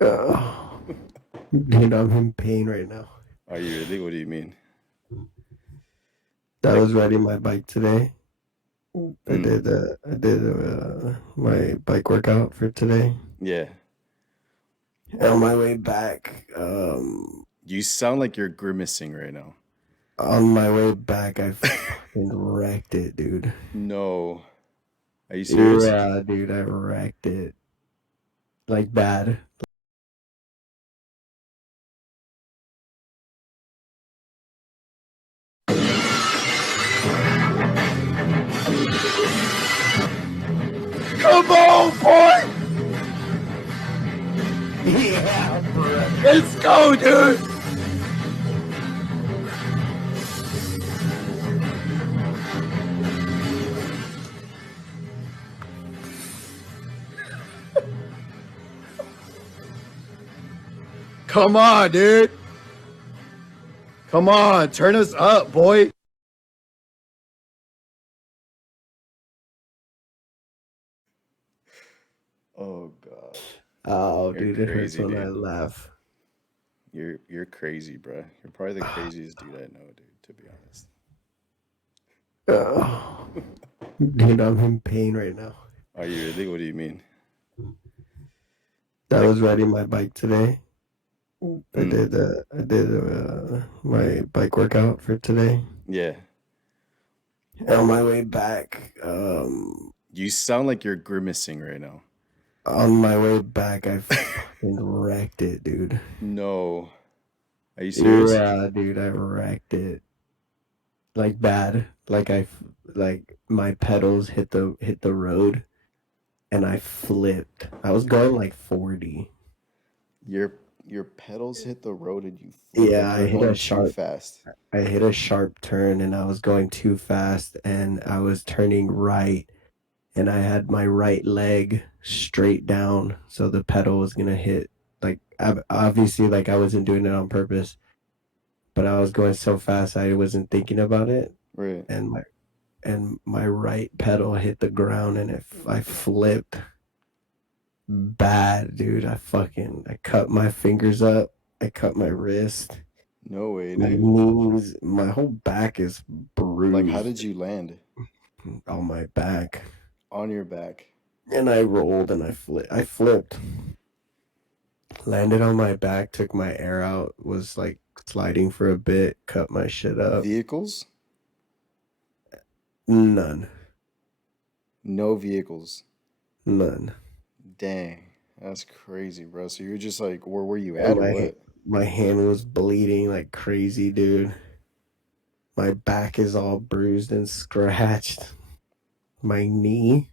Oh, dude, I'm in pain right now. Are you really? What do you mean? I Like, was riding my bike today. mm, I did my bike workout for today. yeah. On my way back, You sound like you're grimacing right now. I fucking wrecked it, dude. No. Are you serious? Yeah, dude, I wrecked it like bad. Come on, boy! Yeah, bro. Let's go, dude! Come on, dude! Come on, turn us up, boy! Oh god. Oh, You're dude, it hurts crazy, when I dude. laugh. You're crazy, bro. You're probably the craziest dude I know, dude, to be honest. Oh, dude, I'm in pain right now. Are you really? What do you mean? I Like, was riding my bike today. mm, I did my bike workout for today. yeah. On my way back, You sound like you're grimacing right now. I fucking wrecked it, dude. No. Are you serious? Yeah, dude, I wrecked it like bad. Like my pedals hit the road and I flipped. I was going like 40. Your your pedals hit the road and you flip Yeah, like you were going too fast. I hit a sharp turn and I was going too fast and I was turning right and I had my right leg straight down, so the pedal was gonna hit. Like obviously, like I wasn't doing it on purpose, but I was going so fast I wasn't thinking about it, Right. and my right pedal hit the ground and I flipped bad, dude. I cut my fingers up. I cut my wrist, No way, my dude. knees, my whole back is Like, how bruised did you land? on my back, On your back. and I rolled and I flipped. Landed on my back, took my air out, was like sliding for a bit, cut my shit up. Vehicles? None. No vehicles. None. Dang. That's crazy, bro. So you're just like, where were you And at or what? my hand was bleeding like crazy, dude. My back is all bruised and scratched. My knee.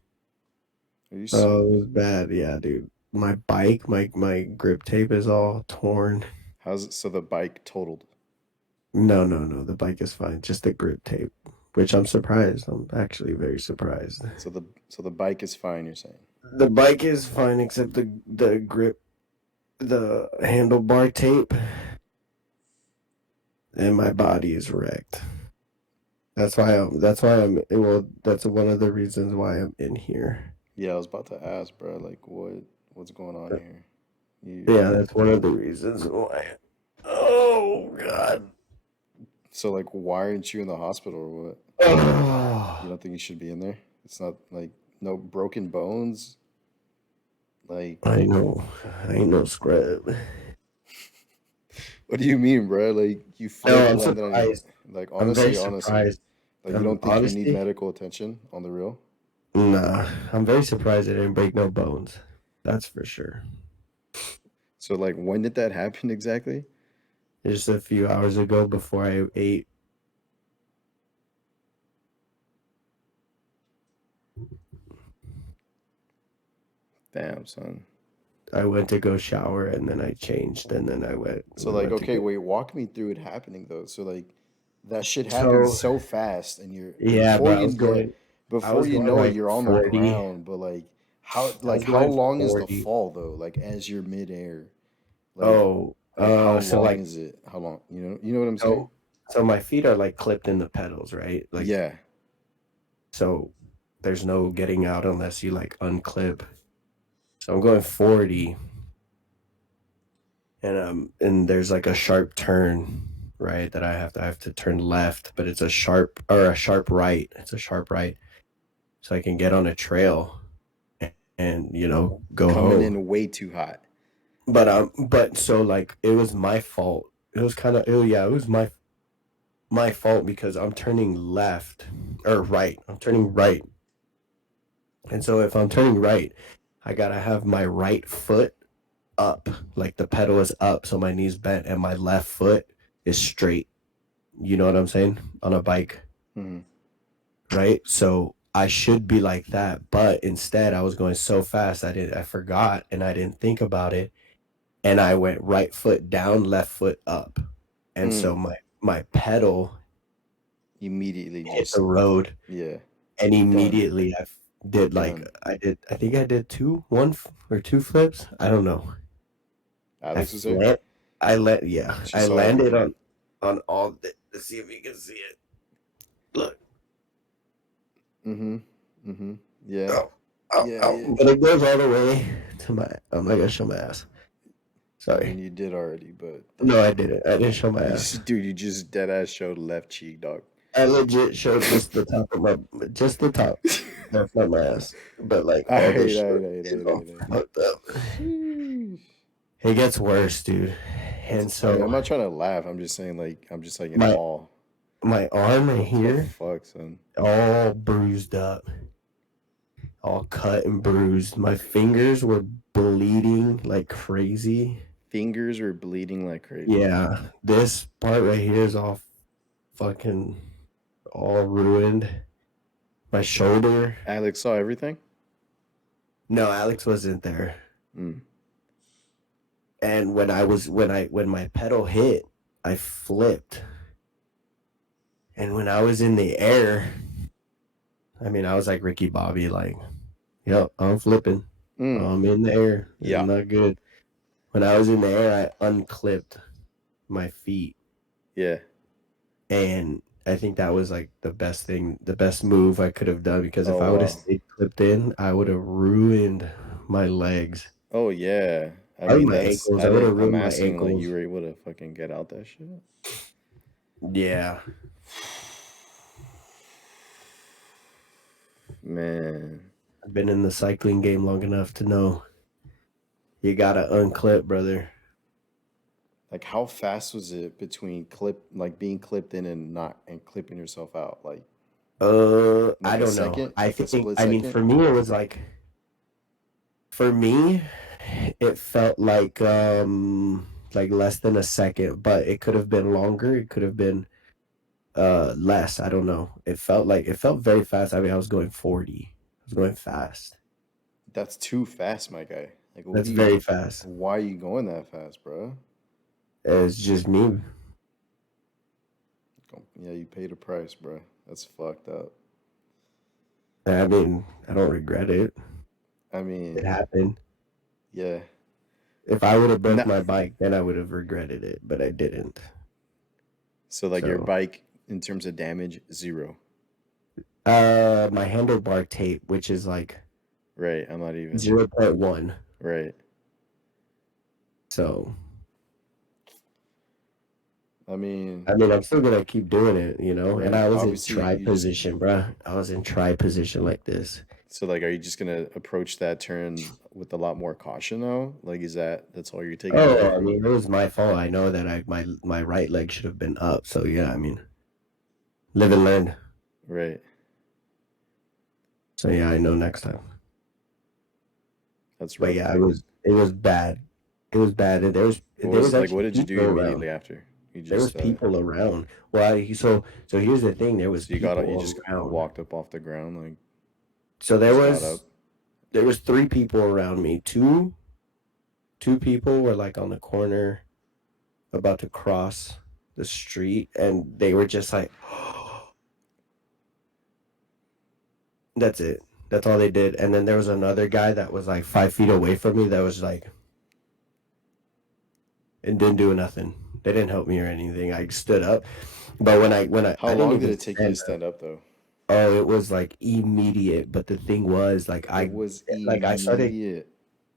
Are you Oh, it was serious? bad. Yeah, dude. My grip tape is all torn. How's it? So the bike totaled. No, no, no. The bike is fine. Just the grip tape, which I'm surprised. I'm actually very surprised. So the bike is fine, you're saying. The bike is fine except the grip, the handlebar tape, and my body is wrecked. That's one of the reasons why I'm in here. Yeah, I was about to ask, bro, like what's going on here? Yeah, that's one of the reasons why. Oh God. So like why aren't you in the hospital or what? You Oh, don't think you should be in there? It's not like no broken bones? Like I know. I ain't no scrub. what do you mean, bro? Like you No, flipped, I'm landed on your surprised. like I'm very honestly. surprised. Like you I'm don't think you need honestly, medical attention on the real? nah. I'm very surprised I didn't break no bones. That's for sure. So like when did that happen exactly? Just a few hours ago before I ate. Damn, son. I went to go shower and then I changed and then So we like went to okay, go. wait, walk me through it happening though. So like that shit happened So so fast and you're yeah, but I before was you going know it like you're on the 40. ground, but I was how going long is the 40. fall though? Like as you're midair? Like Oh, how so long like is it? How long? You know what I'm saying? so so my feet are like clipped in the pedals, right? Like Yeah. so there's no getting out unless you like unclip. So I'm going 40 and there's like a sharp turn, right, that I have to turn left, but it's a sharp right. It's a sharp right, so I can get on a trail and go Coming home. in way too hot. But so like it was my fault. It was kind of yeah, it was my fault because I'm turning left or right. I'm turning right. And so if I'm turning right, I gotta have my right foot up, like the pedal is up, so my knees bent, and my left foot is straight. You know what I'm saying? On a bike, Hmm. right? So I should be like that, but instead I was going so fast I forgot and I didn't think about it, and I went right foot down, left foot up, and so Mm. my pedal Immediately hit the just, road, yeah, and done. immediately did like Done. I think I did or two flips. I don't know. I Alex was there? flat. Yeah. She I saw landed everything. on all. Let's see if you can see it. Look. Mm-hmm. Mm-hmm. Yeah. Oh, oh, Yeah, oh. yeah. But it goes all the way to my. I'm not gonna show my ass. I mean, Sorry. you did already, but No, damn. I didn't. I didn't show my You ass. just, dude, you just dead ass showed left cheek, dog. I legit showed just the top of just the top. That's not my ass. But like all this Alright, shit alright, alright, is alright, all alright, alright. fucked up. Sheesh. It gets worse, dude. That's, And I mean, I'm so not trying to laugh. I'm just saying, like, I'm just like in my awe. my arm right What the here, fuck, son? all bruised up, all cut and bruised. My fingers were bleeding like crazy. Fingers were bleeding like crazy. Yeah, this part right here is all fucking all ruined. My shoulder. Alex saw everything? No, Alex wasn't there. Mm. And when my pedal hit, I flipped. And when I was in the air, I mean, I was like Ricky Bobby, like, yep, I'm flipping. Mm. I'm in the air. It's Yeah. not good. When I was in the air, I unclipped my feet, Yeah. and I think that was like the best move I could have done, because if Oh, I would have wow. stayed clipped in, I would have ruined my legs. Oh, yeah. I Probably mean, my that's, ankles. I would have I'm ruined my asking, like, you ankles. were able to fucking get out that shit? Yeah. Man. I've been in the cycling game long enough to know you gotta unclip, brother. Like, how fast was it between like being clipped in and not, and clipping yourself out? I Like a don't know. second? I Like a think, split I mean, second? for me, it was like, for me, it felt like less than a second, but it could have been longer. It could have been less. I don't know. It felt very fast. I mean, I was going 40. I was going fast. That's too fast, my guy. Like, what That's do you, very fast. why are you going that fast, bro? It's just me. Yeah, you paid a price, bro. That's fucked up. I mean, I don't regret it. I It mean, happened. yeah. If I would have broke Not, my bike, then I would have regretted it, but I didn't. so like your So, bike in terms of damage, zero. my handlebar tape, which is like Right. I'm not even. 0.1. Right. So, I mean, I mean, I'm still gonna keep doing it, And right. I was in Obviously, try you just, position, bruh. I was in try position like this. so like, are you just gonna approach that turn with a lot more caution though? Like, that's all you're taking away Oh, I from? mean, it was my fault. I know that my right leg should have been up. So yeah, I mean, live and learn. Right. So yeah, I know next time. That's But rough, yeah, dude. it was bad. It was bad. And there was What actually did you do people around. immediately after? You There was just, people around. Well, so here's the thing. There was so you got, you people just around. walked up off the ground, like, So you just got up. there was three people around me. Two people were like on the corner about to cross the street, and they were just like, that's it. That's all they did. And then there was another guy that was like 5 feet away from me that was like, and didn't do nothing. They didn't help me or anything. I stood up, but How I didn't long did even it take you to stand up. stand up though? Oh, it was like immediate. But the thing was, It was like immediate.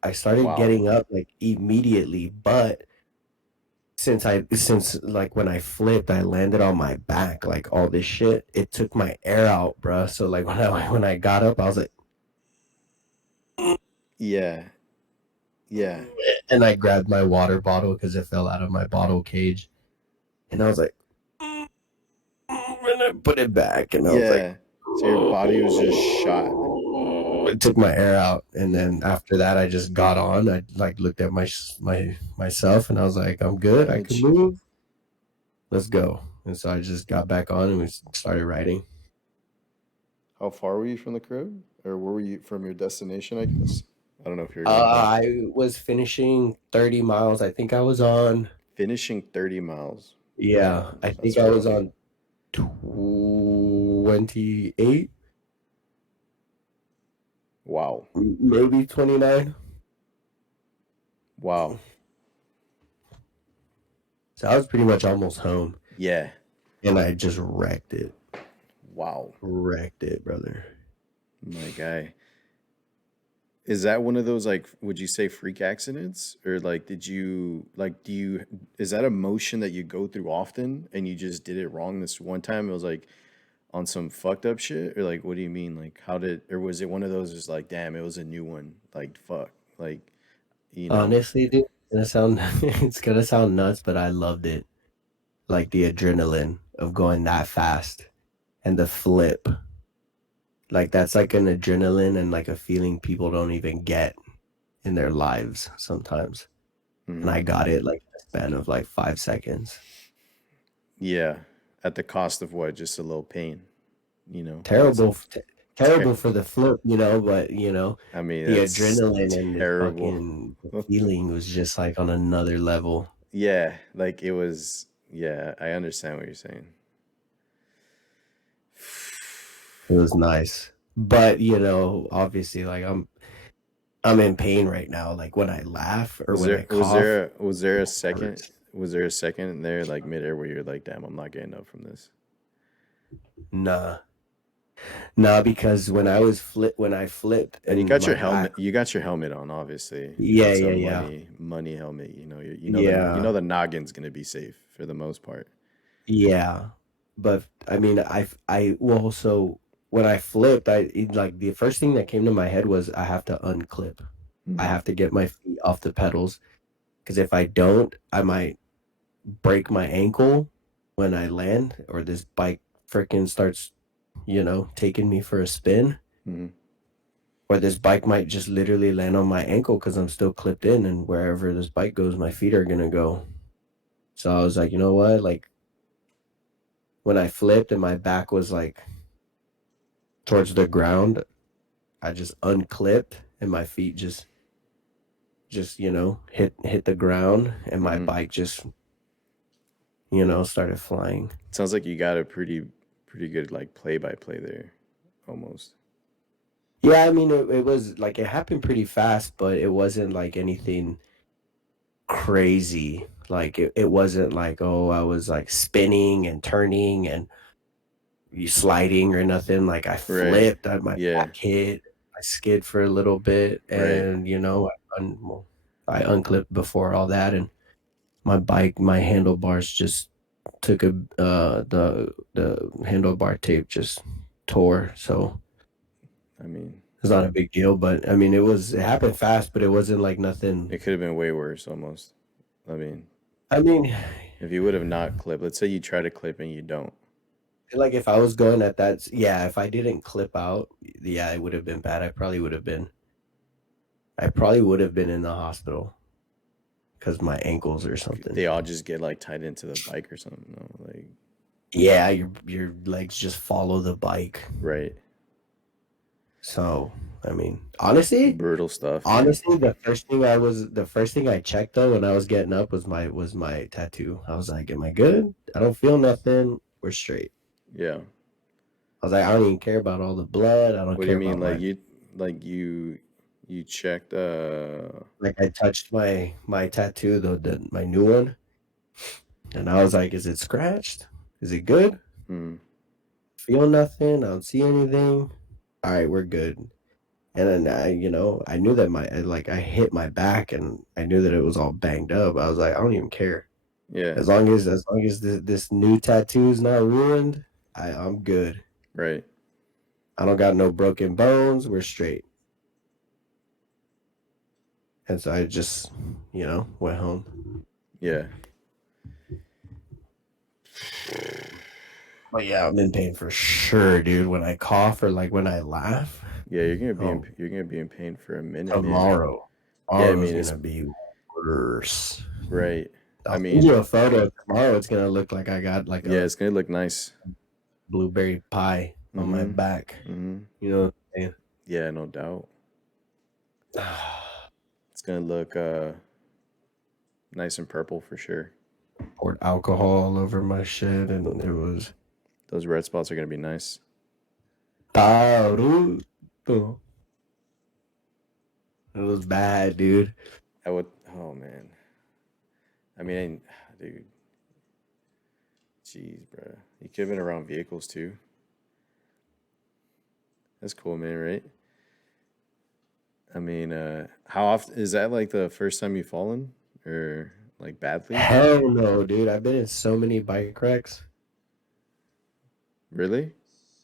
I started Wow. getting up like immediately, but since like when I flipped, I landed on my back, like all this shit. It took my air out, bruh. So like when I got up, I was like, Yeah. Yeah. and I grabbed my water bottle because it fell out of my bottle cage, and I was like, and I put it back, and I was like, Yeah. So your body was just shot. it took my air out, and then after that, I just got on. I like looked at myself, and I was like, I'm good. I can Edge. move. Let's go. And so I just got back on, and we started riding. How far were you from the crib? Or where were you from your destination, I guess? I don't know if you're gonna go. I was finishing 30 miles. I think I was on, Finishing 30 miles. yeah, Damn, I think that's I was rough. on 28, Wow. maybe 29. Wow. So I was pretty much almost home, Yeah. and I just wrecked it. Wow. Wrecked it, brother. My guy. Is that one of those like would you say freak accidents or like did you like do you is that a motion that you go through often and you just did it wrong this one time? It was like on some fucked up shit or like what do you mean? Like how did or was it one of those just like damn, it was a new one. Like fuck. Like, you know. Honestly, dude, it's gonna sound nuts, but I loved it. Like the adrenaline of going that fast and the flip. Like that's like an adrenaline and like a feeling people don't even get in their lives sometimes. And Hmm. I got it like in a span of like 5 seconds. Yeah. At the cost of what? Just a little pain, That's Terrible, ter- terrible for the flip, but I mean, the that's adrenaline and the terrible. fucking feeling was just like on another level. Yeah, like it was. Yeah, I understand what you're saying. It was nice. But, obviously like I'm in pain right now. Like when I laugh or Was when there I was cough, there was there a it second hurts. was there a second in there like midair where you're like, damn, I'm not getting up from this. Nah. Nah, because when I flipped And and my back, you got your helmet on, obviously. yeah, It's a yeah, yeah. money helmet. You know Yeah. the noggin's gonna be safe for the most part. Yeah. But I mean, well, so when I flipped, like the first thing that came to my head was I have to unclip. I Hmm. have to get my feet off the pedals because if I don't, I might break my ankle when I land or this bike freaking starts, taking me for a spin, Hmm. or this bike might just literally land on my ankle because I'm still clipped in, and wherever this bike goes, my feet are gonna go. So I was like, you know what? Like when I flipped and my back was like towards the ground, I just unclipped and my feet just hit the ground and my Hmm. bike just started flying. Sounds like you got a pretty good like play by play there, almost. Yeah, I mean it was like it happened pretty fast, but it wasn't like anything crazy. Like it wasn't like, oh, I was like spinning and turning and sliding or nothing. Like I Right. flipped, my Yeah. back hit, I skid for a little bit, Right. and well, I unclipped before all that, and my handlebars just took the handlebar tape just tore. So I mean, it's not a big deal, but I mean it happened fast, but it wasn't like nothing. it could have been way worse almost. I mean, I mean, if you would have not clipped, let's say you try to clip and you don't. like if I was going at that, yeah, if I didn't clip out, yeah, it would have been bad. I probably would have been in the hospital because my ankles or something. They all just get like tied into the bike or something. No? Like, Yeah, your legs just follow the bike. right. So, I mean, honestly, Brutal stuff, man. honestly, the first thing I checked though when I was getting up was my tattoo. I was like, "Am I good? I don't feel nothing. We're straight." Yeah. I was like, "I don't even care about all the blood. I don't What do you care mean? about Like my you checked like." I touched my tattoo, my new one, and I was like, "Is it scratched? Is it good? hmm, Feel nothing. I don't see anything. All right, we're good." And then I knew that I hit my back and I knew that it was all banged up. I was like, I don't even care. Yeah, As long as this new tattoo is not ruined, I'm good. right. I don't got no broken bones. We're straight. And so I just, went home. Yeah. But yeah, I'm in pain for sure, dude. When I cough or like when I laugh, Yeah, oh, you're gonna be in pain for a minute, man. tomorrow, Yeah, I tomorrow's mean it's gonna be worse. right. I I'll send mean, you a photo tomorrow. It's gonna look like I got like yeah, a it's gonna look nice. blueberry pie on my Mm-hmm. back. Mm-hmm. You know what I'm Yeah, no doubt. saying? It's gonna look nice and purple for sure. Poured alcohol all over my shit, and it was Those red spots are gonna be nice. Taruto. It was bad, dude. I would. Oh man. I mean, dude. Jeez, bro. You could have been around vehicles too. That's cool, man. Right? I mean, how often is that? Like the first time you've fallen, or like badly? Hell no, dude. I've been in so many bike wrecks. Really?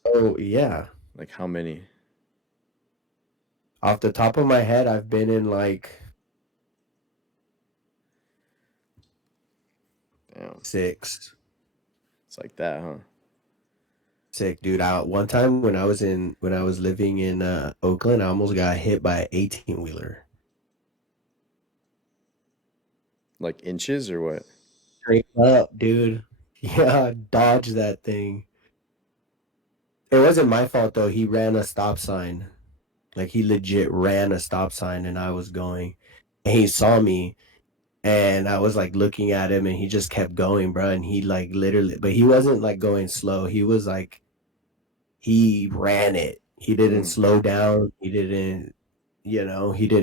Oh yeah. Like how many? Off the top of my head, I've been in like Damn. six. It's like that, huh? Sick, dude. One time when I was living in Oakland, I almost got hit by an 18 wheeler. Like inches or what? Straight up, dude. Yeah, dodge that thing. It wasn't my fault though. He ran a stop sign. Like he legit ran a stop sign and I was going. And he saw me and I was like looking at him and he just kept going, bro. And he like literally, but he wasn't like going slow. He was like, he ran it. He didn't Mm. slow down. He didn't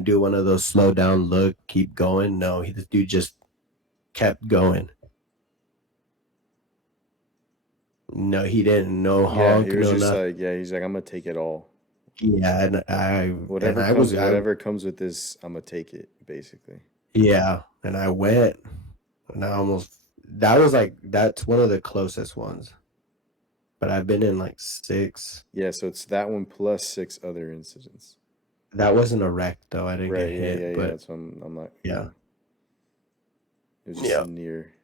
do one of those slow down, look, keep going. No, this dude just kept going. No, he didn't. No Yeah, he honk, was no just nothing. like, yeah, he's like, I'm gonna take it all. Yeah, and Whatever comes with this, I'm gonna take it, basically. yeah, and I went, and I almost. That's one of the closest ones, but I've been in like six. Yeah, so it's that one plus six other incidents. That wasn't a wreck though. I didn't get Right, yeah, yeah, hit, yeah. but So I'm not, yeah, it was just yeah. near.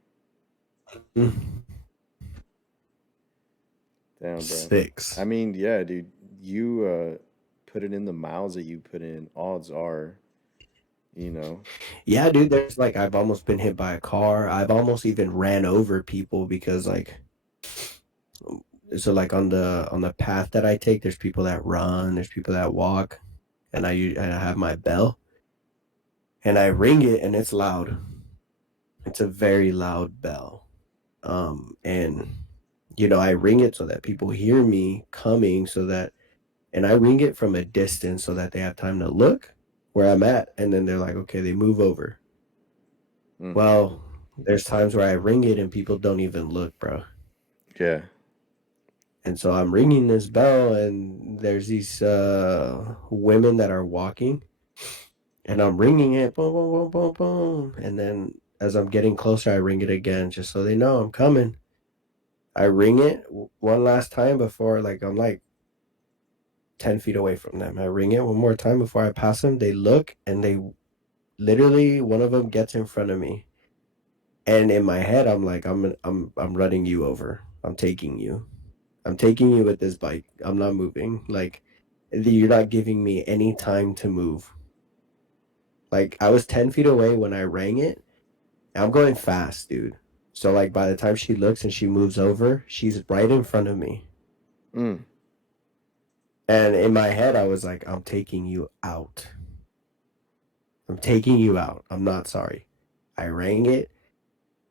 Damn, bro. I Six. mean, yeah, dude, you put it in the miles that you put in, odds are, you know. Yeah, dude, there's like I've almost been hit by a car. I've almost even ran over people because like so like on the path that I take, there's people that run, there's people that walk, and I have my bell and I ring it and it's loud. It's a very loud bell. And I ring it so that people hear me coming and I ring it from a distance so that they have time to look where I'm at and then they're like, okay, they move over. Mm, Well, there's times where I ring it and people don't even look, bro. yeah. And so I'm ringing this bell, and there's these women that are walking, and I'm ringing it, boom, boom, boom, boom, boom. And then as I'm getting closer, I ring it again just so they know I'm coming. I ring it one last time before, like, I'm like 10 feet away from them. I ring it one more time before I pass them. They look, and they literally, one of them gets in front of me. And in my head, I'm like, I'm running you over. I'm taking you. I'm taking you with this bike. I'm not moving. Like, you're not giving me any time to move. Like, I was 10 feet away when I rang it. I'm going fast, dude. So, like, by the time she looks and she moves over, she's right in front of me. Mm, And in my head, I was like, I'm taking you out. I'm taking you out. I'm not sorry. I rang it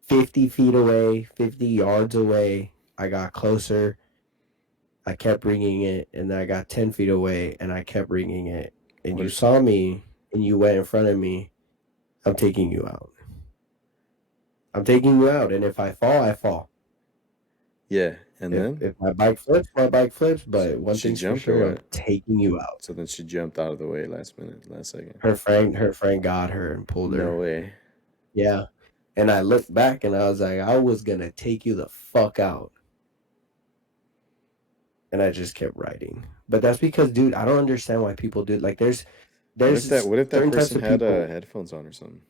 50 feet away, 50 yards away. I got closer. I kept ringing it, and then I got 10 feet away, and I kept ringing it. And what you if, saw me, and you went in front of me. I'm taking you out. I'm taking you out, and if I fall, I fall. yeah, and If then if my bike flips, my bike flips. But one she thing's for jumped or sure, I'm what? taking you out. So then she jumped out of the way last minute, last second. Her friend got her and pulled No her. way. Yeah, And I looked back and I was like, I was gonna take you the fuck out. And I just kept writing. But that's because, dude, I don't understand why people do, like, there's What if that certain types person of had people, headphones on or something?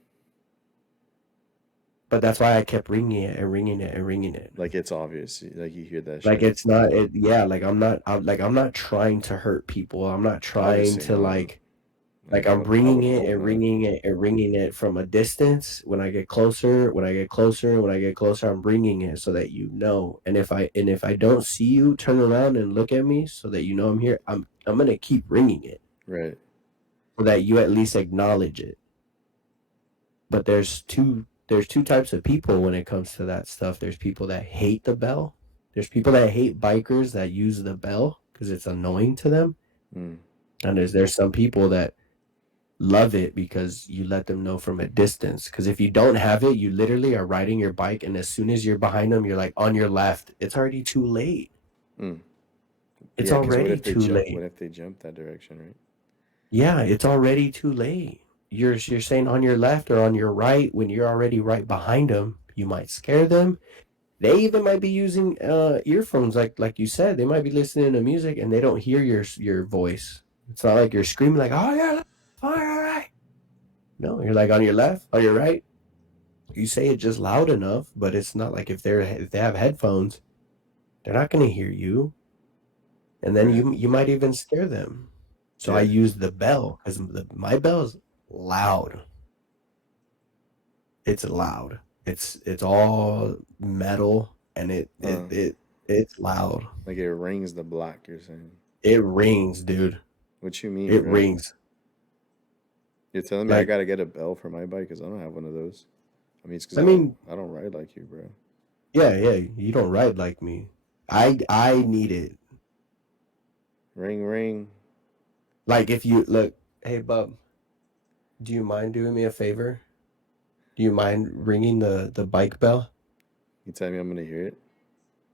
but that's why I kept ringing it and ringing it and ringing it. Like it's obvious, like you hear that Like shit. it's not it, yeah, I'm not trying to hurt people. I'm not trying Obviously to not. like I'm I ringing would it hope and not. ringing it and ringing it from a distance. When I get closer, when I get closer, I'm ringing it so that you know. And if I don't see you, turn around and look at me so that you know I'm here. I'm gonna keep ringing it Right. so that you at least acknowledge it. But there's two types of people when it comes to that stuff. There's people that hate the bell. There's people that hate bikers that use the bell because it's annoying to them. Mm. And there's some people that love it because you let them know from a distance. Because if you don't have it, you literally are riding your bike, and as soon as you're behind them, you're like on your left. It's already too late. Mm. It's Yeah, because already too what late. if they jump that direction, right? Yeah, it's already too late. You're saying on your left or on your right when you're already right behind them. You might scare them. They even might be using earphones, like you said. They might be listening to music and they don't hear your voice. It's not like you're screaming like, "Oh yeah, all right." No, you're like on your left, on your right. You say it just loud enough, but it's not like if they have headphones, they're not going to hear you, and then Right. you might even scare them. So I Yeah. use the bell because my bell is loud. It's loud. It's all metal and Uh, it's loud. like it rings the block, you're saying. It rings, dude. What you mean, It bro? rings. You're telling me I Like, gotta get a bell for my bike because I don't have one of those. I mean, it's because I mean, I don't ride like you, bro. yeah, yeah, you don't ride like me. I need it. Ring, ring. Like if you look, hey bub, do you mind doing me a favor? Do you mind ringing the bike bell? You tell me I'm gonna hear it.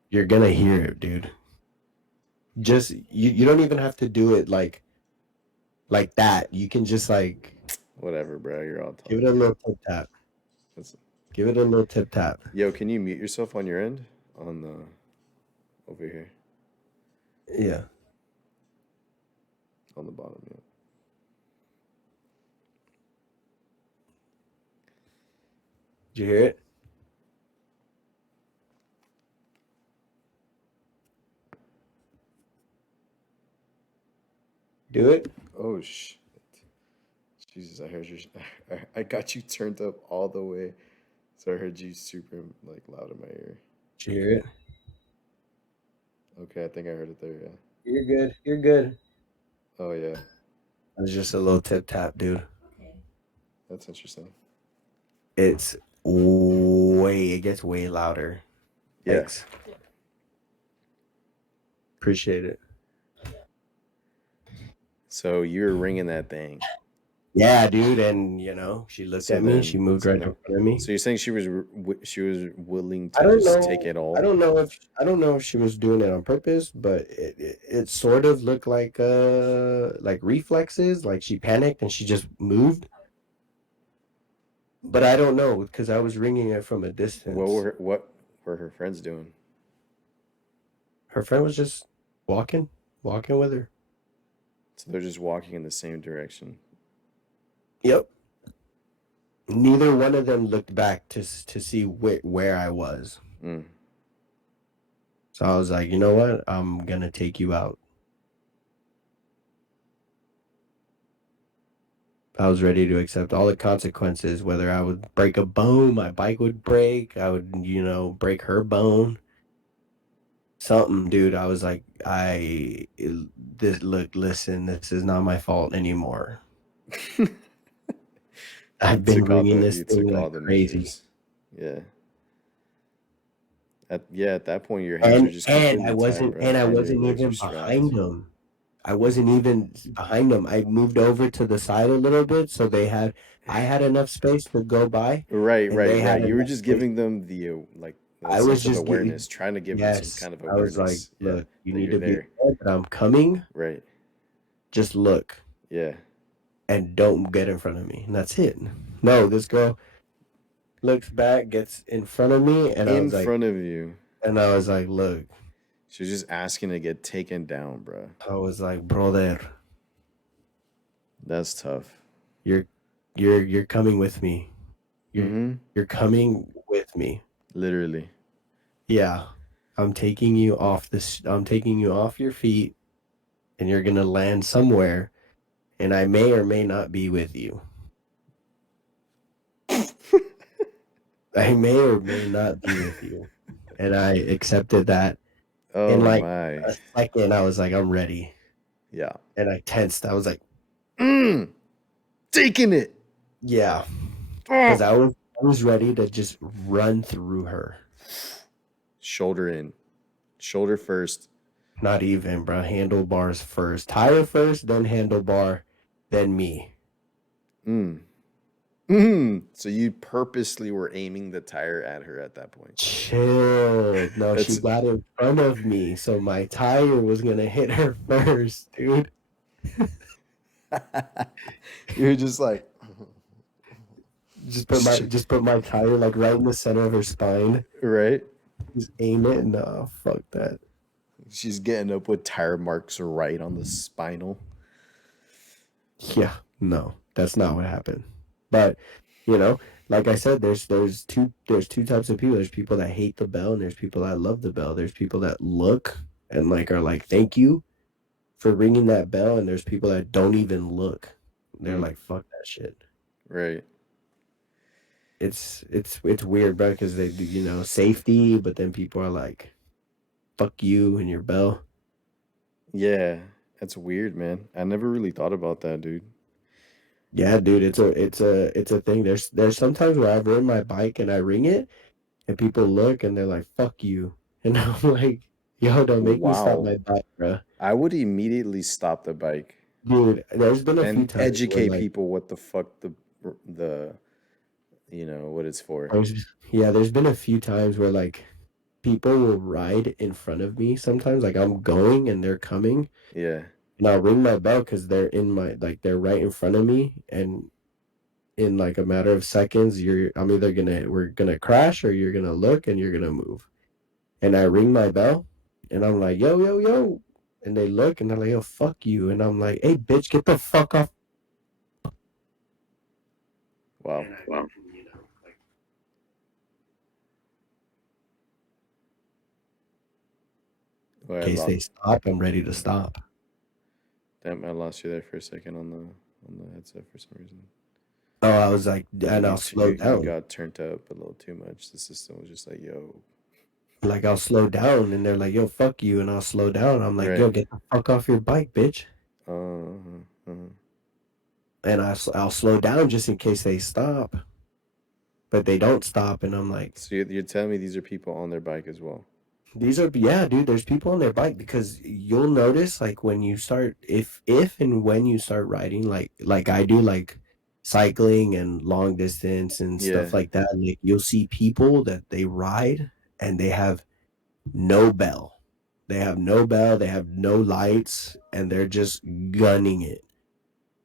You're gonna hear it, dude. Just you don't even have to do it like that. You can just like Whatever, bro. You're all give it a talk. little tip tap. That's, Give it a little tip tap. yo, can you mute yourself on your end? On the over here Yeah. on the bottom. Yeah. Did you hear it? Do it? Oh shit. Jesus, I heard you. I got you turned up all the way, so I heard you super like loud in my ear. Did you hear it? Okay, I think I heard it there. Yeah. You're good. You're good. Oh yeah, It was just a little tip tap, dude. that's interesting. It's it gets way louder. Yeah. Thanks. Appreciate it. So you were ringing that thing. Yeah, dude. And she looked So at me. She then, moved so right then, in front of me. so you're saying she was willing I to don't just take know. it all? I don't know if she was doing it on purpose, but it sort of looked like reflexes, like she panicked and she just moved. But I don't know because I was ringing it from a distance. What were her friends doing? Her friend was just walking, walking with her. So they're just walking in the same direction. Yep. Neither one of them looked back to see where I was. Mm. So I was like, you know what? I'm gonna take you out. I was ready to accept all the consequences, whether I would break a bone, my bike would break, I would, break her bone, something, dude. I was like, listen, this is not my fault anymore. I've been ringing this You thing took all like the crazy. measures. Yeah. At that point, your hands are just completely tied, bro, And I and your wasn't legs are even strapped. behind them. I wasn't even behind them. I moved over to the side a little bit so I had enough space to go by Right, and right, they had right. You were enough just space. giving them the like the I was sense of just getting, awareness, trying to give them some yes, kind of I was like, awareness. Yeah, look, you that need you're to be there. aware that I'm coming. Right. Just look Yeah. and don't get in front of me. And that's it. No, this girl, looks back, gets in front of me, In front of you. and I was like, look, She was just asking to get taken down, bro. I was like, brother, That's tough. you're you're coming with me. You're Mm-hmm. you're coming with me. Literally. Yeah. I'm taking you off your feet and you're gonna land somewhere and I may or may not be with you. I may or may not be with you. And I accepted that. In Oh like my. a second, I was like, I'm ready. Yeah. And I tensed. I was like, Mm, taking it. yeah. Because Oh. I was ready to just run through her. Shoulder in. Shoulder first. Not even, bro. Handlebars first. Tire first, then handlebar, then me. Mm. Mm. So you purposely were aiming the tire at her at that point. Chill. No, she That's got in front of me, so my tire was gonna hit her first, dude. you're just like Just put my tire like right in the center of her spine. right. Just aim it. No, fuck that. She's getting up with tire marks right on the spinal. Yeah, no, that's not what happened. But you know, like I said, there's two types of people. There's people that hate the bell, and there's people that love the bell. There's people that look and like are like, thank you for ringing that bell, and there's people that don't even look. They're Mm, like, fuck that shit. right. It's weird, bro, because they do, safety, but then people are like, fuck you and your bell. Yeah. That's weird, man. I never really thought about that, dude. Yeah, dude, it's a thing. There's sometimes where I've ridden my bike and I ring it and people look and they're like, fuck you. And I'm like, yo, don't make me stop Wow. my bike, bro. I would immediately stop the bike Dude, there's been a few and times where educate like people what the fuck the what it's for. there's been a few times where like people will ride in front of me sometimes. Like I'm going and they're coming Yeah. and I'll ring my bell because they're right in front of me and in like a matter of seconds, we're gonna crash or you're gonna look and you're gonna move. And I ring my bell and I'm like, yo, yo, yo. And they look and they're like, yo, fuck you. And I'm like, hey, bitch, get the fuck off. Wow. And I, like, Well, in case they stop, I'm ready to stop. damn, I lost you there for a second on the headset for some reason. Oh, I was like, and You I'll t- slow you you down. got turned up a little too much. The system was just like, yo, Like, I'll slow down. And they're like, yo, fuck you. And I'll slow down. I'm like, yo, right. get the fuck off your bike, bitch. Uh-huh. And I'll slow down just in case they stop. But they don't stop. And I'm like, So you're telling me these are people on their bike as well? yeah, dude, there's people on their bike because you'll notice like when you start if and when you start riding like I do like cycling and long distance and Yeah. stuff like that, like you'll see people that they ride and they have no bell. They have no bell, they have no lights, and they're just gunning it.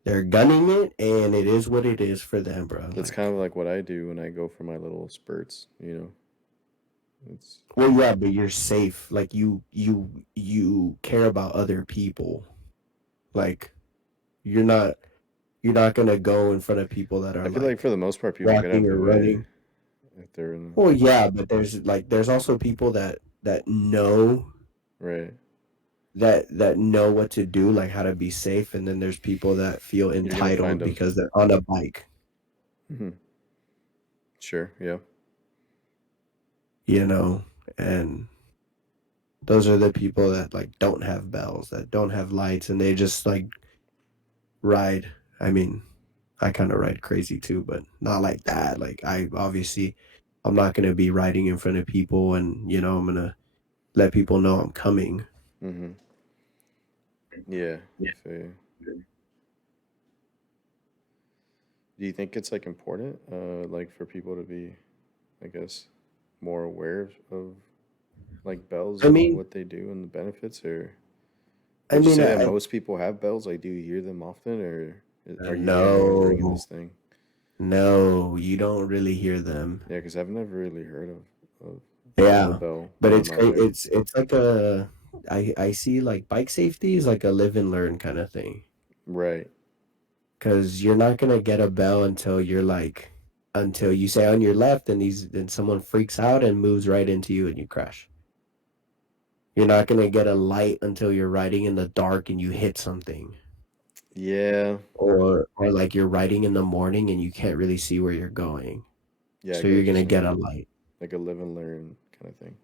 They're gunning it and it is what it is for them, bro. That's kind Like, of like what I do when I go for my little spurts. It's well, yeah, but you're safe. Like you care about other people. Like you're not you're not gonna go in front of people that I are feel like like for the most part people get out walking of or the way running. if they're in Well, yeah, but there's also people that know right. that know what to do, like how to be safe, and then there's people that feel You're gonna find entitled them. because they're on a bike, Hmm. Sure, yeah. you know, and those are the people that like don't have bells, that don't have lights, and they just like ride. I mean, I kind of ride crazy too, but not like that. Like I'm not gonna be riding in front of people, and I'm gonna let people know I'm coming. Hmm. Yeah, I feel you. Do you think it's like important, like for people to be, I guess, more aware of like bells I and mean, what they do and the benefits, or I would you mean, say that most people have bells? Like, do you hear them often, or are you the only one bringing no, this thing? No, you don't really hear them. Yeah, because I've never really heard of the Yeah, bell but on it's my great. bike. It's like I see like bike safety is like a live and learn kind of thing. Right. Because you're not gonna get a bell until you're like until you say on your left and someone freaks out and moves right into you and you crash. You're not gonna get a light until you're riding in the dark and you hit something. Yeah. Or like you're riding in the morning and you can't really see where you're going. Yeah, I So get you're what you're gonna get saying. a light. Like a live and learn kind of thing.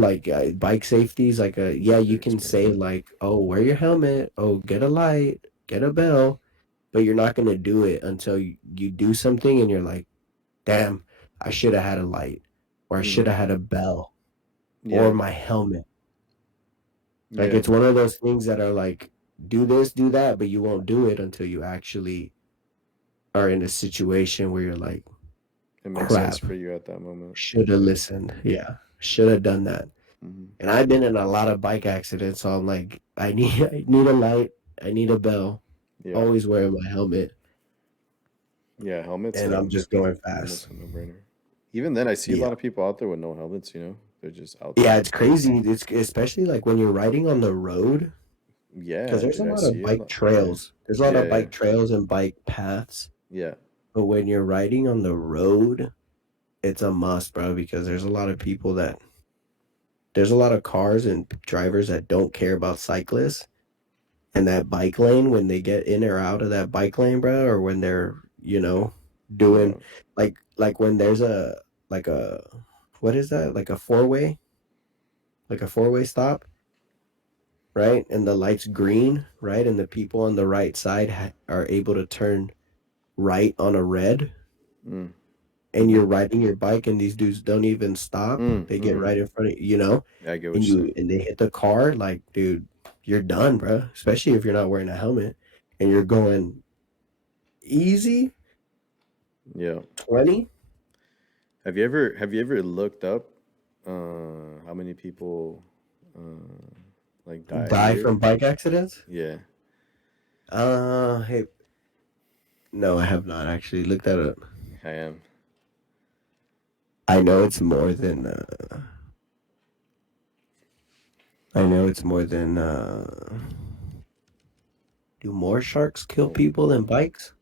Like bike safety is like a yeah, you Your can say experience. like, oh, wear your helmet, oh, get a light, get a bell, but you're not gonna do it until you do something and you're like, damn, I should have had a light, or I should Mm-hmm. have had a bell, or Yeah. my helmet. Like Yeah. it's one of those things that are like, do this, do that, but you won't do it until you actually are in a situation where you're like, It makes sense crap, for you at that moment. should have Yeah. listened. Yeah, should have done that. Mm-hmm. And I've been in a lot of bike accidents, so I'm like, I need a light, I need a bell, Yeah. always wearing my helmet, Yeah. Helmets and I'm like just going almost fast. a no-brainer. Even then, I see a Yeah. lot of people out there with no helmets. They're just out Yeah, there. it's crazy. It's especially like when you're riding on the road, because Yeah, there's a dude. I lot see of a bike lot. Yeah. trails. There's a lot Yeah. of Yeah. bike trails and bike paths. Yeah. But when you're riding on the road, it's a must, bro, because there's a lot of cars and drivers that don't care about cyclists. And that bike lane, when they get in or out of that bike lane, bro, or when they're, doing Yeah. like when there's like a what is that? Like a four-way stop, right? And the light's green, right? And the people on the right side are able to turn right on a red, Mm. and Mm-hmm. you're riding your bike and these dudes don't even stop. Mm. They get Mm-hmm. right in front of you, Yeah, I get what and you're saying. they hit the car, like, dude, you're done, bro. Especially if you're not wearing a helmet and you're going easy Yeah. 20 Have you ever looked up how many people like die a die year? from bike accidents. Yeah, Hey, no, I have not actually looked that up. I am. I know it's more than I know it's more than do more sharks kill Oh, people than bikes?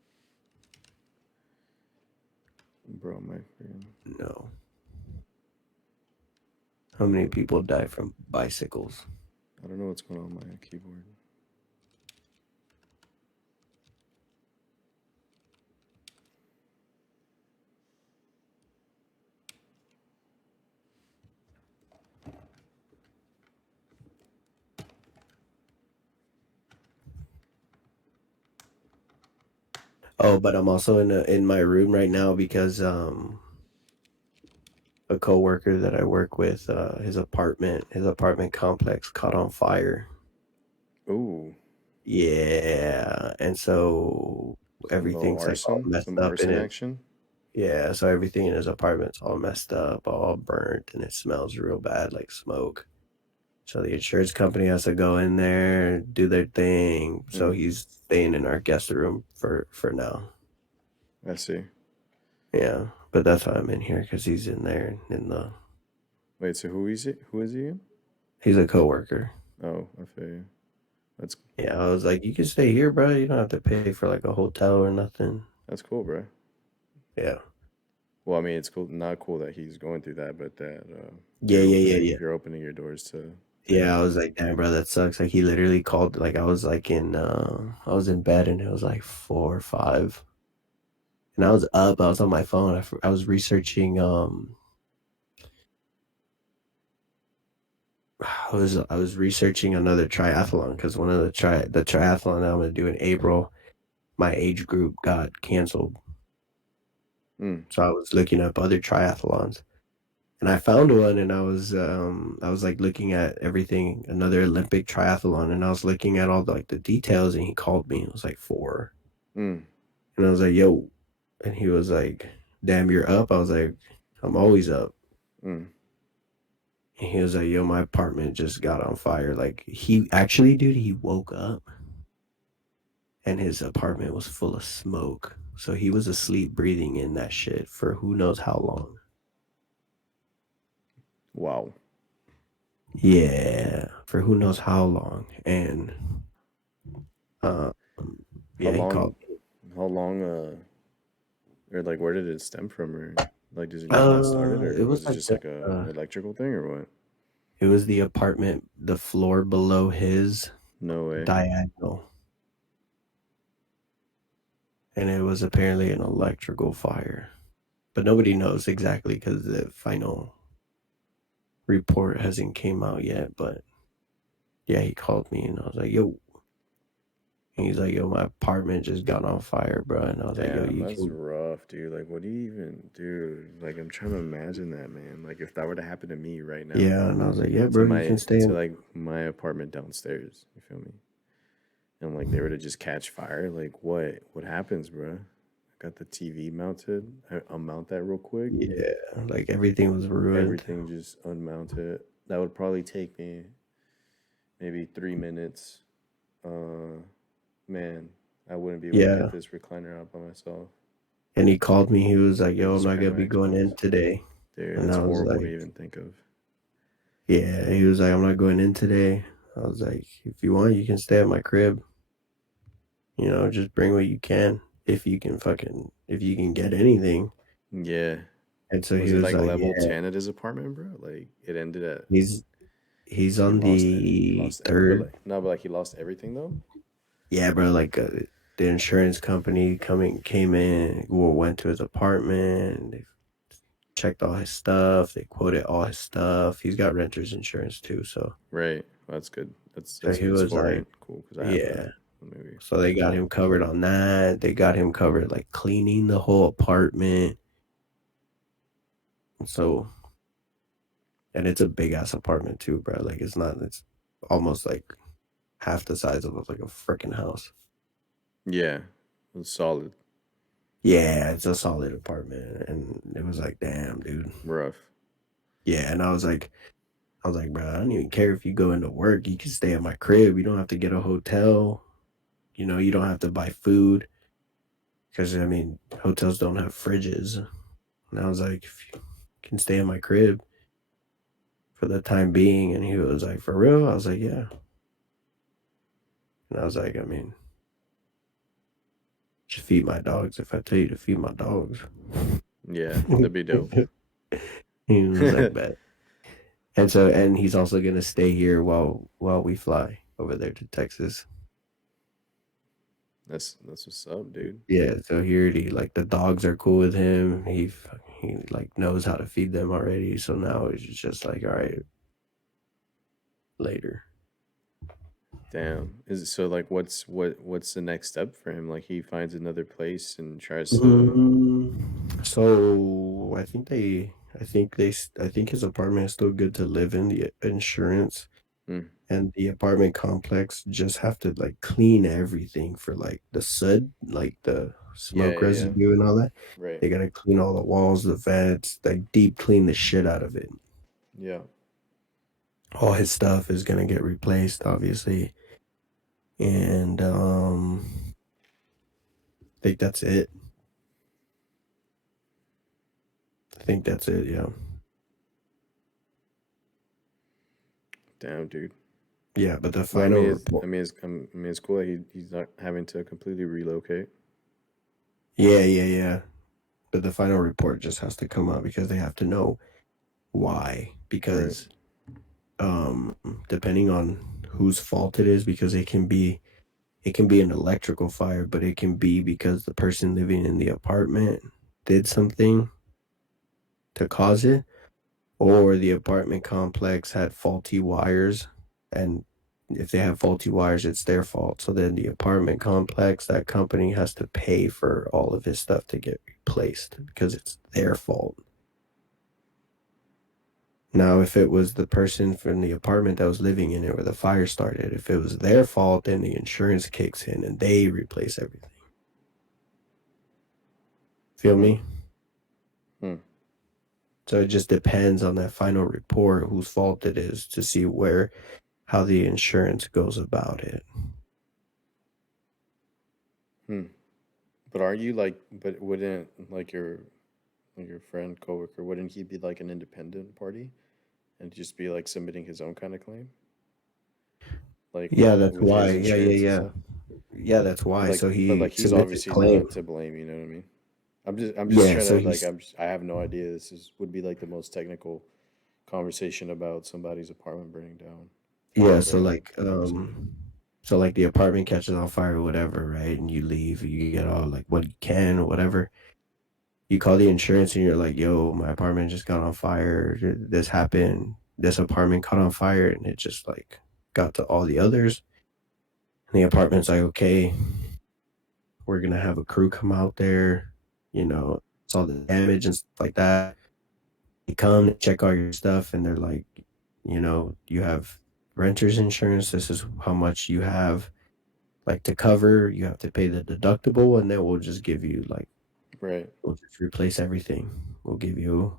bro, my friend. No. How many people die from bicycles? I don't know what's going on with my keyboard. Oh, but I'm also in my room right now because a coworker that I work with, his apartment complex caught on fire. Ooh, Yeah, and so some little everything's like all arson, messed some up in arson it. action. Yeah, so everything in his apartment's all messed up, all burnt, and it smells real bad like smoke. So the insurance company has to go in there, do their thing. So Mm, he's staying in our guest room for now. I see. Yeah, but that's why I'm in here because he's in there in the. Wait, so who is it? Who is he again? He's a coworker. Oh, I feel you. That's Yeah, I was like, you can stay here, bro. You don't have to pay for like a hotel or nothing. that's cool, bro. Yeah, Well, I mean, it's cool. Not cool that he's going through that, but that yeah, yeah, yeah, yeah. you're opening your doors to Yeah, him. I was like, damn, bro, that sucks. Like he literally called. Like I was in bed and it was like 4 or 5, and I was up. I was on my phone. I was researching. I was researching another triathlon because one of the triathlon that I'm gonna do in April, my age group got canceled. Mm, So I was looking up other triathlons, and I found one, and I was like looking at everything, another Olympic triathlon, and I was looking at all like the details, and he called me. It was like 4, mm, and I was like, "Yo," and he was like, "Damn, you're up." I was like, "I'm always up." mm. And he was like, "Yo, my apartment just got on fire." Like he actually, dude, he woke up and his apartment was full of smoke. So he was asleep breathing in that shit for who knows how long. Wow. Yeah, for who knows how long. And um, How yeah, he long? called me. How long? Or like, where did it stem from? Or like, does it know how it started, It or was was it like just like a uh, electrical thing, or what? it was the apartment, the floor below his No way. diagonal, and it was apparently an electrical fire. But nobody knows exactly because the final report hasn't came out yet. But yeah, he called me and I was like, "Yo," and he's like, "Yo, my apartment just got on fire, bro." And I was like, "Yo, Damn, you that's can." rough, dude. Like, what do you even do? Like, I'm trying to imagine that, man. Like, if that were to happen to me right now, Yeah, and I was like, "Yeah, bro, you can stay to in." like my apartment downstairs, you feel me? And like they were to just catch fire, like what happens, bro? I got the TV mounted. I'll mount that real quick. Yeah, like everything was ruined. Everything just unmounted. That would probably take me maybe 3 minutes. Uh, Man, I wouldn't be able to get Yeah, this recliner out by myself. and he called me. He was like, Or "Yo, I'm just not turn gonna my be going Xbox. in today," Dude, and that's I was horrible to like, even think of. "Yeah." He was like, "I'm not going in today." I was like, "If you want, you can stay at my crib. Just bring what you can if you can get anything." Yeah. And so he Was it was like like, level "Yeah." 10 at his apartment, bro? Like it ended at He's he on lost it. He the lost it. But third. like no, but like he lost everything though? Yeah, bro. Like the insurance company came in, went to his apartment. They checked all his stuff. They quoted all his stuff. He's got renter's insurance too. Right. Well, that's good. So That's he good was like, scoring. Cool, because I have that. yeah. Maybe. So they got him covered on that. They got him covered like cleaning the whole apartment. So, and it's a big ass apartment too, bro. Like it's almost like half the size of like a freaking house. Yeah. It was solid. Yeah, it's a solid apartment. And it was like, damn, dude. Rough. Yeah. And I was like, bro, I don't even care if you go into work. You can stay at my crib. You don't have to get a hotel. You don't have to buy food. Because, I mean, hotels don't have fridges. And I was like, if you can stay in my crib for the time being. And he was like, for real? I was like, yeah. And I was like, I mean, just feed my dogs if I tell you to feed my dogs. Yeah, that'd be dope. He was like, bet. And he's also gonna stay here while we fly over there to Texas. That's what's up, dude. Yeah, so he already like the dogs are cool with him. He like knows how to feed them already. So now it's just like, all right, later. Damn. Is it so like what's the next step for him? Like he finds another place and tries to So I think his apartment is still good to live in. The insurance mm, and the apartment complex just have to like clean everything for like the soot, like the yeah, smoke yeah, yeah. residue and all that. Right. They gotta clean all the walls, the vents, like deep clean the shit out of it. Yeah. All his stuff is gonna get replaced, obviously. And I think that's it. I think that's it, yeah. Damn, dude. Yeah, but the Well, final report. I mean, it's cool that he's not having to completely relocate. Yeah, yeah, yeah. But the final report just has to come out because they have to know why. Right. Because um depending on whose fault it is, because it can be an electrical fire, but it can be because the person living in the apartment did something to cause it, or the apartment complex had faulty wires. And if they have faulty wires, it's their fault. So then the apartment complex, that company has to pay for all of his stuff to get replaced because it's their fault. Now, if it was the person from the apartment that was living in it where the fire started, if it was their fault, then the insurance kicks in and they replace everything. Feel Hmm. me? Hmm. So it just depends on that final report whose fault it is to see how the insurance goes about it. Hmm. But aren't you like? But wouldn't like your friend coworker wouldn't he be like an independent party and just be like submitting his own kind of claim, like Yeah, that's with why. his Yeah, yeah, insurance and yeah. stuff? Yeah, that's why. Like, So but he like he's submits his obviously not claim. to blame. You know what I mean? I'm just Yeah, trying so to like he's I have no idea. This is would be like the most technical conversation about somebody's apartment burning down or yeah, so burning like basically. so like the apartment catches on fire or whatever, right? And you leave, you get all like what you can or whatever. You call the insurance and you're like, "Yo, my apartment just got on fire. This happened. This apartment caught on fire," and it just like got to all the others. And the apartment's like, "Okay, we're gonna have a crew come out there, it's all the damage and stuff like that." They come, they check all your stuff, and they're like, "You have renter's insurance. This is how much you have like to cover. You have to pay the deductible, and then we'll just give you like Right. we'll just replace everything. We'll give you,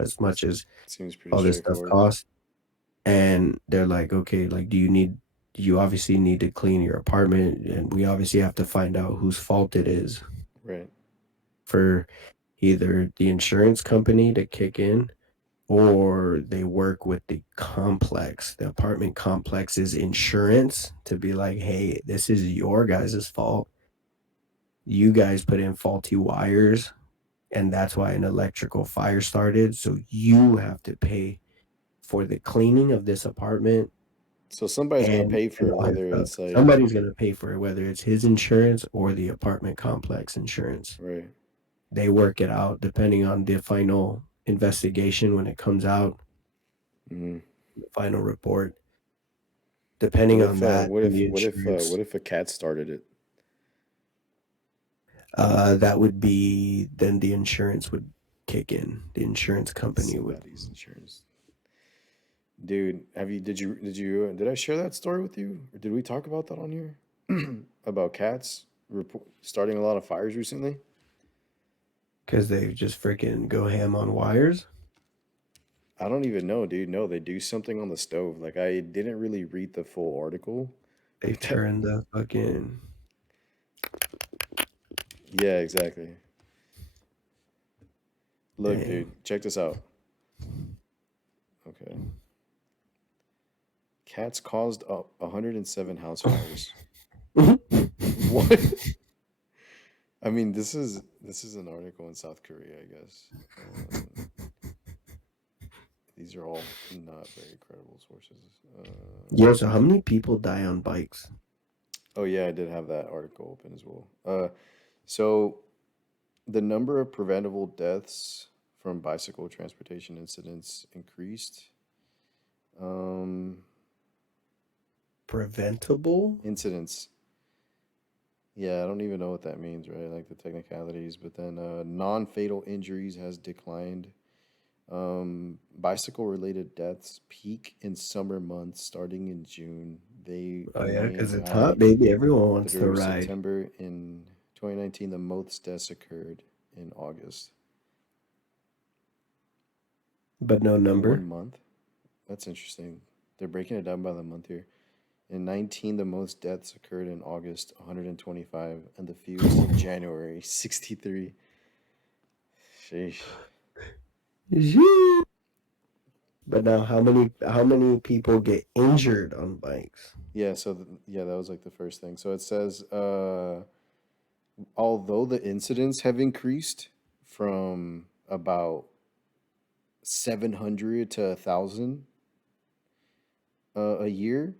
as much as Seems pretty all this stuff straightforward. costs." And they're like, "Okay, like, you obviously need to clean your apartment, and we obviously have to find out whose fault it is Right. for either the insurance company to kick in, or they work with the apartment complex's insurance to be like, hey, this is your guys' fault. You guys put in faulty wires, and that's why an electrical fire started. So you have to pay for the cleaning of this apartment So somebody's gonna and pay and for it, all your whether stuff. it's like Somebody's gonna pay for it, whether it's his insurance or the apartment complex insurance. right. They work it out depending on the final investigation when it comes out, Hmm. the final report. What Depending on if that and the insurance, what if a cat started it? that would be then the insurance would kick in. The insurance company would. Somebody's insurance. Dude, did I share that story with you? Or did we talk about that on here? About cats starting a lot of fires recently? Because they just freaking go ham on wires. I don't even know, dude. No, they do something on the stove. Like I didn't really read the full article, They but that turn the fucking yeah, exactly. Look, dang. dude, check this out. Okay. Cats caused 107 house fires. What? I mean, this is an article in South Korea, I guess. These are all not very credible sources. Yo, so how many people die on bikes? Oh yeah, I did have that article open as well. So the number of preventable deaths from bicycle transportation incidents increased. Um, Preventable? incidents. Yeah, I don't even know what that means, right? Like the technicalities, but then non-fatal injuries has declined. Bicycle related deaths peak in summer months starting in June. They Oh yeah, remain because it's hot, high baby. Everyone wants to through ride, September. In 2019, the most deaths occurred in August. but no In one number. month? That's interesting. They're breaking it down by the month here. In 19, the most deaths occurred in August, 125, and the fewest in January, 63. Sheesh. Zhoo. But now, how many people get injured on bikes? Yeah, so yeah, that was like the first thing. So it says although the incidents have increased from about 700 to 1,000 a year,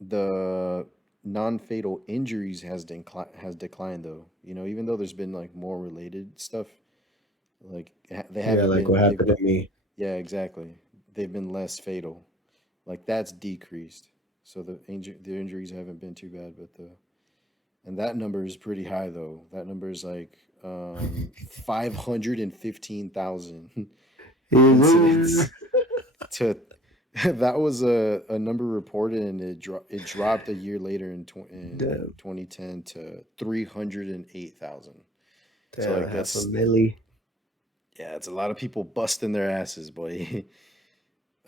the non-fatal injuries has declined though. You know, even though there's been like more related stuff, like they Yeah, haven't like been what they've happened to me. yeah, exactly. They've been less fatal. Like that's decreased. So the injuries haven't been too bad, but the and that number is pretty high though. That number is like 515,000 Is incidents to that was a number reported and it dropped a year later in damn, 2010 to 308,000. So damn, like half a that's milli. yeah, it's a lot of people busting their asses, boy.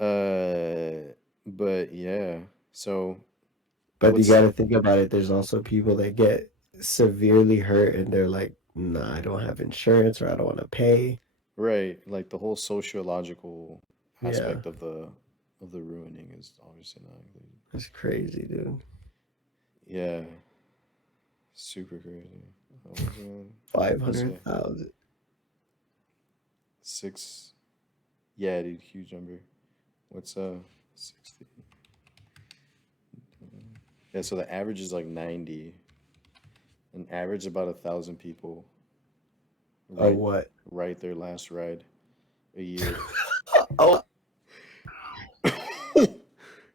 uh but yeah. So But you what's got to think about it. There's also people that get severely hurt and they're like, nah, I don't have insurance or I don't want to pay. Right, like the whole sociological Yeah, aspect of the ruining is obviously not included. it's crazy, dude. Yeah, super crazy. What's what's it? 500,000. 6. Yeah, dude, huge number. What's 60? Yeah, so the average is like 90. An average about 1,000 people Oh, ride what? ride their last ride a year. Oh,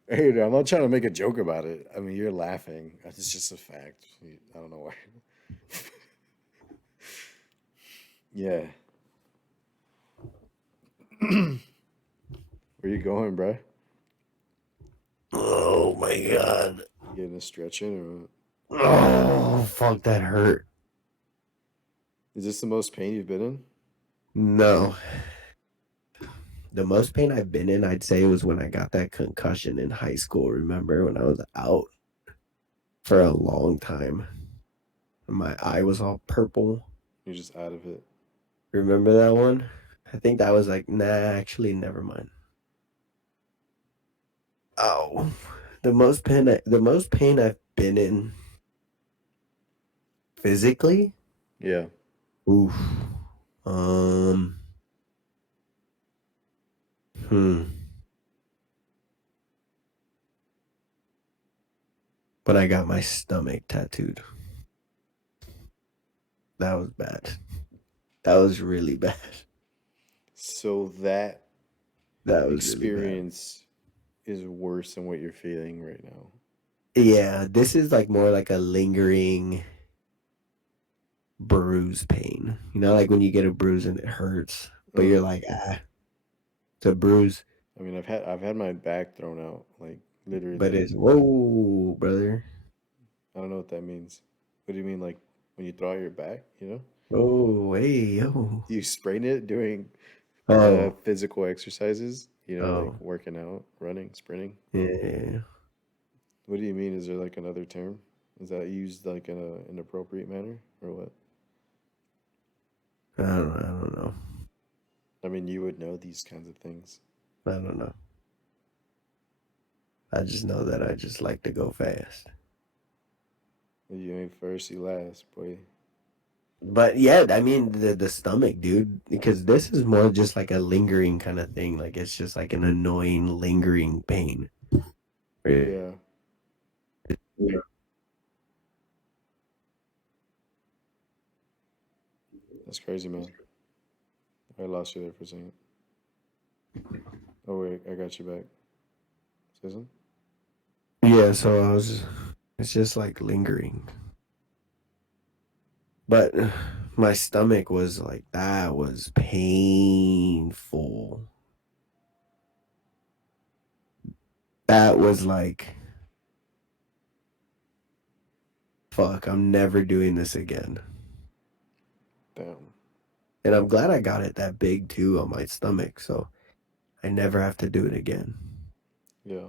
Hey, dude, I'm not trying to make a joke about it. I mean, you're laughing. It's just a fact. I don't know why. Yeah. Where you going, bruh? oh my God. You getting a stretch in or what? Oh, fuck, that hurt. Is this the most pain you've been in? No. The most pain I've been in, I'd say, was when I got that concussion in high school. Remember when I was out for a long time? My eye was all purple. You're just out of it. Remember that one? I think that was like, nah, actually, never mind. Oh, the most pain I've been in physically. Yeah. Oof. Um. Hmm. When I got my stomach tattooed, that was bad. That was really bad. So that That was really bad. experience is worse than what you're feeling right now. Yeah, this is like more like a lingering bruise pain. You know, like when you get a bruise and it hurts, but Uh, you're like, it's a bruise, I mean, I've had my back thrown out, like but literally. it's whoa, brother. I don't know what that means. What do you mean, like when you throw out your back? You know, Oh, hey, yo. you sprain it doing Oh, physical exercises. You know, like oh, working out, running, sprinting. yeah. What do you mean? Is there like another term? Is that used like in a an appropriate manner or what? I don't know. I mean, you would know these kinds of things. I don't know. I just know that I just like to go fast. You ain't first, you last, boy. But yeah, I mean the stomach, dude, because this is more just like a lingering kind of thing. Like it's just like an annoying lingering pain. Yeah. Yeah, that's crazy, man. I lost you there for a second. Oh wait, I got you back. Say something? Yeah, so it's just like lingering. But my stomach was like, that was painful. That was like, fuck, I'm never doing this again. Damn. And I'm glad I got it that big too on my stomach, so I never have to do it again. Yeah,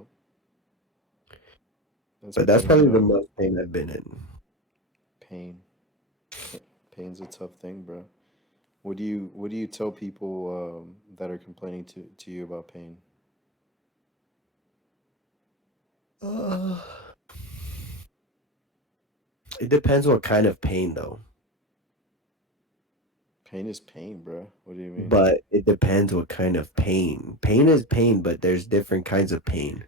that's But that's pain, probably the bro. most pain I've been in. Pain. Pain's a tough thing, bro. What do you tell people that are complaining to you about pain? Uh, it depends what kind of pain though. Pain is pain, bro. What do you mean? But it depends what kind of pain. Pain is pain, but there's different kinds of pain.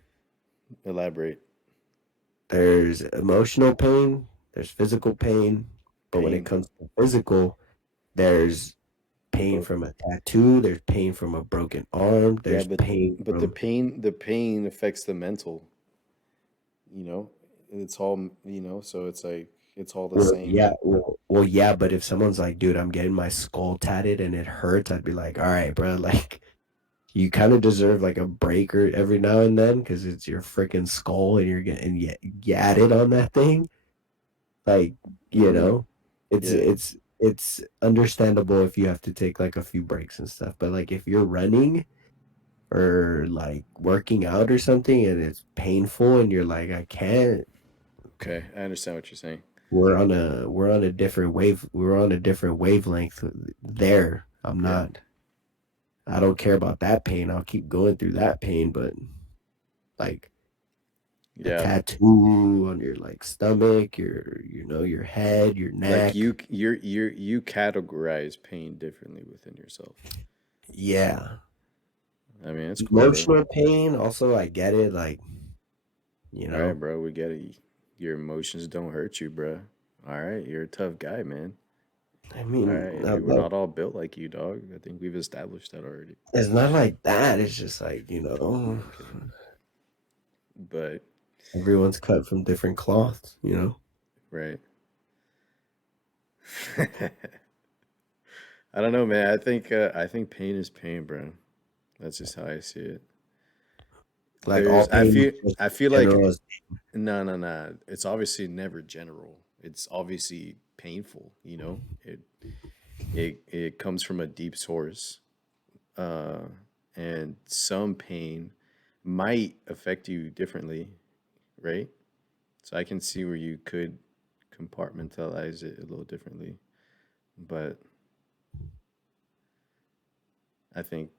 Elaborate. There's emotional pain, there's physical pain, but when it Pain. comes to physical, there's pain But from a tattoo, there's pain from a broken arm, yeah, there's pain but from the pain affects the mental. You know, it's all So it's like it's all the well, same. yeah, yeah, but if someone's like, dude, I'm getting my skull tatted and it hurts, I'd be like, all right, bro, like you kind of deserve like a break or every now and then because it's your freaking skull and you're getting yatted on that thing. Like, you Mm-hmm. know, it's Yeah. it's it's understandable if you have to take like a few breaks and stuff. But like if you're running or like working out or something and it's painful and you're like, I can't, Okay, I understand what you're saying. we're on a different wavelength there. Yeah. I don't care about that pain. I'll keep going through that pain, but like the Yeah. tattoo on your like stomach, your head, your Like neck. you categorize pain differently within yourself. Yeah. I mean, it's cool, bro. Emotional pain, also I get it, like, you All right, know. bro. We get it. Your emotions don't hurt you, bro. All right, you're a tough guy, man. I All mean, right, not we're like not all built like you, dog. I think we've established that already. it's not like that. It's just like, I'm kidding, but everyone's cut from different cloths. right. I don't know, man. I think pain is pain, bro. That's just how I see it. Like all There's pain is just I feel like general. no, no, no. It's obviously never general. It's obviously painful, It comes from a deep source. Uh and some pain might affect you differently, right? So I can see where you could compartmentalize it a little differently. But I think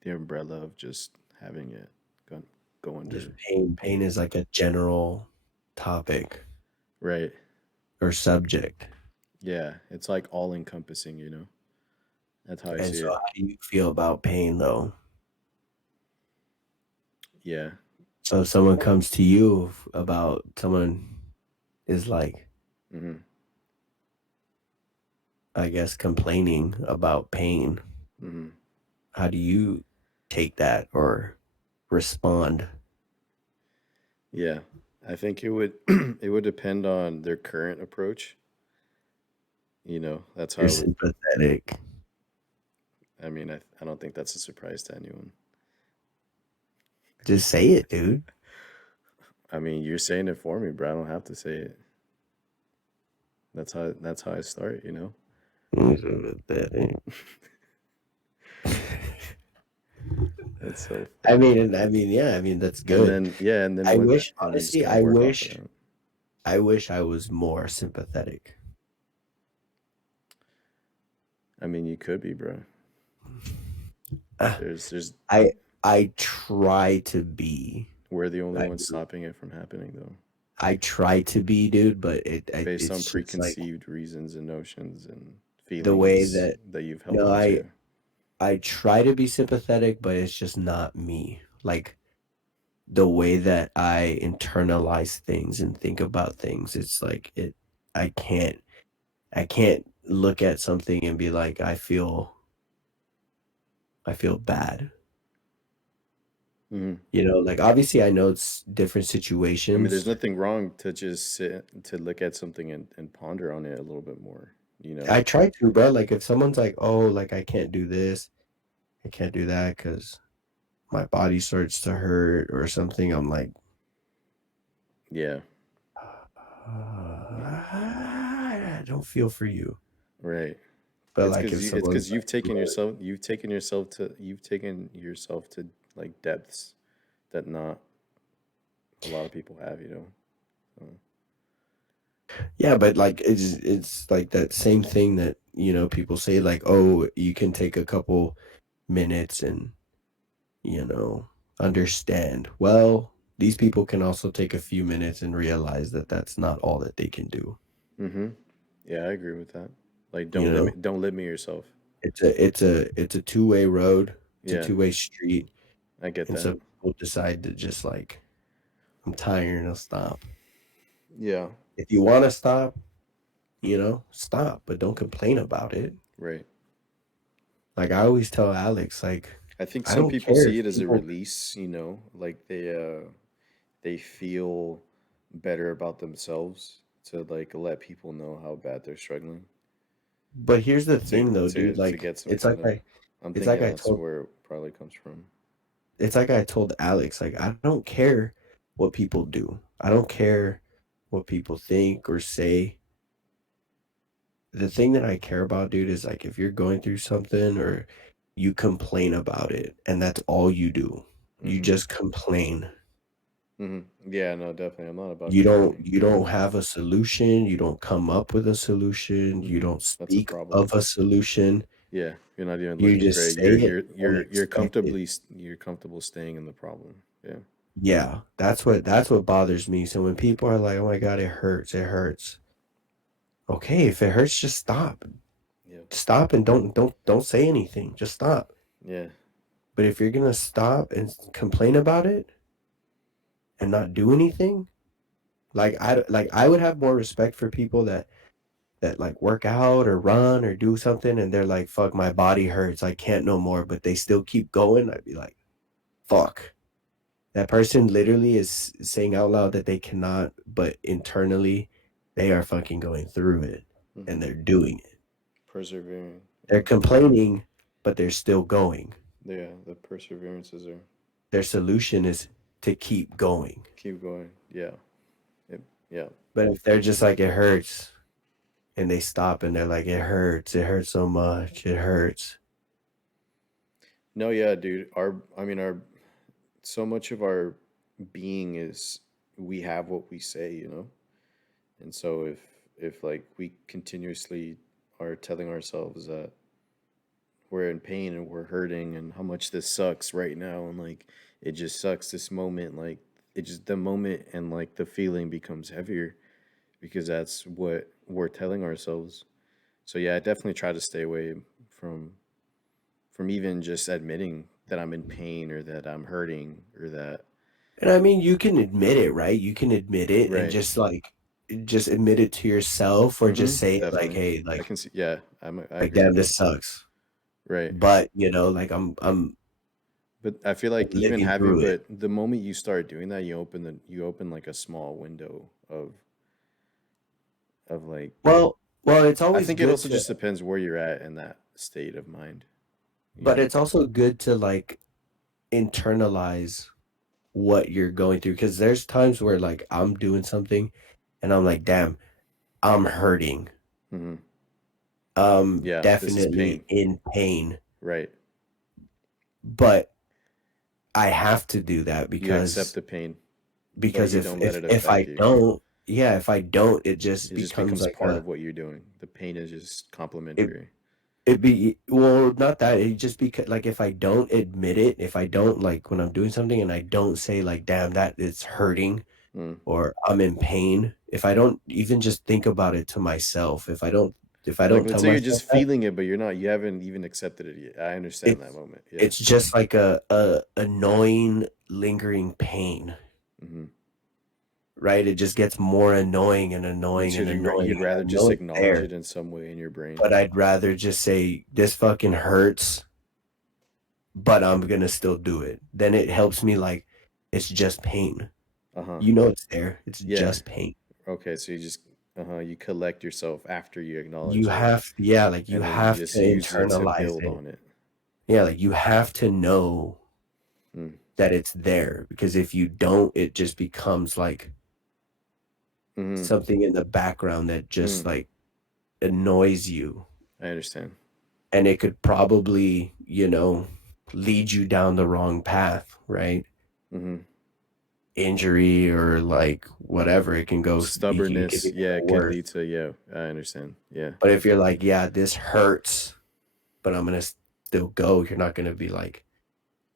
the umbrella of just having it go Just under. pain is like a general topic Right. or subject. Yeah. It's like all encompassing. That's how I And see so it. how do you feel about pain though? Yeah. So if someone comes to you about someone is like, Hmm. I guess, complaining about pain, Hmm. how do you take that or respond? Yeah. I think it would it would depend on their current approach. That's how You're I would. sympathetic. I mean, I don't think that's a surprise to anyone. Just say it, dude. I mean, you're saying it for me, bro. I don't have to say it. That's how I start. I'm sympathetic. That's so funny. Yeah, I mean that's And good. then yeah, and then I when wish, and you just honestly, kind of work off of that. I wish I was more sympathetic. I mean, you could be, bro. Uh, There's I I try to be. We're the only I ones do. stopping it from happening, though, I try to be, dude, but based on it's just like preconceived reasons and notions and the way feelings that that you've held no, on to. I try to be sympathetic, but it's just not me. Like the way that I internalize things and think about things, it's like I can't I can't look at something and be like I feel bad. Hmm. Like obviously I know it's different I mean, there's situations. nothing wrong to just sit to look at something and ponder on it a little bit more. You know? I try to, bro. Like if someone's like, "Oh, like I can't do this, I can't do that because my body starts to hurt or something," I'm like, Yeah. I don't feel for you. Right. But It's like because if it's someone's because like, you've taken yourself to like depths that not a lot of people have. So, yeah, but like it's like that same thing that people say like, "Oh, you can take a couple minutes and you know understand." Well, these people can also take a few minutes and realize that that's not all that they can do. mm-hmm. Yeah, I agree with that. Like, You know, don't limit yourself. it's a two-way road. It's a Yeah, two-way street, I get and that. some people decide to just like, I'm tired, and I'll stop. Yeah, If you want to stop, stop, but don't complain about it. right. Like I always tell Alex, like, I think I some don't people care see if it as a people, release, like they feel better about themselves to like let people know how bad they're struggling but here's the thing though, dude. to Like, get some kind of. I'm it's like thinking I that's told, where it probably comes from. it's like I told Alex, like, I don't care what people do. I don't care what people think or say. The thing that I care about, dude, is like if you're going through something or you complain about it and that's all you do, you Mm-hmm. just complain. Hmm. Yeah, no, definitely. I'm not about You don't complaining. you don't have a solution, you don't come up with a solution, you Hmm. don't That's a speak problem. of a solution. Yeah, you're not even You looking for just it. say it and You're expect it. comfortably you're comfortable staying in the problem. Yeah. Yeah, that's what bothers me. So when people are like, "Oh my God, it hurts, it hurts." Okay, if it hurts, just stop. Yeah. Stop and don't say anything. Just stop. Yeah. But if you're gonna stop and complain about it and not do anything, like I would have more respect for people that like work out or run or do something and they're like, "Fuck, my body hurts. I can't no more," but they still keep going. I'd be like, "Fuck." That person literally is saying out loud that they cannot, but internally they are fucking going through it and Hmm. they're doing it. Persevering. They're Yeah. complaining, but they're still going. Yeah. The perseverance is there. Their solution is to keep going. Keep going. Yeah. It, yeah. But if they're just like, it hurts, and they stop and they're like, it hurts so much, it hurts. No, yeah, dude. I mean, so much of our being is we have what we say, you know? And so if like we continuously are telling ourselves that we're in pain and we're hurting and how much this sucks right now and like it just sucks this moment, like it just the moment and like the feeling becomes heavier because that's what we're telling ourselves. So yeah, I definitely try to stay away from from even just admitting that I'm in pain or that I'm hurting or that. And I mean, you can admit it, right? You can admit it and Right. just admit it to yourself or Mm-hmm. just say it like, Definitely. hey, I can see. Yeah, I like, agree damn, with that. this sucks. Right. But, like I'm But I feel like even living having, through it. but the moment you start doing that, you open like a small window of like. Well, it's I always think it good also to, just depends where you're at in that state of mind. You but know. it's also good to like internalize what you're going through because there's times where like I'm doing something and I'm like, damn, I'm hurting. Hmm. Yeah, this is Definitely pain. in pain, Right. but I have to do that You accept because the pain, but because you if don't let if it if affect I you. don't, yeah, if I don't, it just It just becomes becomes like part of what you're doing. The pain is just it complementary. it be well, not that it just because like if I don't admit it, if I don't like when I'm doing something and I don't say like, damn, that it's hurting Mm. or I'm in pain, if I don't even just think about it to myself, if I Like don't let's tell say you're myself just that, feeling it, but you're not. You haven't even accepted it yet. I understand that it's moment. Yeah. it's just like a annoying, lingering pain, Hmm. right? It just gets more annoying and And annoying so and annoying, you'd and rather I know just it's acknowledge there, it in some way in your brain. but I'd rather just say, "This fucking hurts, but I'm gonna still do it." Then it helps me like, it's just pain. Uh huh. You know it's there. It's Yeah. just pain. Okay. So you just you collect yourself after you You acknowledge it, have yeah, like, you and then you have just to use it to internalize build it. on it. Yeah, like, you have to know Mm. that it's there because if you don't, it just becomes like Hmm. something in the background that just, Mm. like, annoys you, I understand. and it could probably, lead you down the wrong path, right? Hmm. Injury or, like, whatever, it can go it could Stubbornness. even Yeah, go it could worse. lead to. Yeah, I understand. Yeah. But if you're like, "Yeah, this hurts, but I'm gonna still go," you're not gonna be like,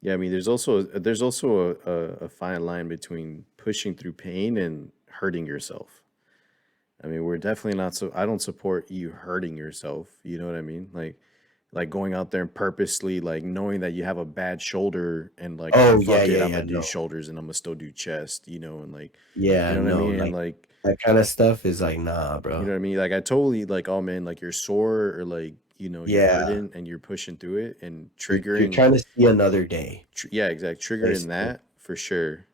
Yeah, I mean, there's also a fine line between pushing through pain and hurting yourself. I mean, we're definitely not so. I don't support you hurting yourself. You know what I mean? Like going out there and purposely like knowing that you have a bad shoulder and like "Oh, yeah, fuck it, yeah, I'm yeah, gonna do no. shoulders and I'm gonna still do chest. You know, and like you Yeah, know what I no, mean? And like, like that kinda stuff is like, nah, you bro." know what I mean? Like I totally like oh man, like you're sore or like you're Yeah. hurting and you're pushing through it and You're trying to see another day, yeah, exactly, triggering basically. that for sure.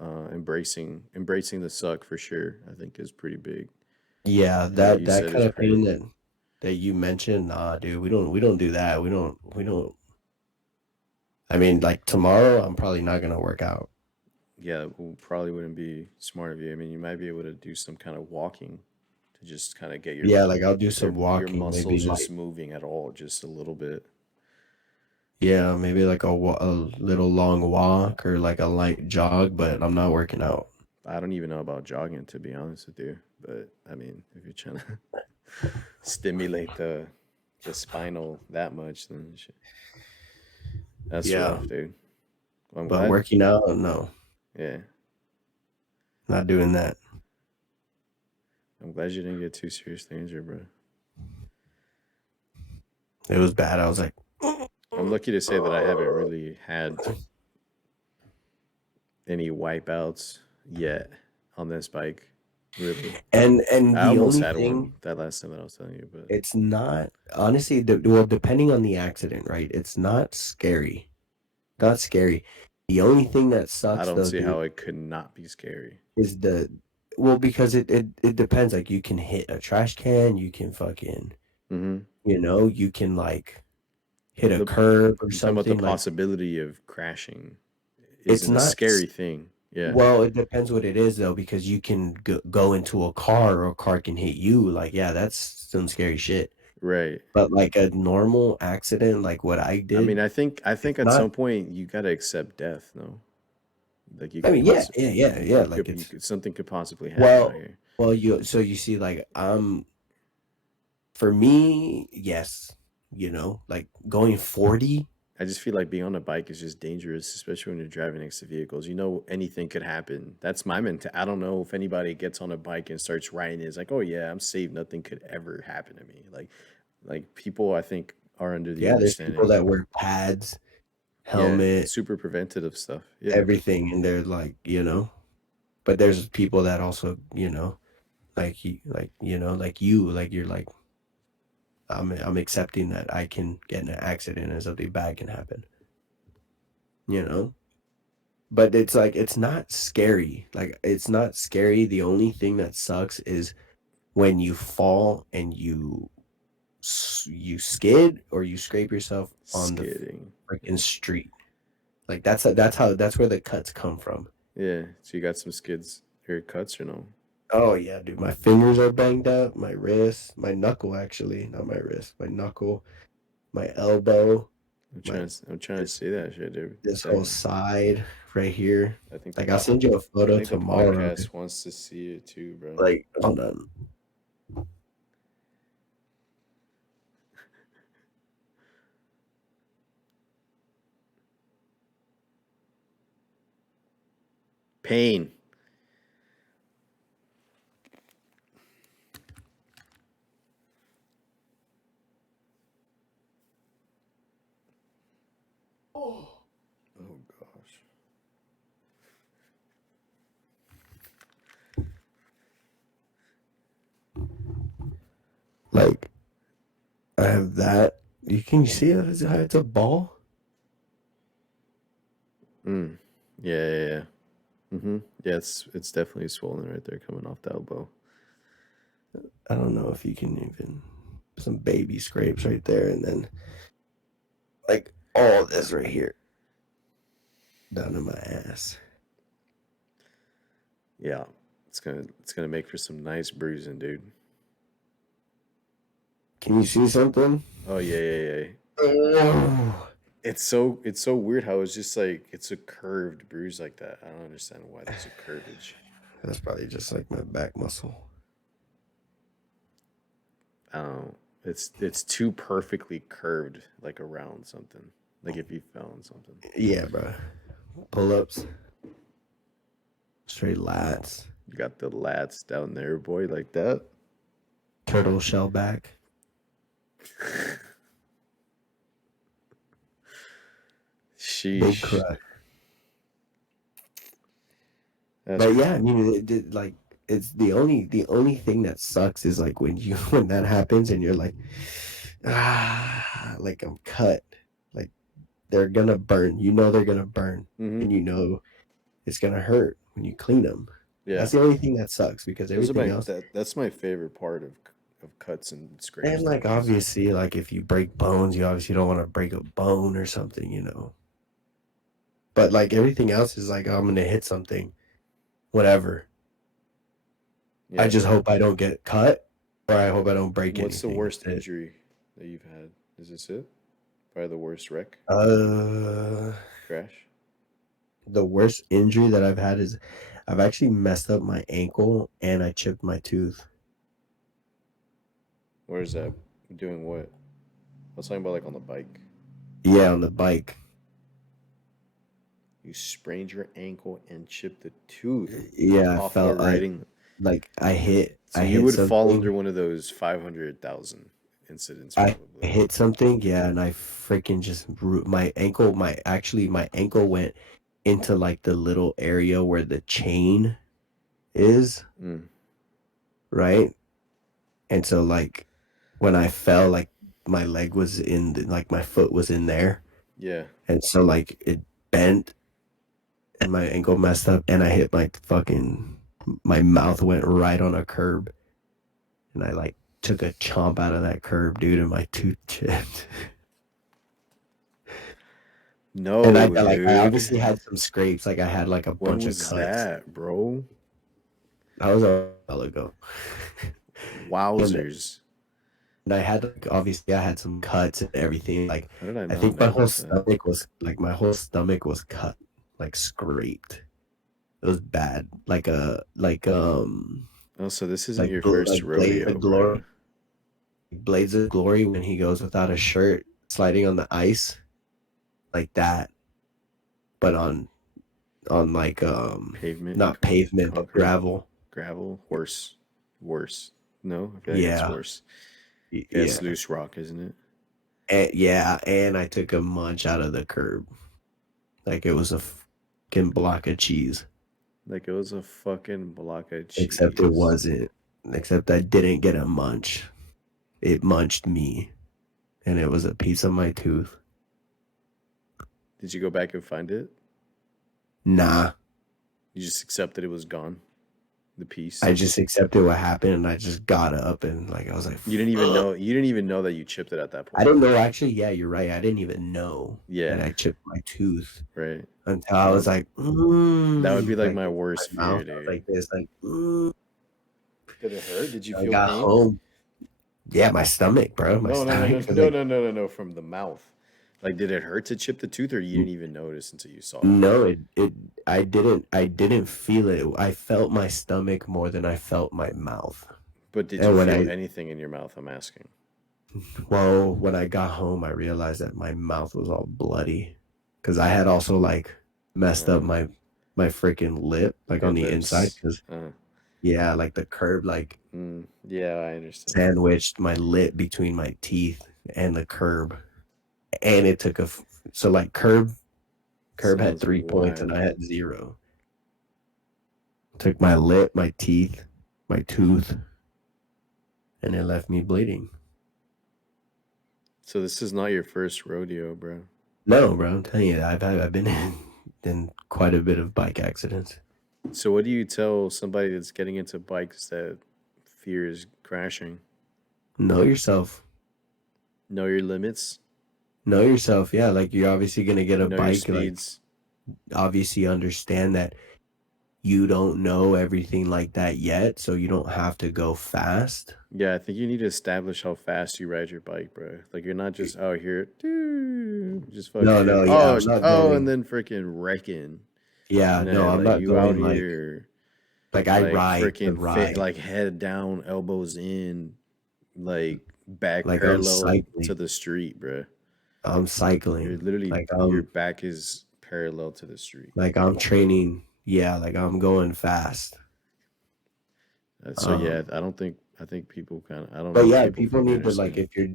Embracing the suck for sure. I think is pretty big, Yeah, and what that you that said is kinda pain great. that you mentioned, nah, dude, we don't do that. We don't I mean, like, tomorrow, I'm probably not gonna work out. Yeah, probably wouldn't be smart of you. I mean, you might be able to do some kind of walking to just kind of get Yeah, like, I'll do some your walking, maybe, muscles just like moving at all, just a little bit. Yeah, maybe like a little long walk or like a light jog, but I'm not working out. I don't even know about jogging, to be honest with you. But I mean, if you're trying to stimulate the spinal that much, then that's Yeah, rough, dude. Well, I'm but glad. working out, no, Yeah, not doing that. I'm glad you didn't get too seriously injured, bro. It was bad. I was like, I'm lucky to say that I haven't really had any wipeouts yet on this bike. Really, and I the almost only had one thing, that last time that I was telling you, but it's not honestly, well, depending on the accident, right? It's not scary. Not scary. The only thing that I sucks don't though, see dude, how it could not be scary. is well, because it depends. Like you can hit a trash can, you can fucking, Mm-hmm. you can like hit a The curb or I'm talking about the something. Like possibility of crashing it's isn't a not scary thing. Yeah, well, it depends what it is though, because you can go into a car or a car can hit you. Like, yeah, that's some scary shit. right. But like a normal accident, like what I I mean, did, I think it's at not. some point you gotta accept death. No, like I mean, yeah, yeah, yeah, yeah. you Like could, it's something could possibly happen out well, here. you. So you see, like for me, yes, like going 40. I just feel like being on a bike is just dangerous, especially when you're driving next to vehicles. You know, anything could happen. That's my mentality. I don't know if anybody gets on a bike and starts riding. It's like, oh yeah, I'm safe. Nothing could ever happen to me. Like people, I think are under the Yeah, there's people understanding. that wear pads, Yeah, helmet, super preventative stuff. Yeah, everything, and they're like, but there's people that also, like you, like you're like I'm accepting that I can get in an accident and something bad can happen, you know? But it's like it's not scary. Like it's not scary. The only thing that sucks is when you fall and you skid or you scrape yourself on the skidding. freaking street. Like that's where the cuts come from. Yeah, so you got some skids or cuts or no? Oh yeah, dude. My fingers are banged up, my wrist, my knuckle actually, not my wrist, my knuckle, my elbow, my I'm trying to this see that shit, dude. this whole side right here. I think the Like I'll po- send you a I photo think the tomorrow. podcast wants to see it too, bro. Like hold on. Pain. Oh gosh. Like I have that. You can see it? It's a ball. Mm. Yeah, yeah, yeah. Mm-hmm. Yeah, it's definitely swollen right there coming off the elbow. I don't know if you can even some baby scrapes right there, and then like all this right here down in my ass. Yeah. It's gonna make for some nice bruising, dude. Can you see something? Oh yeah, yeah, yeah. Oh, It's so weird how it's just like it's a curved bruise like that. I don't understand why there's a curvage. that's probably just like my back muscle. I don't know. It's too perfectly curved, like around something. Like if you fell on something. Yeah, bro. Pull ups, straight lats, You got the lats down there, boy, like that. turtle shell back, big Sheesh. crutch. That's But yeah, I crazy. mean, like it's the only thing that sucks is like when you when that happens and you're like, like I'm cut. Like they're gonna burn. You know they're gonna burn, Mm-hmm. and you know it's gonna hurt when you clean them. Yeah. That's the only thing that sucks because Those are everything my else. that's my favorite part of cuts and scrapes And though. like Just obviously, like if you break bones, you obviously don't want to break a bone or something. But like everything else is like, oh, I'm gonna hit something, whatever. I yeah. just hope I don't get cut, or I hope I don't break What's the anything. worst That's it. injury that you've had? Is this it? Probably the worst wreck Uh, crash. the worst injury that I've had is I've actually messed up my ankle and I chipped my tooth. Where is that? Doing what? I was talking about like on the bike. Yeah, on the bike. You sprained your ankle and chipped the tooth Yeah, I off of felt I riding. like So I you hit would fall something. under one of those 500,000 incidents, I probably. hit something, yeah, and I freaking just my ankle, my ankle went into like the little area where the chain is, Mm, right? And so like when I fell, like my leg was like my foot was in there, yeah. and so like it bent and my ankle messed up, and I hit my mouth went right on a curb, and I like took a chomp out of that curb, dude, and my tooth chipped. And No, I dude. obviously had some scrapes, like I had like a When bunch of was cuts. that, bro? That was a while ago. and Wowzers. and I had like obviously I had some cuts and everything. Like How did I I not think know about that? my whole stomach was cut, like scraped. It was bad. Oh, so this isn't your first Like rodeo, bro. Blades of Glory when he goes without a shirt sliding on the ice like that, but on like Pavement, not pavement but concrete, gravel. gravel, horse, worse. No, I feel like it's Yeah, worse. Yeah, it's yeah, loose rock, isn't it? yeah. And I took a munch out of the curb like it was a fucking block of cheese. Like it was a fucking block of Except it cheese. wasn't. Except I didn't get a munch. It munched me, and it was a piece of my tooth. Did you go back and find it? Nah, You just accept that it was gone, the piece. I just accepted what happened, and I just got up and like I was like, You didn't even "Ugh." know. You didn't even know that you chipped it at that I point. didn't know actually. Yeah, you're right. I didn't even know that Yeah, I chipped my tooth right. until I was Um, like, that would be like like my in worst my mouth. fear, I was dude. like this, Did it hurt? Did you I feel got pain? home. Yeah, my stomach, bro. My No, no, no, no, stomach was no, like, no, no, no, no. From the mouth. Like, did it hurt to chip the tooth, or you didn't even notice until you saw it? no, I didn't feel it. I felt my stomach more than I felt my mouth. But did you And feel anything in your mouth? I'm asking. when I got home, I realized that my mouth was all bloody because I had also like messed up Uh, my freaking lip, like your on the inside. lips. Because yeah, like the curb like Yeah, I understand. sandwiched my lip between my teeth and the curb, and it took so like curb had Sounds 3 points and wild. I had zero. Took my lip, my teeth, my tooth, and it left me bleeding. So this is not your first rodeo, bro. No, bro, I'm telling you, I've been in quite a bit of bike accidents. So what do you tell somebody that's getting into bikes that fears crashing? Know yourself. Know your limits, Know yourself. Yeah, like you're obviously gonna get a know your bike. Like speeds. obviously understand that you don't know everything like that yet, so you don't have to go fast. Yeah, I think you need to establish how fast you ride your bike, bro. Like you're not just out here, dude, just No, no, fucking yeah, I'm not and going. then freaking wrecking. Yeah, no, No, I'm like not you out going here, like I like ride to freaking ride. like head down, elbows in, like back Like I'm parallel to cycling. the street, bro. I'm You're cycling. literally Like your I'm back is parallel to the street. like I'm training. Yeah, like I'm going fast. So yeah, Um, I think people kind of I don't but know if yeah, people people fully need to like understand. if you're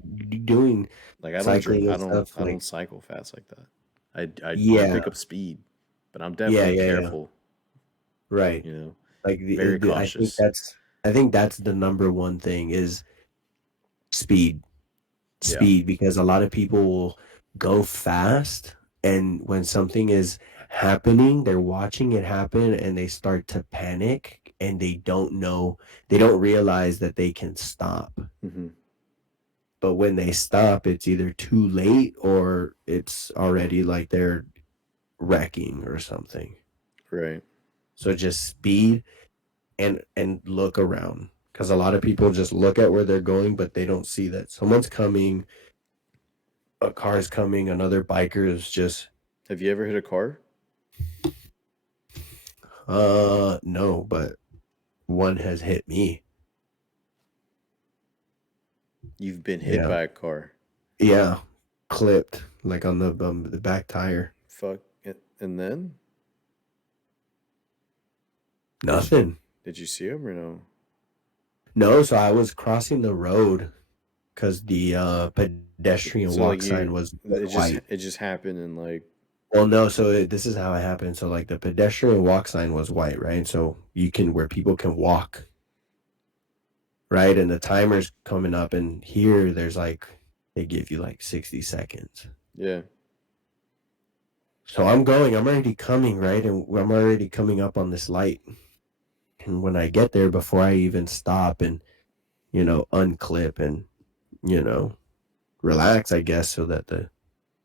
doing Like cycling and stuff, I don't like cycle fast like that. I do yeah, pick up speed, but I'm yeah, definitely yeah, yeah, careful, right. you know, Like very cautious. I think that's the number one thing is speed. Yeah. Speed because a lot of people will go fast and when something is happening, they're watching it happen and they start to panic and they don't realize that they can stop. Hmm. But when they stop, it's either too late or it's already like they're wrecking or something. Right. So just speed and look around because a lot of people just look at where they're going but they don't see that someone's coming a car's coming, another biker is just Have you ever hit a car? no, but one has hit me. You've been hit Yeah. by a car. Yeah. Clipped like on the back tire. Fuck it. And then did you Nothing. did you see him or no? No, so I was crossing the road because the pedestrian So like walk you, sign was it just white. it just happened and like Well, no, so this is how it happened. So like the pedestrian walk sign was white, right? So you can where people can walk, right? And the timer's coming up, and here there's like they give you like 60 seconds. yeah. So I'm already coming, right? And I'm already coming up on this light. And when I get there, before I even stop and, unclip and, you know, relax, I guess, so that the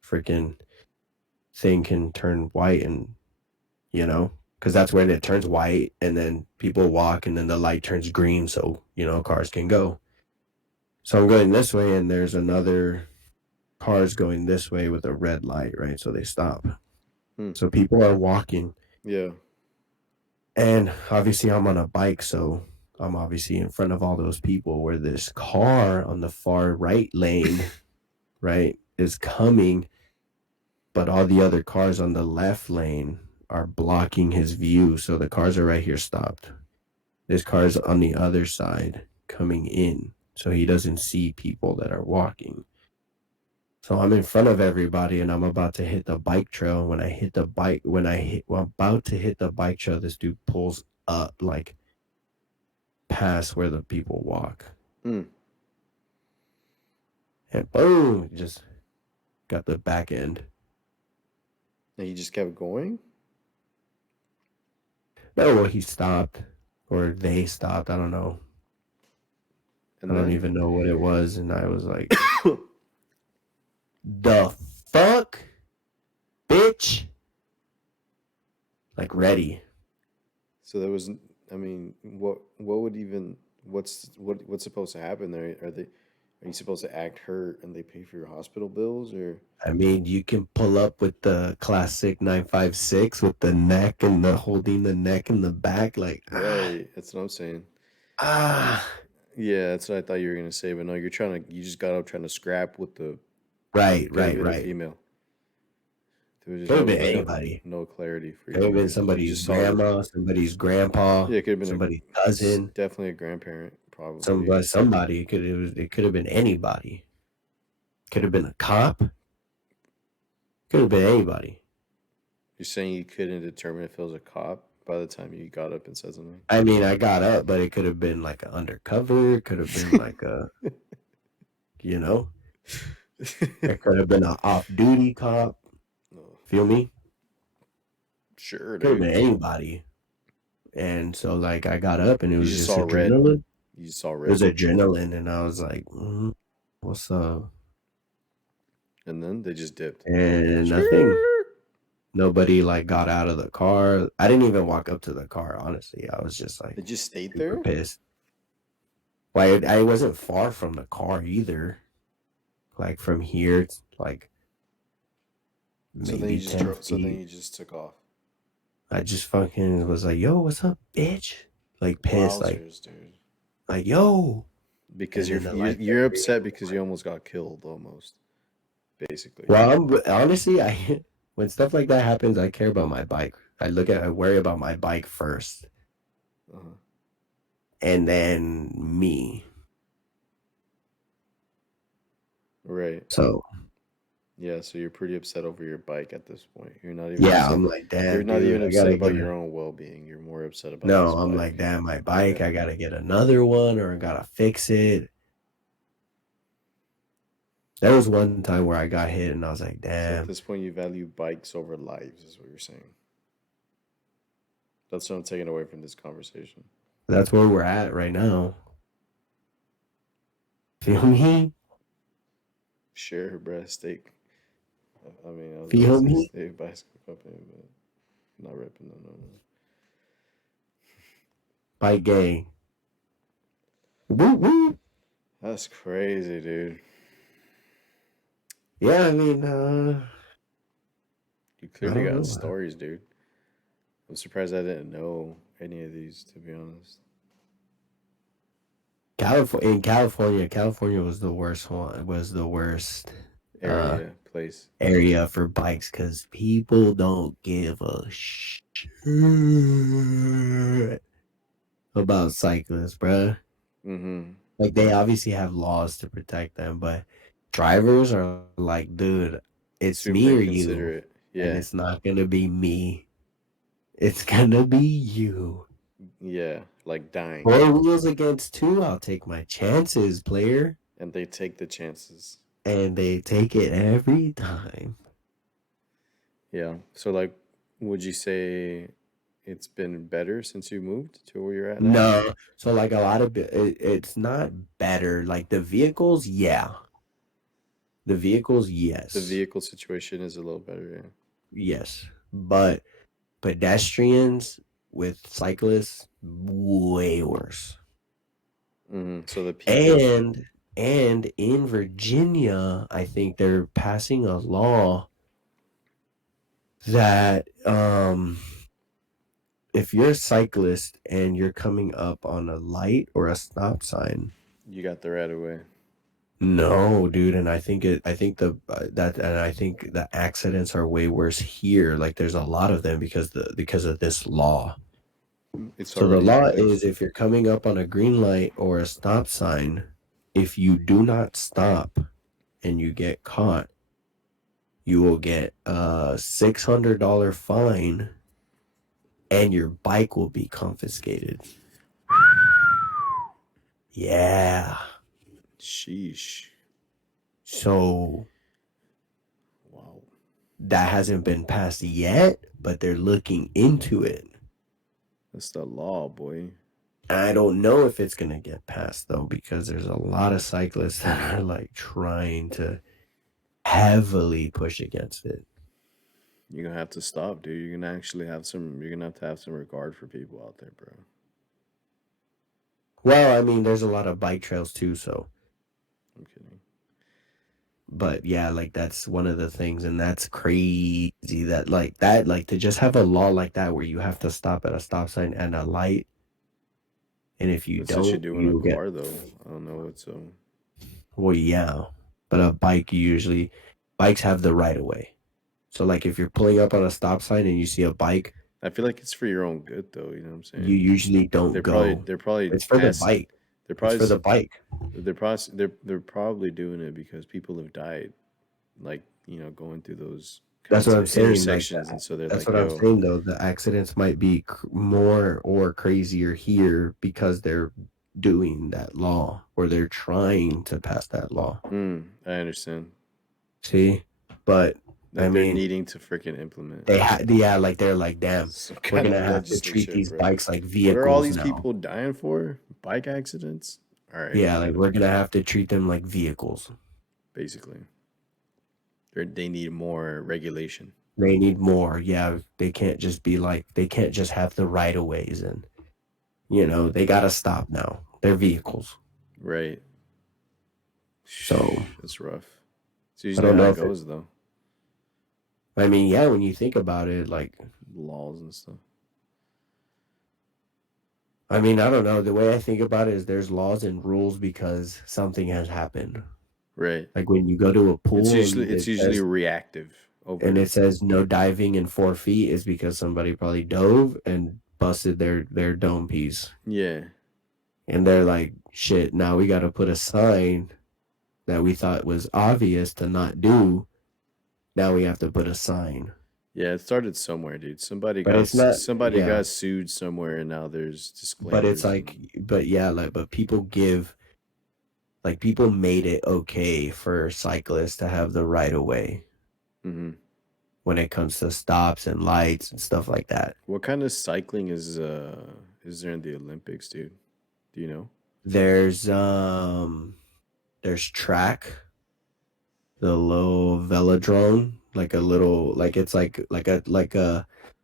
freaking thing can turn white and, because that's when it turns white and then people walk and then the light turns green so, cars can go. So I'm going this way and there's another cars going this way with a red light, right? So they stop. Hmm. So people are walking. Yeah. And obviously, I'm on a bike, so I'm obviously in front of all those people where this car on the far right lane, right, is coming, but all the other cars on the left lane are blocking his view. So the cars are right here stopped. This car's on the other side coming in, so he doesn't see people that are walking. So I'm in front of everybody and I'm about to hit the bike trail. When I hit the bike, when I'm about to hit the bike trail, this dude pulls up like past where the people walk. Hmm. And boom, just got the back end. And he just kept going? No, well, he stopped or they stopped. I don't know. I And don't then even know what it was. And I was like, the fuck, bitch? Like, ready. so there was I mean, what would even what's supposed to happen there? Are you supposed to act hurt and they pay for your hospital bills or I mean, you can pull up with the classic 956 with the neck and the holding the neck in the back, like, right? That's what I'm saying. ah. Yeah, that's what I thought you were gonna say, but no, you just got up trying to scrap with the Right, could have right, hit a right. female. Could have There been was anybody. no clarity for Could you have been there. You somebody's just saw her. grandma, somebody's grandpa, Yeah, it could have been somebody's cousin. definitely a grandparent, probably. Somebody it could have been anybody. Could have been a cop. Could have been anybody. You're saying you couldn't determine if it was a cop by the time you got up and said something. I mean, I got up, but it could have been like an undercover. It could have been like you know, it could have been an off-duty cop. No. Feel me? Sure, Could have dude. been anybody. And so, like, I got up, and it You was just just saw red. adrenaline. You just saw It was red, adrenaline, and I was like, "What's up?" and then they just dipped. And nothing. Skirt. Nobody like got out of the car. I didn't even walk up to the car, honestly. I was just like They just stayed super there. pissed. Like I wasn't far from the car either. Like from here, it's like So then you maybe just 10 drove. So then feet. you just took off. I just fucking was like, yo, what's up, bitch? Like pissed, Wowzers, dude. yo. Because And then the light you're started green. upset because you almost got killed, almost basically. Well, honestly, I when stuff like that happens, I care about my bike. I worry about my bike first, Uh-huh. and then me. Right. So Yeah. So you're pretty upset over your bike at this point. You're not even yeah, upset. I'm like, You're damn, not dude, even I upset gotta about get your a. own well-being. You're more upset about No, this I'm like, bike. damn, my bike, Okay. I gotta get another one or I gotta fix it. There was one time where I got hit and I was like, So at damn, this point, you value bikes over lives, is what you're saying. That's what I'm taking away from this conversation. that's where we're at right now. Feel me? Share breast steak. I mean, I was about to Feel say me? steak bicycle company, but not ripping. No, no, no. Bike gang. Woo woo. That's crazy, dude. Yeah, I mean, You I clearly don't got know. stories, dude. I'm surprised I didn't know any of these, to be honest. California was the worst one. Was the worst uh Area, place. area for bikes because people don't give a shit about cyclists, bruh. Mm-hmm. Like they obviously have laws to protect them, but drivers are like, dude, it's Super me or you, inconsiderate. and Yeah. it's not gonna be me. It's gonna be you. Yeah. Like dying. Four wheels against two, I'll take my chances, player. And they take the chances. And they take it every time. Yeah. So, like, would you say it's been better since you moved to where you're at now? No, so like a lot of it's not better. Like the vehicles, yeah. The vehicles, The yes. vehicle situation is a little better, Yes. But pedestrians with cyclists, way worse. yeah. So the people, And and in Virginia, I think they're passing a law that if you're a cyclist and you're coming up on a light or a stop sign, you got the right away. no, dude, and I think and I think the accidents are way worse here. Like there's a lot of them because of this law. It's So the already law in is place. if you're coming up on a green light or a stop sign, if you do not stop and you get caught, you will get a $600 fine and your bike will be confiscated. Yeah. Sheesh. So Wow. that hasn't been passed yet, but they're looking into it. That's the law, boy. I don't know if it's gonna get passed though, because there's a lot of cyclists that are like trying to heavily push against it. You're gonna have to stop, dude. You're gonna actually have some. You're gonna have to have some regard for people out there, bro. Well, I mean, there's a lot of bike trails too, so I'm kidding. but yeah, like that's one of the things, and that's crazy that to just have a law like that where you have to stop at a stop sign and a light, and if you That's what you don't, do in a you get car, though. I don't know what's well, yeah. But a bike usually bikes have the right of way. So like if you're pulling up on a stop sign and you see a bike, I feel like it's for your own good, though. You know what I'm you saying? usually don't go. They're probably It's for the pass. bike. They're It's probably for the bike. they're probably doing it because people have died, like going through those That's kinds what of I'm saying. intersections, and so they're That's like, what I'm "Yo, saying though. The accidents might be more or crazier here because they're doing that law or they're trying to pass that law. I understand." See, but I Like they're mean, needing to freaking implement they had yeah, like they're like, damn, some we're kind gonna of have to treat legislation, these bro. bikes like What are all vehicles these now. people dying for? Bike accidents? All right, we Yeah, like gotta we're gonna have to treat them like vehicles. basically. They need more regulation, They need more. Yeah, they can't just be like they can't just have the right of ways and they gotta stop now. They're vehicles. right? So That's rough. It's I usually don't how know it if it goes, though. I mean, yeah, when you think about it, like Laws and stuff. I mean, I don't know. The way I think about it is there's laws and rules because something has happened. Right. Like when you go to a pool It's usually reactive and over. it says no diving in 4 feet is because somebody probably dove and busted their dome piece. Yeah. And they're like, shit, now we got to put a sign that we thought was obvious to not do. Now we have to put a sign. Yeah, it started somewhere, dude. But it's not, Somebody yeah. got sued somewhere, and now there's But it's disclaimers like, and. but yeah, but people made it okay for cyclists to have the right of way Hmm. when it comes to stops and lights and stuff like that. What kind of cycling is there in the Olympics, dude? Do you know? There's there's track, the little velodrome, like a little like it's like a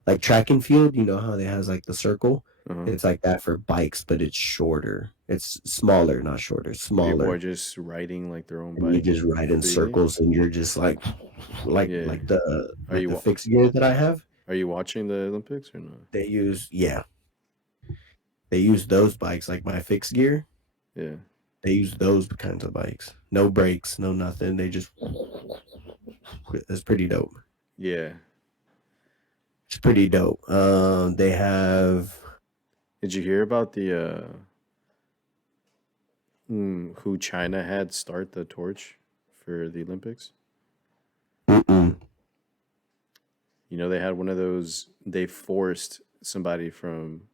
like track and field, you know how they has like the circle? Uh-huh. It's like that for bikes, but it's shorter. It's smaller, not shorter, People are smaller. just riding like their own And you bike just ride in freely. circles and you're just like Yeah. like the Are like you the wa- fixed gear that I have. are you watching the Olympics or not? They use yeah, they use those bikes like my fixed gear. Yeah. They use those kinds of bikes. No brakes, no nothing. They just it's pretty dope. Yeah. It's pretty dope. They have Did you hear about the who China had start the torch for the Olympics? mm-mm. You know, they had one of those. They forced somebody from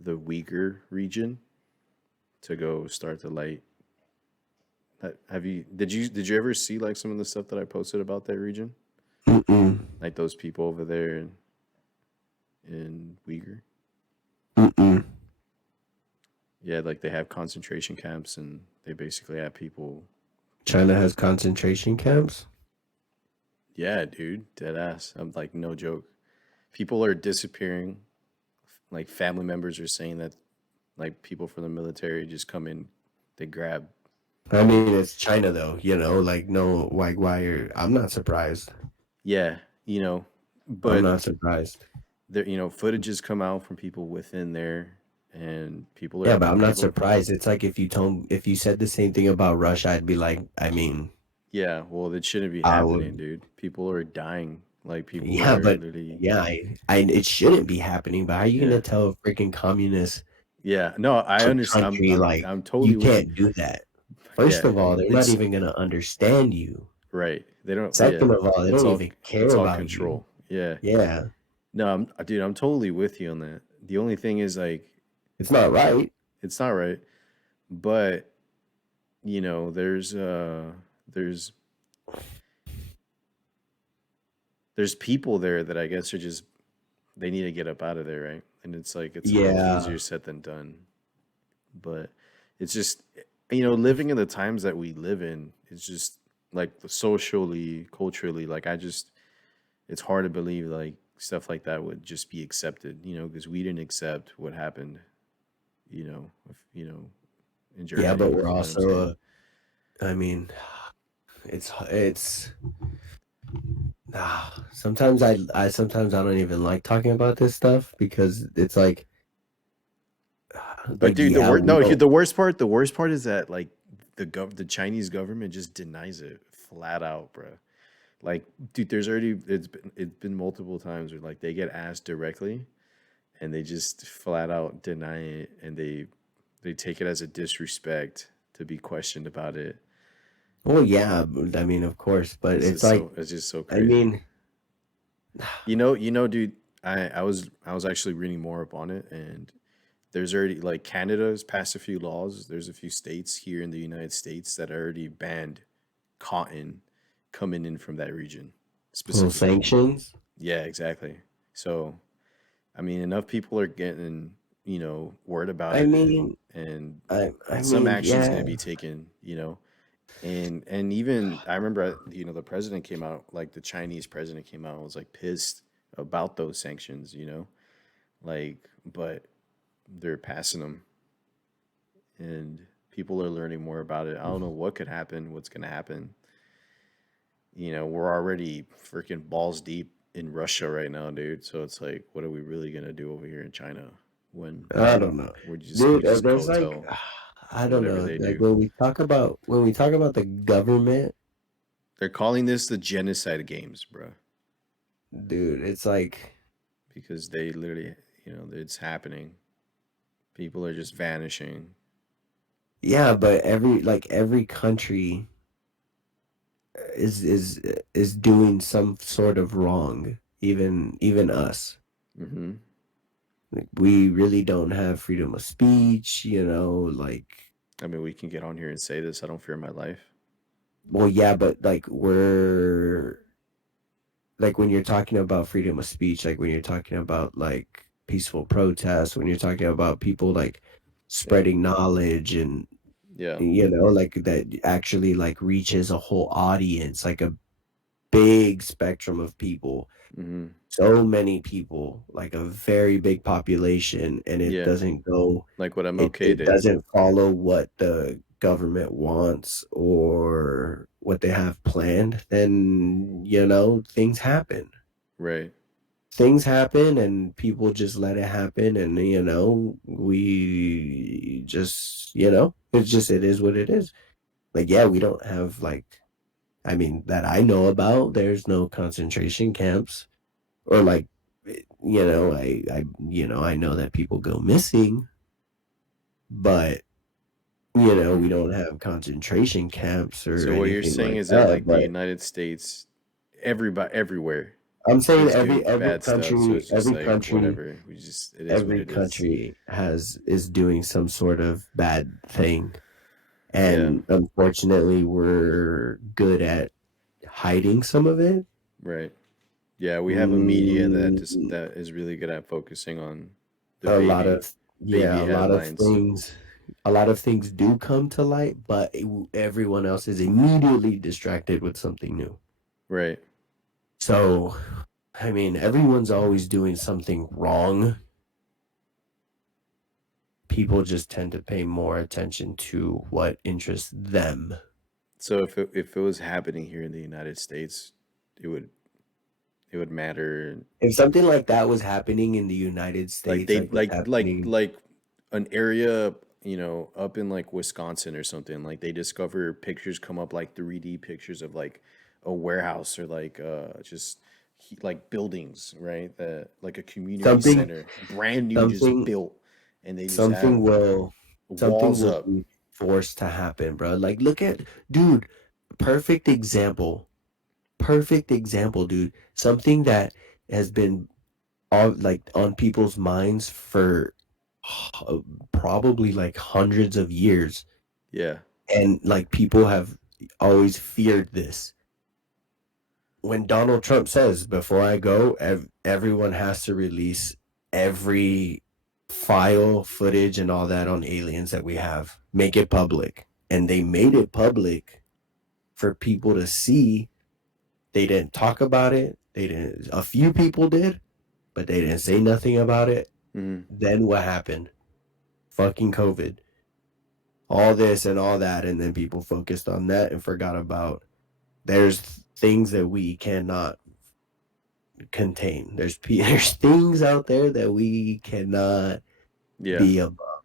the Uyghur region to go start the light. Have you? Did you ever see like some of the stuff that I posted about that region? Mm-mm. Like those people over there in Uyghur. Mm-mm. Yeah, like they have concentration camps and they basically have people. China has concentration camps. Yeah, dude, dead ass. I'm like no joke. People are disappearing. Like family members are saying that like people from the military just come in, they grab. I mean, it's China though, you know, like no, like why are I'm not surprised. Yeah, I'm but not surprised. there, footages come out from people within there, and people Yeah, are but I'm not people. surprised. It's like if you said the same thing about Russia, I'd be like, I mean, Yeah, well, that shouldn't be I happening, would, dude. People are dying. Like people yeah, are but literally. yeah, it shouldn't be happening. But how are you Yeah, gonna tell a freaking communist yeah. No, I understand. country I'm like I'm you totally with you. can't do that? First Yeah, of all, they're not it's even gonna understand you. right. They don't. Yeah, Second of all, they it's don't all even care it's all about you. control. Yeah. Yeah, No, dude. I'm totally with you on that. The only thing is like it's not right. it's not right, but there's there's people there that I guess are just they need to get up out of there, right? And it's like it's a little Yeah, easier said than done. But it's just living in the times that we live in, it's just like socially, culturally, like it's hard to believe like stuff like that would just be accepted, because we didn't accept what happened, in yeah, but Germany. we're You know what I'm saying? also. I mean, it's sometimes I sometimes I don't even like talking about this stuff because it's But dude, yeah, we don't. the worst part is that like the Chinese government just denies it flat out, bro. Like, dude, it's been multiple times where like they get asked directly and they just flat out deny it, and they take it as a disrespect to be questioned about it. Well, yeah, I mean, of course, but It's it's just like so it's just so I crazy. mean, Dude, I was actually reading more up on it, and there's already like Canada's passed a few laws. There's a few states here in the United States that already banned cotton coming in from that region well, specifically. sanctions. Yeah, exactly. So, I mean, enough people are getting, word about I it, and mean, and I some mean, action's going yeah. to be taken, and even I remember, the president came out, like the Chinese president came out and was like pissed about those sanctions, like, but they're passing them, and people are learning more about it. I don't know what could happen, what's going to happen. We're already freaking balls deep in Russia right now, dude. So it's like, what are we really going to do over here in China when I don't know, we dude. just There's like, coattail I don't whatever know. they Like do? when we talk about the government, They're calling this the genocide games, bro, dude, it's like, because they literally, it's happening. People are just vanishing. yeah, but every country is doing some sort of wrong. Even us. Hmm. Like, we really don't have freedom of speech. You know, like I mean, we can get on here and say this. I don't fear my life. well, yeah, but like we're like when you're talking about freedom of speech, like when you're talking about like peaceful protests, when you're talking about people like Yeah. spreading knowledge and Yeah. like that actually like reaches a whole audience, like a big spectrum of people, Mm-hmm. so many people, like a very big population, and it Yeah, doesn't go like what MLK it did. doesn't follow what the government wants or what they have planned, then, things happen. Right. Things happen and people just let it happen, and we just, it is what it is. Like, yeah, we don't have, like, I mean, that I know about, there's no concentration camps, or like, I know that people go missing, but we don't have concentration camps or So what you're anything saying like is that that. like the But United States, everybody everywhere I'm saying is every doing every bad stuff. So country, it's just like whatever. We just it is what every it is. country has is doing some sort of bad thing, Yeah. and unfortunately, we're good at hiding some of it. Right. Yeah, we have a media that just Mm, that is really good at focusing on the a lot baby of yeah, baby headlines. a lot of things do come to light, but everyone else is immediately distracted with something new. Right. So, I mean, everyone's always doing something wrong. People just tend to pay more attention to what interests them. So if it was happening here in the United States, it would it would matter. If something like that was happening in the United Like States, they like what's happening, like an area, up in like Wisconsin or something, like they discover pictures come up like 3D pictures of like a warehouse or like just like buildings, right? That like a community something, center, brand new just something, built, and they just something have will, something walls will up. be forced to happen, bro. Like, look at, dude, perfect example, perfect example, dude. Something that has been all like on people's minds for probably like hundreds of years, Yeah. and like people have always feared this. When Donald Trump says, "Before I go, everyone has to release every file, footage, and all that on aliens that we have, make it public," and they made it public for people to see. They didn't talk about it. They didn't. A few people did, but they didn't say nothing about it. Hmm. Then what happened? Fucking COVID, all this and all that, and then people focused on that and forgot about there's things that we cannot contain. There's things out there that we cannot Yeah. be above.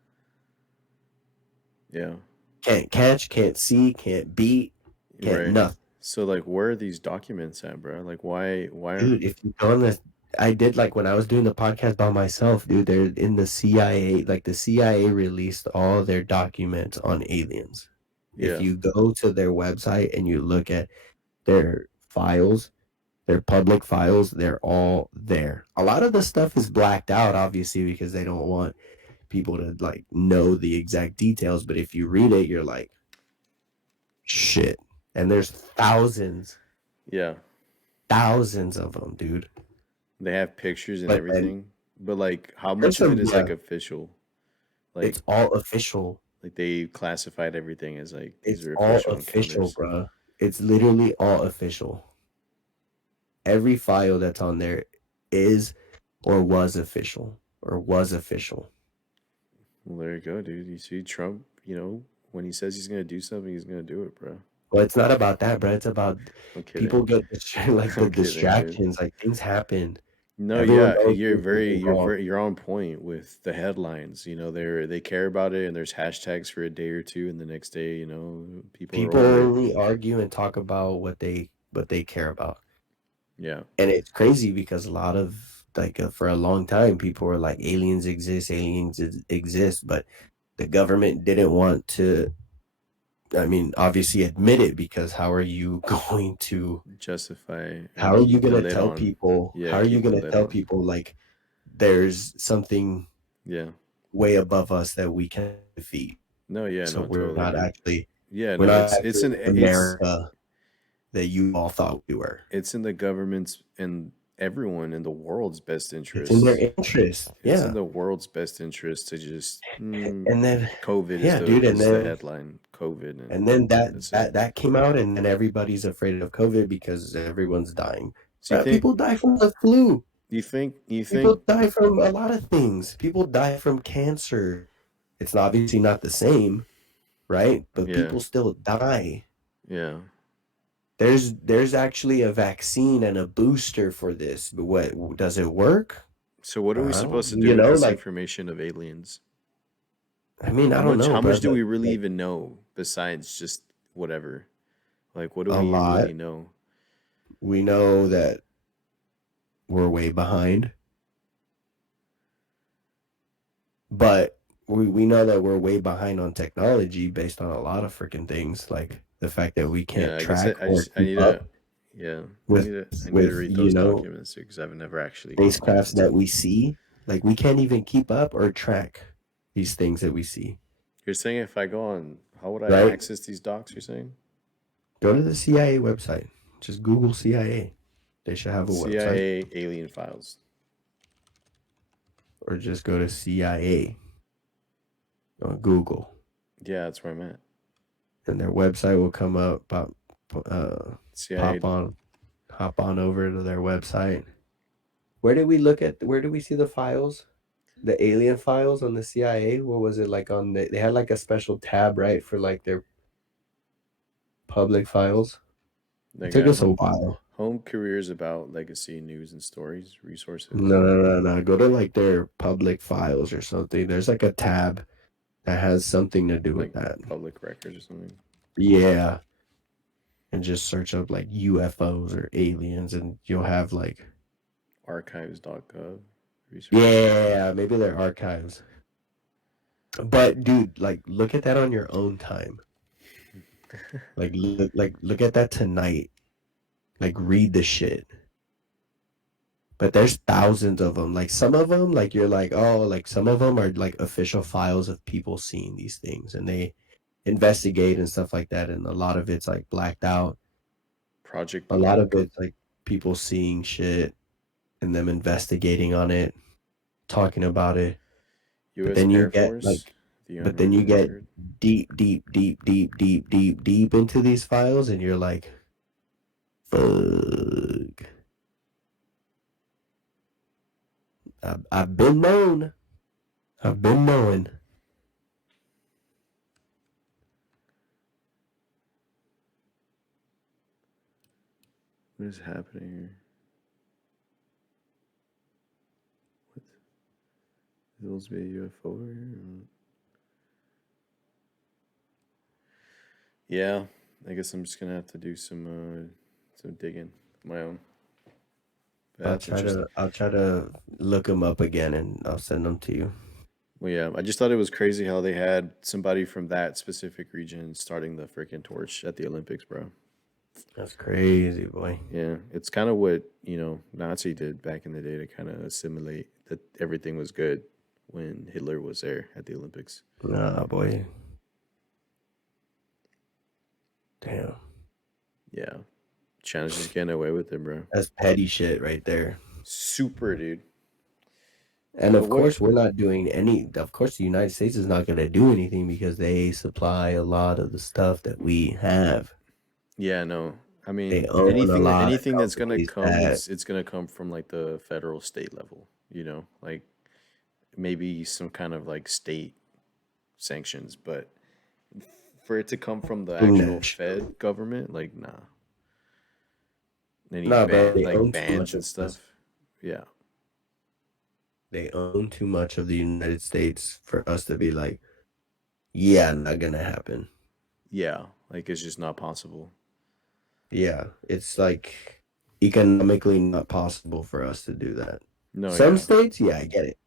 Yeah. Can't catch, can't see, can't beat, can't Right. nothing. So like where are these documents at, bro? Like why aren't Dude, if you go on this, I did like when I was doing the podcast by myself, dude. They're in the CIA, like the CIA released all their documents on aliens. If yeah. you go to their website and you look at their files, their public files, they're all there. A lot of the stuff is blacked out, obviously, because they don't want people to like know the exact details. But if you read it, you're like, shit. And there's Yeah. thousands of them, dude. They have pictures and But then everything. But like how there's much of it some, is yeah, like official? Like it's all official. they classified everything as like these It's are all official official, encounters. bro. It's literally all official. Every file that's on there is or was official or was official. Well, there you go, dude. You see Trump, when he says he's gonna do something, he's gonna do it, bro. Well, it's not about that, bro. It's about I'm kidding. people get like the I'm kidding, dude. distractions, like things happen. No, Everyone yeah, knows things are wrong. you're on point with the headlines. They care about it and there's hashtags for a day or two and the next day, people are People over it. only argue and talk about what they care about. Yeah. And it's crazy because a lot of like for a long time people were like aliens exist, but the government didn't want to, I mean, obviously admit it, because Justify how and are you keep the going to lid tell on. people Yeah, keep the lid on. like there's something Yeah. way above us that we can defeat? No, yeah, So no, totally, dude. Yeah, we're no, not it's actually an the it's America that you all thought we were. it's in the government's and everyone in the world's best It's in their interest. interest. It's in Yeah. the world's best interest to just And then COVID is yeah, the dude, and is the then headline. COVID, And and then that that's it. that that came out, and then everybody's afraid of COVID because everyone's dying. So you Bro, think people die from the flu. you think People die from a lot of things. People die from cancer. It's obviously not the same, right? But yeah, people still die. yeah. There's actually a vaccine and a booster for this. But what does it work? So what are we I supposed don't, to do you with know, this like information of aliens? I mean, I How don't much know, how bro, much do but we really like even know besides just whatever? Like what do a we lot. really know? We know that we're way behind, but we know that we're way behind on technology based on a lot of freaking things, like the fact that we Yeah, can't I guess I, track I or just I keep need to up yeah, with I need to with read you those know documents too because I've never actually gone back spacecrafts into that we them. see. Like we can't even keep up or track these things that we see, You're saying if I go on, how would I right? access these docs? You're saying Go to the CIA website. Just Google CIA. They should have a website, CIA alien files. or just go to CIA on Google, Yeah, that's where I'm at. and their website will come up. Uh, CIA. pop on, hop on over to their website. Where did we look at? Where did we see the files? The alien files on the CIA? What was it like on they had like a special tab, right, for like their public files. They It took got us a while. home careers about legacy news and stories resources. No, no, no, no. Go to like their public files or something. There's like a tab that has something to do with Like that. public records or something. Yeah. And just search up like UFOs or aliens and you'll have like Archives.gov research. yeah, maybe their archives. But dude, like look at that on your own time. Look at that tonight. Like read the shit. But there's thousands of them. Like some of them, like you're like, oh, like some of them are like official files of people seeing these things and they investigate and stuff like that. And a lot of it's like blacked out. Project A lot of Blue. it's like people seeing shit and them investigating on it, talking about it. But U.S. then you Air get Force. like, The but then you unwritten get record. deep into these files and you're like, fuck. I've been known. I've been knowing. What is happening here? What? Is supposed to be a UFO here? Yeah, I guess I'm just gonna have to do some digging of my own. But I'll that's try to interesting. I'll try to look them up again and I'll send them to you. Well, yeah, I just thought it was crazy how they had somebody from that specific region starting the freaking torch at the Olympics, bro. That's crazy, boy. Yeah, it's kind of what, Nazi did back in the day to kind of assimilate that everything was good when Hitler was there at the Olympics. Nah, boy. Damn. Yeah, China's just getting away with it, bro. That's petty shit right there. Super, dude. And But of what? course, we're not doing any. Of course, the United States is not going to do anything because they supply a lot of the stuff that we have. Yeah, no. I They mean, own a lot of anything that's gonna companies come, that it's gonna come from like the federal state level, like maybe some kind of like state sanctions, but for it to come from the actual national. Fed government, like nah. Any Nah, bro, they like own too bans much and of us. stuff. Yeah. They own too much of the United States for us to be like, yeah, not gonna happen. Yeah. Like it's just not possible. Yeah, it's like economically not possible for us to do that. No, Some yeah. states, yeah, I get it.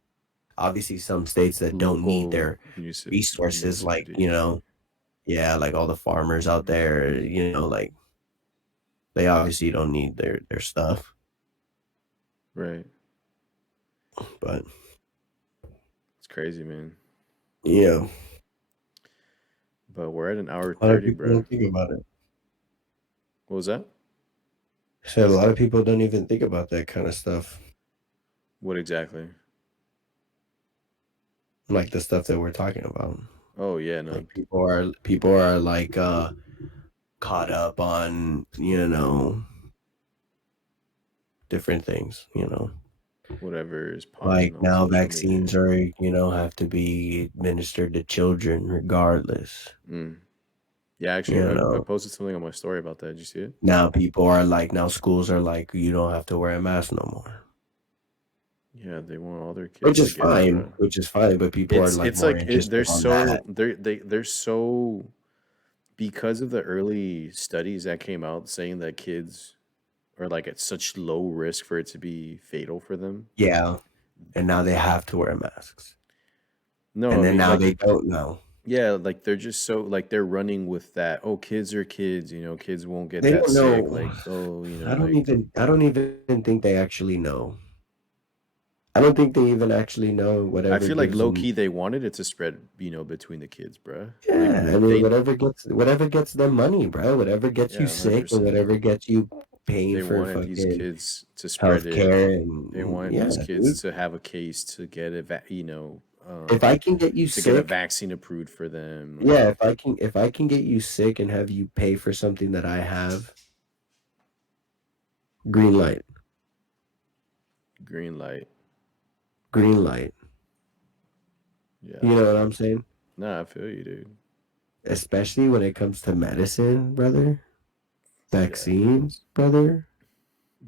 Obviously, some states that don't need Local their resources, like, municipalities. yeah, like all the farmers out there, like they obviously don't need their stuff. Right. But It's crazy, man. yeah, But we're at an hour a lot of 30, people bro. don't think about it. What was that? So a lot of people don't even think about that kind of stuff, What exactly? like the stuff that we're talking about. Oh yeah, no, Like people are like caught up on, different things, whatever is like popping on now social media. vaccines are, have to be administered to children regardless. Mm. Yeah, actually, You I know, posted something on my story about that. Did you see it? now people are like, now schools are like, you don't have to wear a mask no more, Yeah, they want all their which kids to is get it, fine, bro. but people are like It's more like interested on that. they're so because of the early studies that came out saying that kids are like at such low risk for it to be fatal for them. Yeah. And now they have to wear masks. No, And I then mean now like they don't know. yeah, like they're just so like they're running with that. Oh, kids are kids, kids won't get They that don't sick. know. Like, oh, like I don't even think they actually know. I don't think they even actually know I whatever feel like gives low them. key they wanted it to spread, between the kids, bruh. Like Yeah, I mean, they whatever gets them money, bro. Whatever gets you yeah, sick and 100%. whatever gets you paying They for wanted these fucking kids to spread it. healthcare They and wanted yeah, these kids dude. to have a case to get a If I can get you to get a sick, vaccine approved for them. yeah, Like if I can get you sick and have you pay for something that I have, green light, green light. green light. Yeah. You know what I'm saying? Nah, I feel you, dude. Especially when it comes to medicine, brother. Yeah. Vaccines, brother.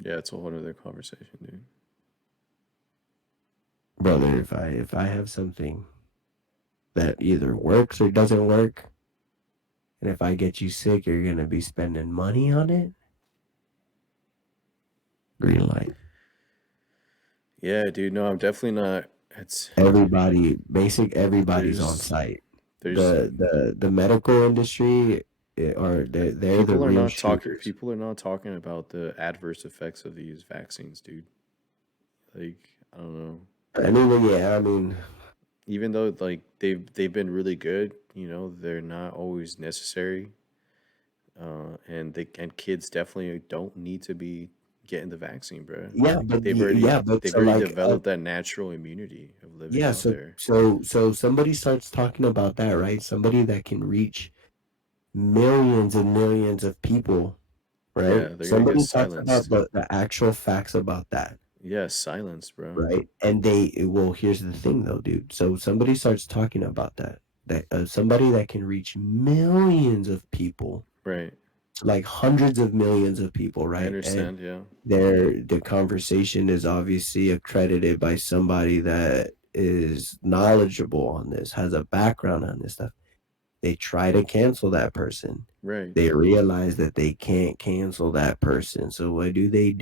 Yeah, it's a whole other conversation, dude. Brother, if I have something that either works or doesn't work, and if I get you sick, you're gonna be spending money on it. Green light. Yeah, dude. No, I'm definitely not. It's Everybody's on there's site. there's The medical industry, or they're the real shooters. people are not talking about the adverse effects of these vaccines, dude. Like, I don't know. Anyway, yeah, I mean, Even though like they've been really good, they're not always necessary. And kids definitely don't need to be getting the vaccine, bro. yeah, Like but yeah, but they've so already like, developed that natural immunity of living yeah, out so there. so so somebody starts talking about that, right? Somebody that can reach millions and millions of people, right? Yeah, they're gonna get Somebody talks about silenced. the actual facts about that, Yeah, silence, bro. right? And well, here's the thing though, dude. So somebody starts talking about that somebody that can reach millions of people, Right. like hundreds of millions of people, I right? And understand. Yeah. the conversation is obviously accredited by somebody that is knowledgeable on this, has a background on this stuff. They try to cancel that person. Right. They realize that they can't cancel that person. So what do? They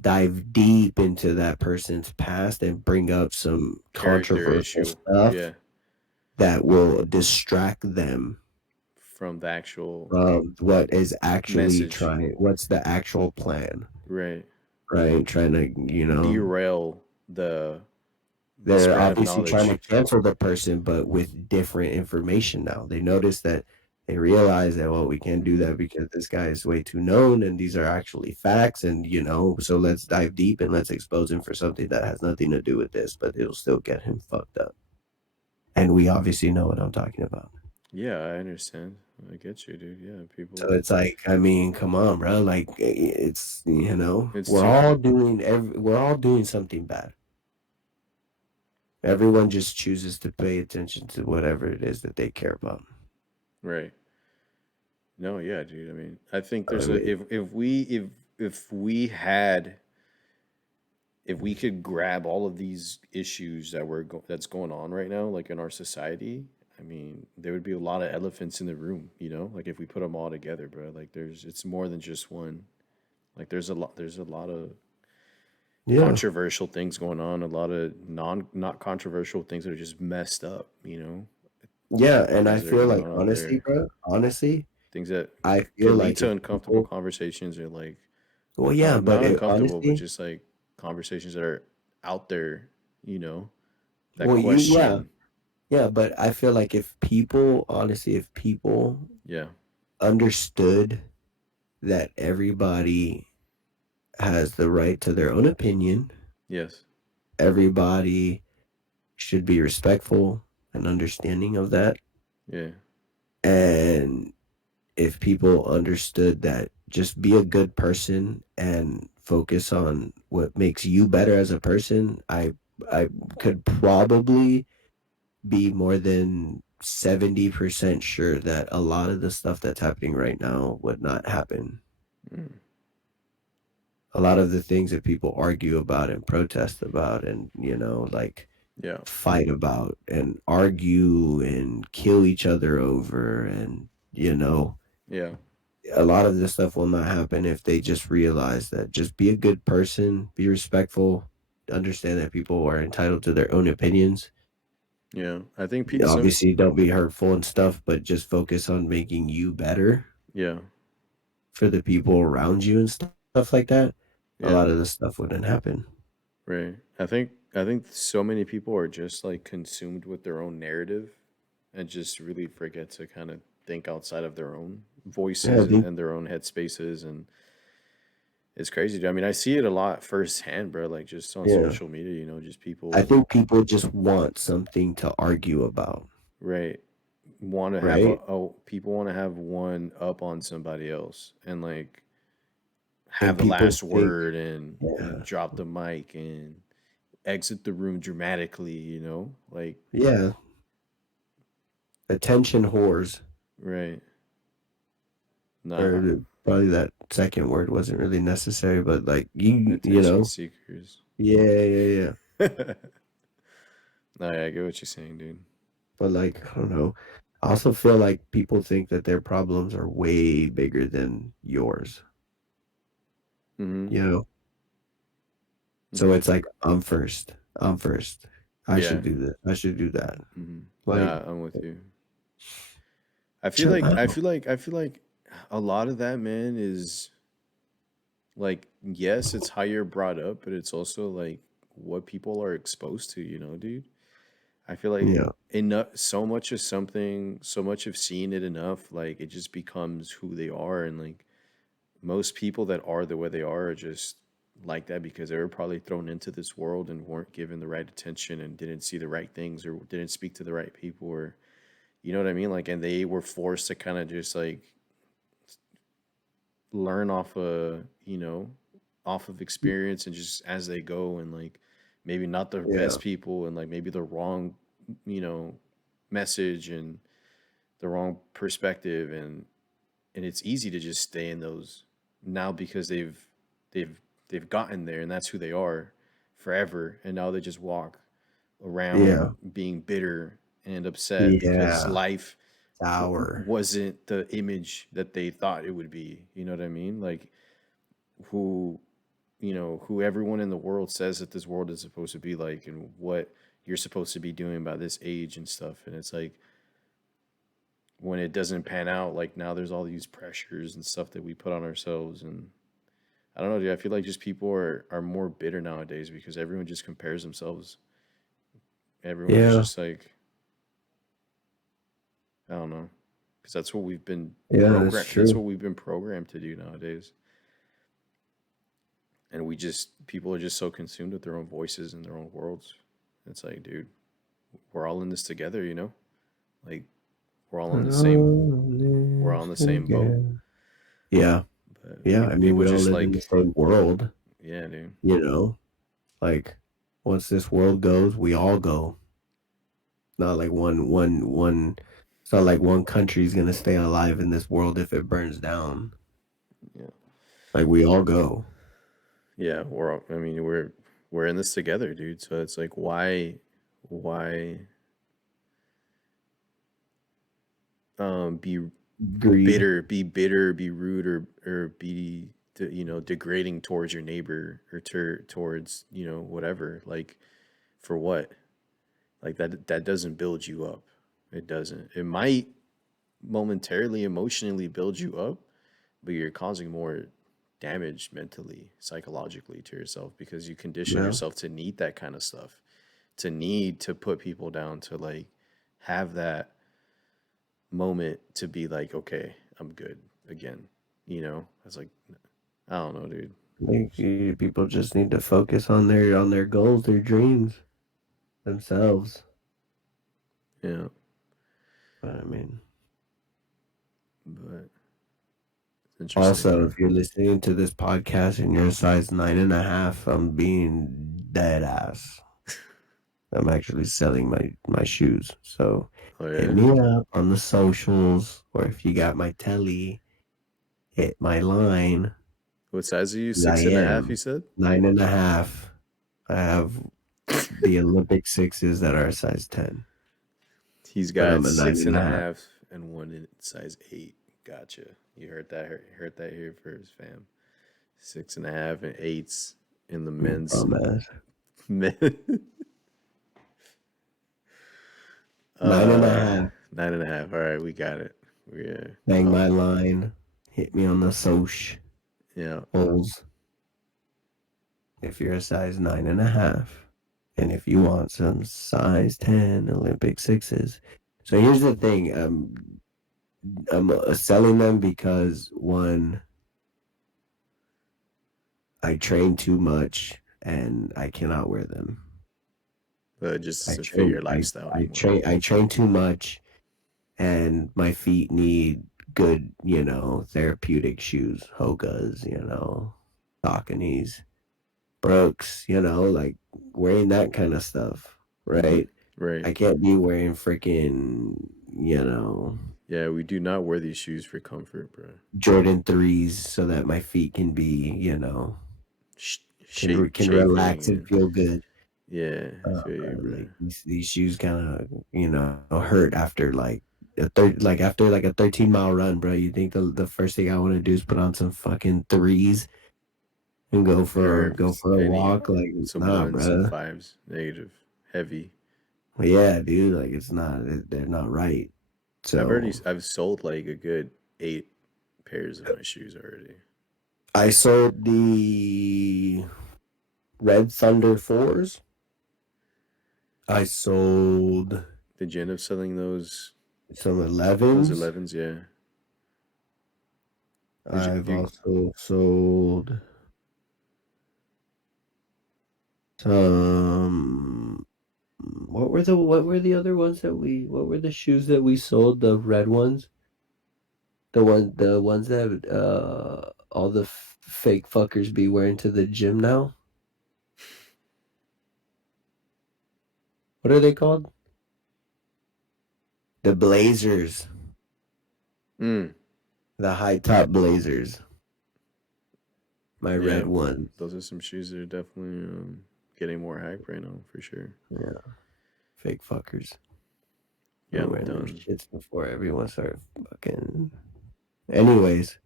dive deep into that person's past and bring up some Character controversial issue. stuff Yeah. that will distract them From the actual from message. what's the actual plan, Right. right? Trying to, Derail the they're spread of obviously trying to knowledge. cancel the person, but with different information now. They notice that they realize that, well, we can't do that because this guy is way too known and these are actually facts. And, so let's dive deep and let's expose him for something that has nothing to do with this, but it'll still get him fucked up. And we obviously know what I'm talking about. Yeah, I understand. I get you, dude. Yeah, So people. it's like, I mean, come on, bro. Like, it's, It's we're too. all doing something bad. Everyone just chooses to pay attention to whatever it is that they care about. Right. No, yeah, dude. I mean, I think I there's a mean, if we had if we could grab all of these issues that's going on right now, like in our society, I mean, there would be a lot of elephants in the room, like if we put them all together, bro. Like it's more than just one. Like there's a lot of yeah. controversial things going on, a lot of not controversial things that are just messed up, Yeah, and I things that are feel going like on out honestly, there, bro, honestly, things that I feel could lead like to if uncomfortable people, conversations or like well, yeah, but not uncomfortable, but honestly, just like conversations that are out there, you know, that well, yeah, question. yeah, but I feel like if people Yeah. understood that everybody has the right to their own opinion, Yes. everybody should be respectful and understanding of that. Yeah. And if people understood that, just be a good person and focus on what makes you better as a person, I could probably be more than 70% sure that a lot of the stuff that's happening right now would not happen. Mm. A lot of the things that people argue about and protest about and, like Yeah. fight about and argue and kill each other over and, Yeah. a lot of this stuff will not happen if they just realize that just be a good person, be respectful, understand that people are entitled to their own opinions. Yeah. I think some. Obviously, don't be hurtful and stuff, but just focus on making you better Yeah. for the people around you and stuff like that. A Yeah. lot of this stuff wouldn't happen. Right. I think so many people are just like consumed with their own narrative and just really forget to kind of think outside of their own Yeah, voices and their own headspaces. And it's crazy, dude. I mean, I see it a lot firsthand, bro, like just on yeah. social media, just I people, think people just want something to argue about, right, want to have right? people want to have one up on somebody else and like have And the people last think, word and yeah, drop the mic and exit the room dramatically, like, yeah, attention whores, right. Nah, or probably that second word wasn't really necessary, but like you attention know, seekers. yeah, yeah, yeah. Nah, yeah, I get what you're saying, dude. But like, I don't know. I also feel like people think that their problems are way bigger than yours, Mm-hmm. you know? So Mm-hmm. it's like, I'm first. I'm first. I should Yeah. do this. I should do that. Mm-hmm. Like, Nah, I'm with you. I feel chill like I out. feel like I feel like a lot of that, man, is like, yes, it's how you're brought up, but it's also like what people are exposed to, dude. I feel like Yeah. enough so much of something, so much of seeing it enough, like it just becomes who they are. And like most people that are the way they are just like that because they were probably thrown into this world and weren't given the right attention and didn't see the right things or didn't speak to the right people, or you know what I mean? Like, and they were forced to kind of just like learn off of experience and just as they go, and like maybe not the Yeah. best people and like maybe the wrong, you know, message and the wrong perspective, and it's easy to just stay in those now because they've they've gotten there and that's who they are forever, and now they just walk around Yeah. being bitter and upset because Yeah. life Sour. wasn't the image that they thought it would be. You know what I mean? Like who, who everyone in the world says that this world is supposed to be like and what you're supposed to be doing by this age and stuff. And it's like when it doesn't pan out, like now there's all these pressures and stuff that we put on ourselves. And I don't know, dude. I feel like just people are more bitter nowadays because everyone just compares themselves. Everyone's Yeah. just like, I don't know, because that's what we've been Yeah, that's programmed. That's true. what we've been programmed to do nowadays. And people are just so consumed with their own voices and their own worlds. It's like, dude, we're all in this together. Like we're all on the same. We're all on the same boat. Yeah. But Yeah. I mean, people we all just live in the like, same world, yeah, dude. you know? Like, once this world goes, we all go. Not like one. It's not like one country's gonna stay alive in this world if it burns down. Yeah, Like we all go. yeah. I mean, we're in this together, dude. So it's like, why, be Greed. be rude, or be, degrading towards your neighbor or towards, whatever. Like, for what? Like that doesn't build you up. It doesn't. It might momentarily emotionally build you up, but you're causing more damage mentally, psychologically to yourself because you condition Yeah. yourself to need that kind of stuff, to need to put people down, to like have that moment to be like, okay, I'm good again. It's like, I don't know, dude. People just need to focus on their goals, their dreams. themselves. Yeah, But I mean, but it's interesting, also, bro. if you're listening to this podcast and you're a size 9.5, I'm being dead ass. I'm actually selling my shoes. So Oh hit yeah. me up on the socials, or if you got my telly, hit my line. What size are you? 'Cause I 6.5, you am said? 9.5. I have the Olympic sixes that are a size 10, He's but got I'm a nine six and and a a half. half and one in size 8. Gotcha. You heard that. Heard that here first, fam. 6.5 and eights in the men's Bum ass. men. 9.5. 9.5. All right, we got it. Yeah. Bang Oh, my line. Hit me on the socials. yeah. If you're a size 9.5. And if you want some size 10 Olympic sixes. So here's the thing. I'm selling them because one, I train too much and I cannot wear them. But just I doesn't fit train your I, lifestyle I anymore. train I train too much and my feet need good, therapeutic shoes, Hokas, Sauconys, Brooks, like wearing that kind of stuff, Mm-hmm. right? Right. I can't be wearing freaking, Yeah, we do not wear these shoes for comfort, bro. Jordan 3s so that my feet can be, can Chafing relax and and feel good. yeah, I feel you, bro. Like these shoes kind of, hurt after like a 13-mile run, bro. You think the first thing I want to do is put on some fucking threes and Or go for a any walk? Like, some nah, ones, some bro. fives, negative, heavy. Yeah, dude. Like it's not. They're not right. So I've sold like a good 8 pairs of my shoes already. I sold the Red Thunder fours. I sold Did you end up selling some those 11s. 11s? Yeah. Did I've you also sold some. What were the other ones what were the shoes that we sold? The red ones, the ones that all the fake fuckers be wearing to the gym now. What are they called? The Blazers, mm, the high top Blazers. My yeah, red ones. those are some shoes that are definitely getting more hype right now for sure. Yeah, fake fuckers. Yeah, Been I'm wearing them done. shits before everyone started fucking. Anyways,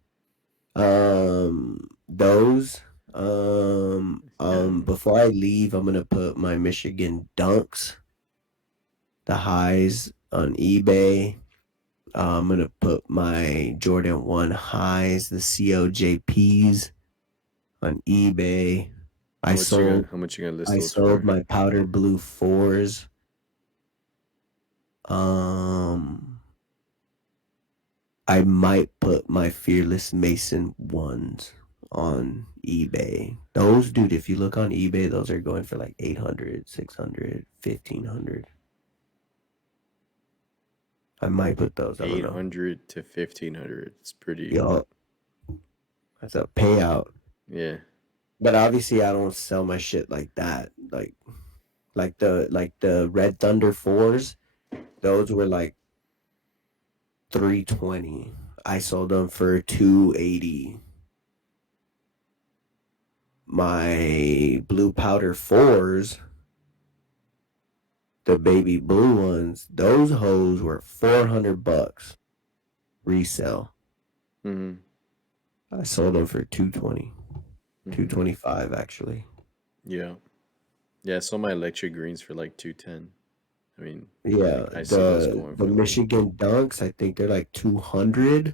those. Yeah. Before I leave, I'm gonna put my Michigan Dunks, the highs on eBay. I'm gonna put my Jordan 1 highs, the COJPs on eBay. I sold How much you gonna list I those sold for? my powder blue fours. Um I might put my Fearless Mason ones on eBay. Those, dude, if you look on eBay, those are going for like 800, 600, 1500. I might put those. I don't know. 800 to 1500. It's pretty. Yo, that's a payout. Yeah. But obviously, I don't sell my shit like that. Like the Red Thunder fours, those were like 320. I sold them for 280. My blue powder fours, the baby blue ones, those hoes were $400 resale. Mm-hmm. I sold them for 220, Mm-hmm. 225 actually. Yeah. Yeah, I saw my electric greens for like 210. I mean, Yeah, I see those the going the for like Michigan Dunks, I think they're like 200.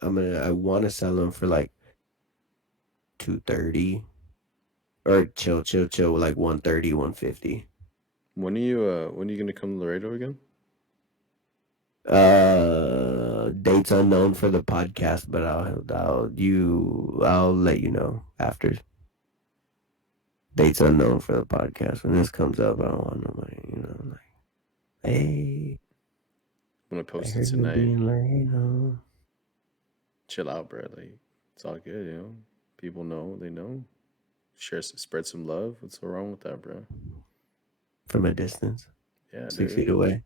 I want to sell them for like 230 or chill like 130, 150. when are you gonna come to Laredo again? Dates unknown for the podcast, but I'll let you know after. Dates unknown for the podcast. When this comes up, I don't want nobody, like, hey, I'm gonna I post it heard you're tonight. being like. Chill out, bro. Like it's all good, you know. People know, they know. Spread some love. What's so wrong with that, bro? From a distance, Yeah, 6 feet dude. away.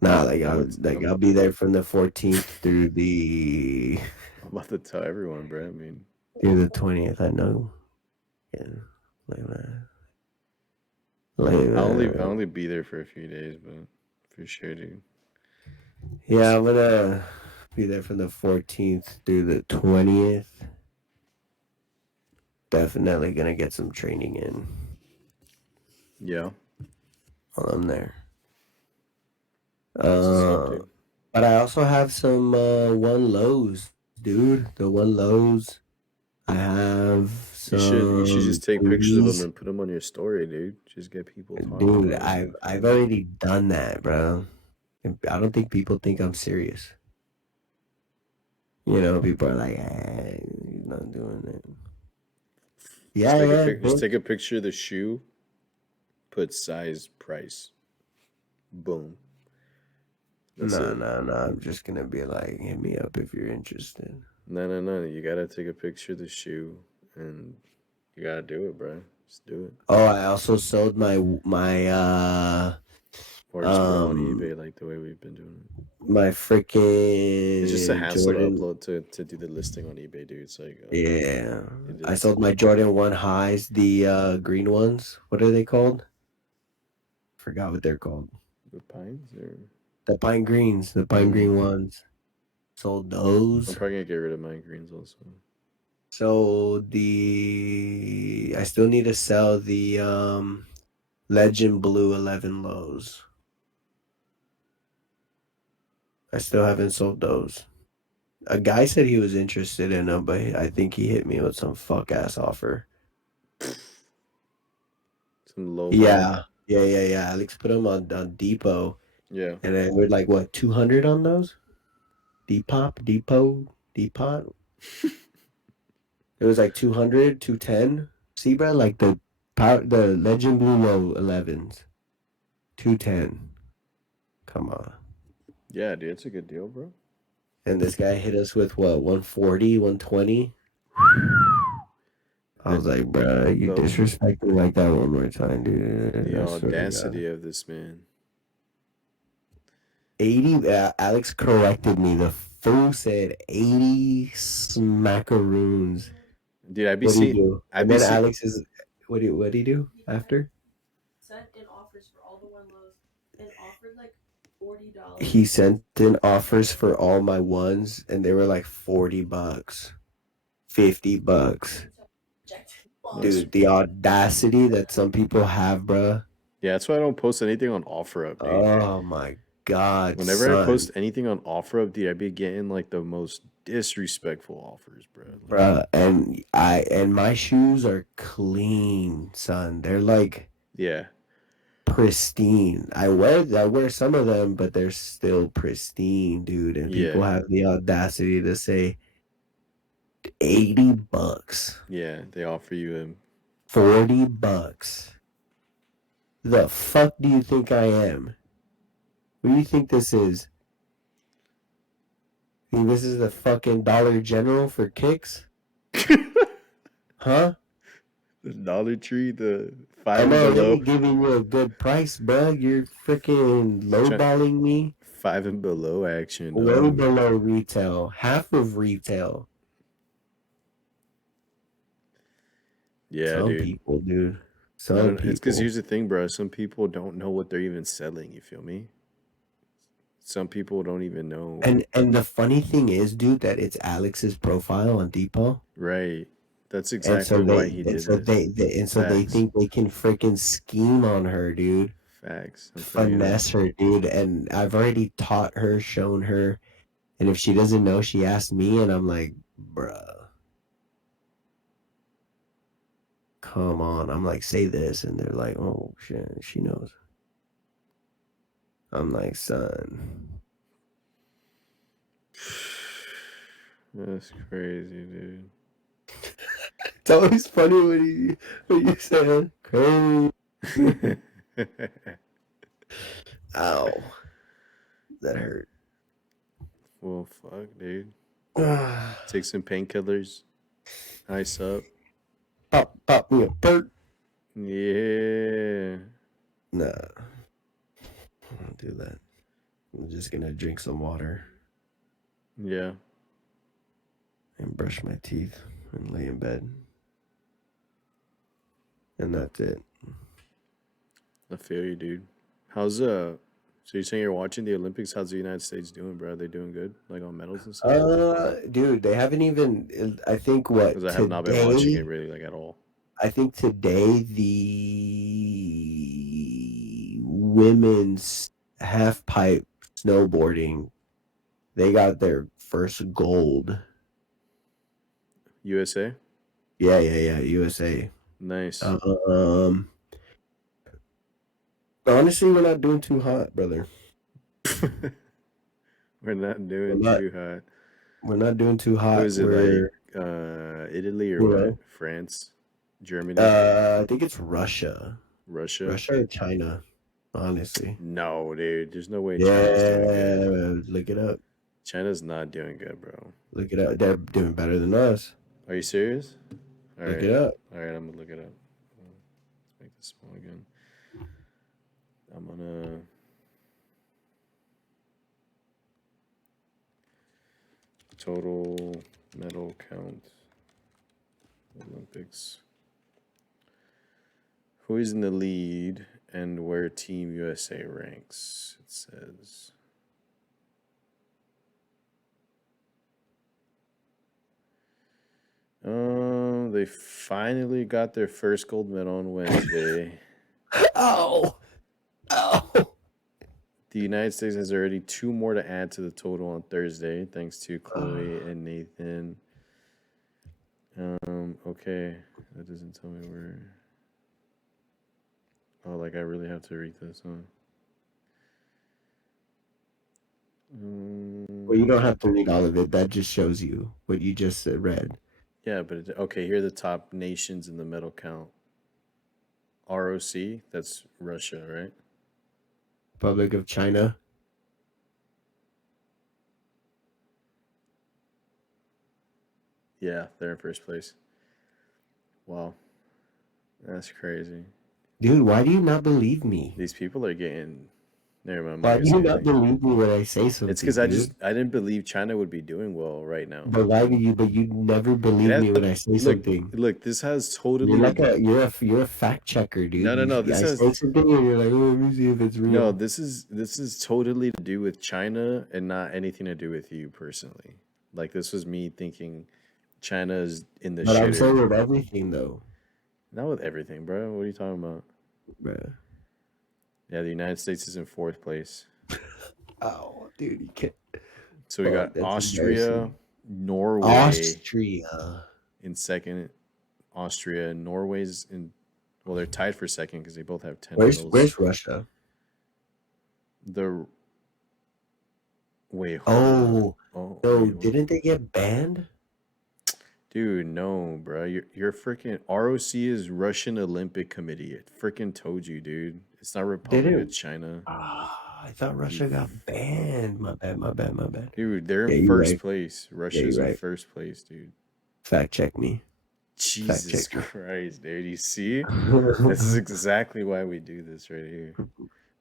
Nah, I'll be there from the 14th I'm about to tell everyone, bro. I mean, through the 20th. I know. Yeah, like that. Like I'll only be there for a few days, but for sure, dude. yeah, I'm gonna be there from the 14th through the 20th. Definitely gonna get some training in Yeah, while I'm there. that's what's up, Uh, dude. but I also have some one lows, dude. The one lows. I have You should some just take pictures of them threes. and put them on your story, dude. Just get people talking Dude, about it. I've already done that, bro. I don't think people think I'm serious. People are like, he's not doing it. Just Yeah, take a yeah, pic. Just bro. take a picture of the shoe. Put size, price. Boom. That's No, it. no, no. I'm just gonna be like, hit me up if you're interested. No, no, no. You gotta take a picture of the shoe, and you gotta do it, bro. Just do it, Oh, I also sold my or just put them on um eBay like the way we've been doing it. my It's just a freaking hassle to Jordan. upload to do the listing on eBay, dude. It's like Yeah, it I is sold my Jordan 1 highs, the green ones. What are they called? Forgot what they're called. the pines, or The pine mm, green ones. Sold I'm those. probably gonna get rid of my greens also. So I still need to sell the Legend Blue 11 lows. I still haven't sold those. A guy said he was interested in them, but I think he hit me with some fuck ass offer. Some low ball. Yeah, yeah, yeah, yeah. Alex put them on Depot, Yeah. and then we're like, what, 200 on those? Depot. It was like 200, 210. See, bro, like the Legend Blue Low 11s, 210. Come on. Yeah, dude, it's a good deal, bro. And this guy hit us with what, 140, 120. I The was like, bro, you the disrespect me like that one more time, dude. the I swear to God. audacity of this man. 80, Alex corrected me. The fool said 80 smackaroons. Dude, What do you do? I And be then see Alex is, what do you do after? He sent in offers for all my ones, and they were like $40, $50. that's Dude, the audacity that some people have, bruh. yeah, that's why I don't post anything on OfferUp, dude. Oh my God, Whenever I son. post anything on OfferUp, dude, I be getting like the most disrespectful offers, bro. Like, Bruh, and my shoes are clean, son. They're like yeah, pristine. I wear some of them, but they're still pristine, dude. And people yeah, have the audacity to say $80, yeah. They offer you a $40. The fuck do you think I am? What do you think this is? Think this is the fucking Dollar General for kicks? Huh? the Dollar Tree, the five I'm and below, already giving you a good price, bro. You're freaking try- lowballing me. five and below action, Way dog. below retail, half of retail. Yeah, Some dude. people, dude. I Some don't. It's because people. here's the thing, bro. Some people don't know what they're even selling. You feel me? Some people don't even know. And the funny thing is, dude, that it's Alex's profile on Depot. Right. That's And exactly so why they he and did so this. they Facts. think they can freaking scheme on her, dude. Facts. I'm telling you that. Finesse her, dude. And I've already taught her, shown her. And if she doesn't know, she asked me, and I'm like, bruh, come on. I'm like, say this. And they're like, oh shit, she knows. I'm like, son. That's crazy, dude. It's always funny when you say crazy. Ow, that hurt. Well, fuck, dude. pop, Take some painkillers. Ice up. pop me a perk. Yeah. Nah, I don't do that. I'm just gonna drink some water Yeah. and brush my teeth and lay in bed, and that's it. I feel you, dude. How's so you're saying you're watching the Olympics? How's the United States doing, bro? Are they doing good? Like on medals and stuff? Dude, they haven't even. I think what Because I have not been watching it today. really like at all. I think today the women's half pipe snowboarding, they got their first gold. USA? Yeah, USA. Nice. Um, honestly, we're not doing too hot, brother. We're not We're doing not. too hot. We're not doing too Who hot. is it like Italy or You what? know, France? Germany? I think it's Russia, Russia? Russia or China. Honestly, No, dude. There's no way China's doing good. yeah. Look it up. China's not doing good, bro. Look it up. They're doing better than us. Are you serious? All Look right. it up. All right, I'm gonna look it up. Let's make this small again. I'm gonna total medal count Olympics. Who is in the lead and where Team USA ranks? It says. They finally got their first gold medal on Wednesday. Oh, oh. The United States has already two more to add to the total on Thursday, thanks to Chloe and Nathan. Okay, that doesn't tell me where. Oh, like I really have to read this, huh? Well, you don't have to read all of it. That just shows you what you just read. Yeah, but okay, here are the top nations in the medal count. ROC, that's Russia, right? Republic of China. Yeah, they're in first place. Wow, that's crazy. Dude, why do you not believe me? These people are getting. Never mind, I'm not Why gonna do you say not anything. believe me when I say It's something, because dude? I didn't believe China would be doing well right now. But you never It believe has me when I say look something. look. This has You're totally to like you're a fact checker, dude. no. You This I has say something and you're like, oh, let me see if it's no. real. This is totally to do with China and not anything to do with you personally. Like this was me thinking China is in the But I'm shitter. saying with everything though, Not with everything, bro. What are you talking about? bruh. Yeah, the United States is in fourth place. Oh, dude, you can't. So we Fuck, got that's Austria, embarrassing. Norway Austria. in second. Austria, Norway's in. Well, they're tied for second because they both have 10 medals. Where's Russia? The wait, hold up. Oh, Oh no, wait, hold didn't they get banned? dude, no, bro. You're freaking ROC is Russian Olympic Committee. It freaking told you, dude. It's not Republic of Didn't. China. I thought You, Russia got banned. My bad. dude, they're in Yeah, you're first right. place. Yeah, Russia's you're in right. first place, dude. Fact check me. Fact Jesus check me. Christ, dude. You see? This is exactly why we do this right here.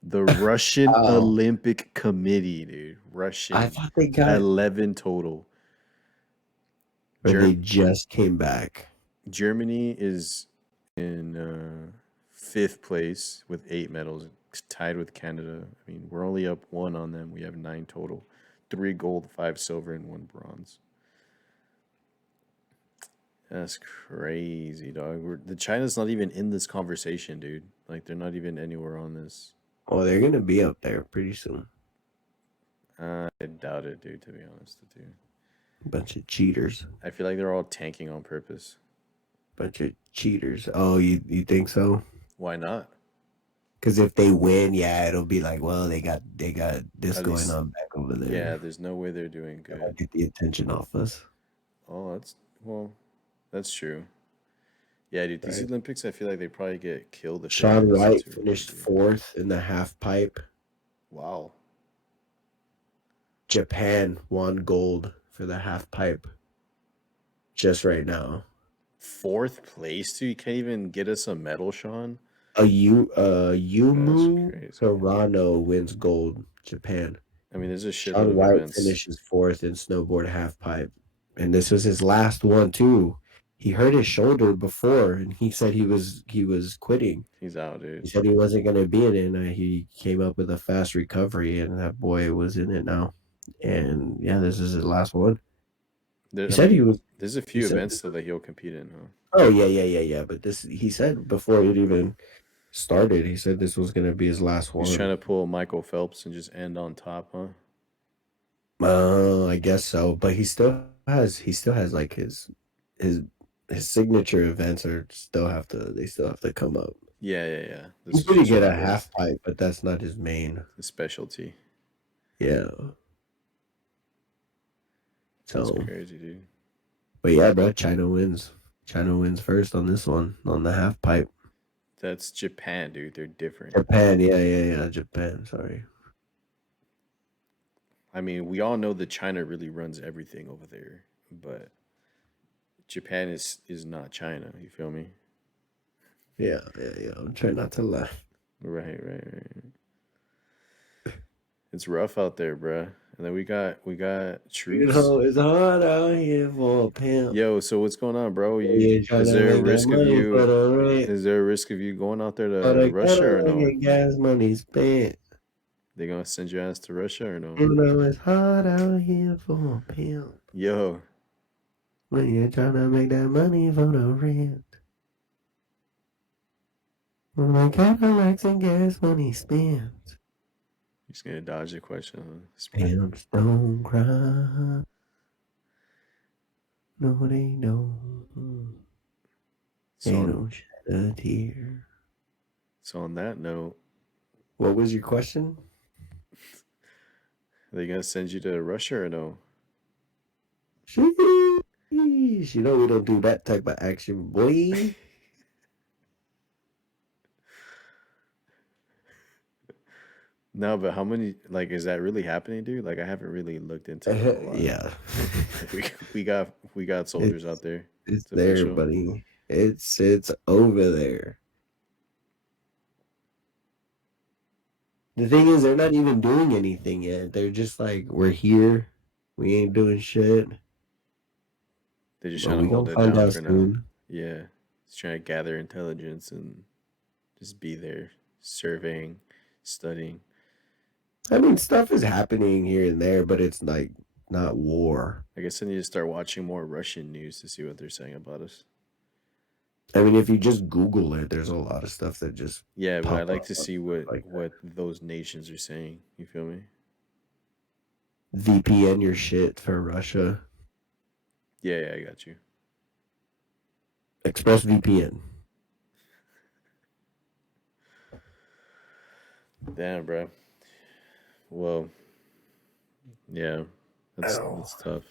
The Russian Oh, Olympic Committee, dude. I Russian. thought they got, 11 total. or they Ger- just came back. Germany is in fifth place with 8 medals, tied with Canada. I mean, we're only up one on them. We have 9 total: 3 gold, 5 silver, and 1 bronze. That's crazy, dog. The China's not even in this conversation, dude. Like they're not even anywhere on this. Oh, they're gonna be up there pretty soon. I doubt it, dude. To be honest with you, Bunch of cheaters. I feel like they're all tanking on purpose. Bunch of cheaters. Oh, you think so? Why not? Because if they win, yeah, it'll be like, well, they got this At going least, on back over yeah. there. There's no way they're doing That'll good. get the attention off us. Oh, that's true. Yeah, dude, these right? Olympics, I feel like they probably get killed if they Sean listen White too finished crazy. fourth in the half pipe. Wow. Japan won gold for the half pipe just right now. Fourth place, too? You can't even get us a medal, Sean? That's Yumu crazy. Hirano wins gold, Japan. I mean, there's a shitload Sean of White events. finishes fourth in snowboard half pipe. And this was his last one too. He hurt his shoulder before and he said he was quitting. He's out, He dude. said he wasn't gonna be in it, and he came up with a fast recovery and that boy was in it now. And yeah, this is his last one. He I said mean, he was there's a he few said events, though, that he'll compete in, huh? oh yeah. But this he said before it even started, he said this was gonna be his last He's trying one. to pull Michael Phelps and just end on top, huh? I guess so, but he still has like his his signature events are still have to come up. Yeah, yeah, yeah. He's This is pretty just good one of at those. half pipe, but that's not his main. His specialty. Yeah. That's So, crazy, dude. but yeah, bro, China wins. China wins first on this one on the half pipe. That's Japan, dude. They're different. Japan, yeah. Japan, sorry. I mean, we all know that China really runs everything over there, but Japan is not China. You feel me? Yeah. I'm trying not to laugh. Right. It's rough out there, bruh. And then we got You troops. know, it's hard out here for a pimp. Yo, so what's going on, bro? You You trying is to there a make that risk of money for you the rent, is there a risk of you going out there for to the Russia or Cadillac no? and gas money spent. They gonna send your ass to Russia or no? You know, it's hard out here for a pimp. Yo, When you're trying to make that money for the rent. When the Cadillacs and gas money spent. you're just gonna dodge the question, huh? Smart. Pimps don't cry. No, they don't. So They on don't shed a tear. so on that note, What was your question? are they gonna send you to Russia or no? Sheesh. You know we don't do that type of action, boy. No, but how many like is that really happening, dude? Like I haven't really looked into it a whole lot. Yeah. Like we got soldiers out it's there. it's It's there, official. buddy. It's over there. The thing is, they're not even doing anything yet. They're just like, we're here. We ain't doing shit. They're just But trying to we hold gonna it find down out for now. soon. Yeah. Just trying to gather intelligence and just be there, surveying, studying. I mean, stuff is happening here and there, but it's like not war. I guess I need to start watching more Russian news to see what they're saying about us. I mean, if you just Google it, there's a lot of stuff that just Yeah, but I pop like up to on see stuff what like that. what those nations are saying. You feel me? VPN your shit for Russia. Yeah, I got you. ExpressVPN. Damn, bro. Well, yeah, that's Ow. that's tough.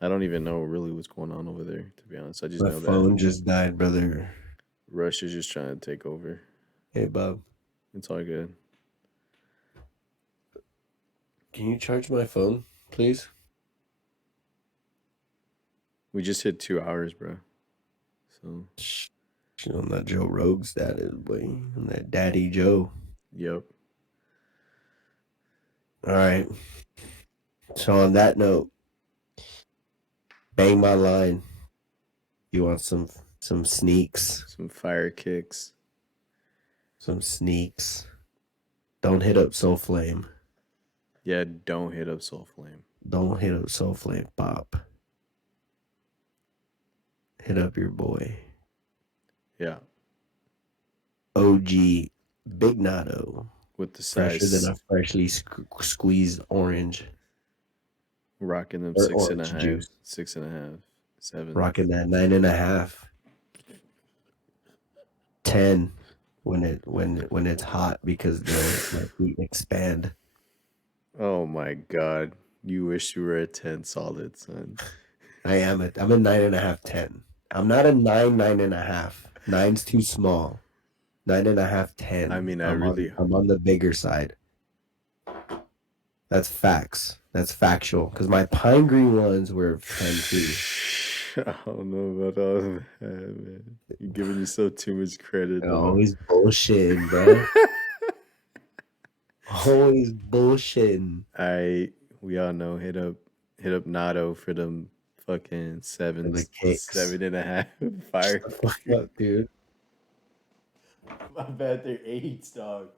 I don't even know really what's going on over there, to be honest. I just My know that phone just died, brother. Russia's just trying to take over. Hey, Bob. It's all good. Can you charge my phone, please? We just hit 2 hours, bro. So, Shh. On that Joe Rogue status, boy. On that Daddy Joe. yep. All right. So on that note, bang my line. You want some sneaks? Some fire kicks. Some sneaks. Don't hit up Soul Flame. Yeah, don't hit up Soul Flame. Don't hit up Soul Flame Pop. Hit up your boy. Yeah, OG Bignado. with the Fresher than size, a freshly squeezed orange rocking them or six and a orange half, juice. 6.5, 7. Rocking that 9.5, 10 when it's hot because the feet expand. Oh my God. You wish you were a 10 solid, son. I'm a 9.5, 10. I'm not a 9.5. Nine's too small. 9.5, I 10. mean, I I'm on really. I'm on the bigger side. That's facts. That's factual. Because my pine green ones were 10 too. I don't know about all of that, man. You're giving yourself too much credit, dog. Always bullshitting, bruh. Always bullshitting. I we all know hit up Nato for them fucking For seven the kicks. seven and a half Shut fire. the fuck up, dude. My bad, they're eights, dog.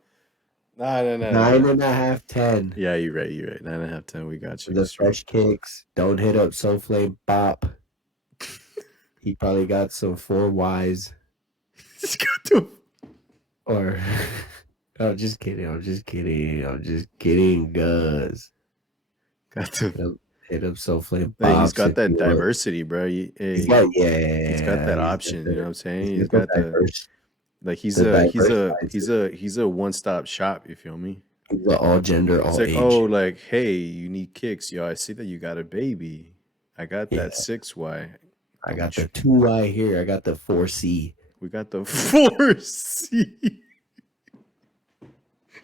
Nah, no, no, no, Nine no. and a half, 10. Yeah, you're right. You're right. 9.5, 10. We got For you the straight. fresh kicks. Don't hit up Flame Bop. He probably got some 4 Ys. Just got to Or I'm just kidding. I'm just kidding. I'm just kidding, Gus. got to. Hit up, hit up Flame Hey, he's Bops got if that you want. diversity, bro. He's Hey, got he's got yeah. that option. You know what I'm He's saying? He's got the got the diverse like. He's the a diverse side to it. he's a one stop shop. You feel me? He's got all gender, It's all like, oh, age. like, hey, you need kicks, yo. I see that you got a baby. I got Yeah. that 6Y. I I'm got the tr- 2Y here. I got the 4C. we got the 4C.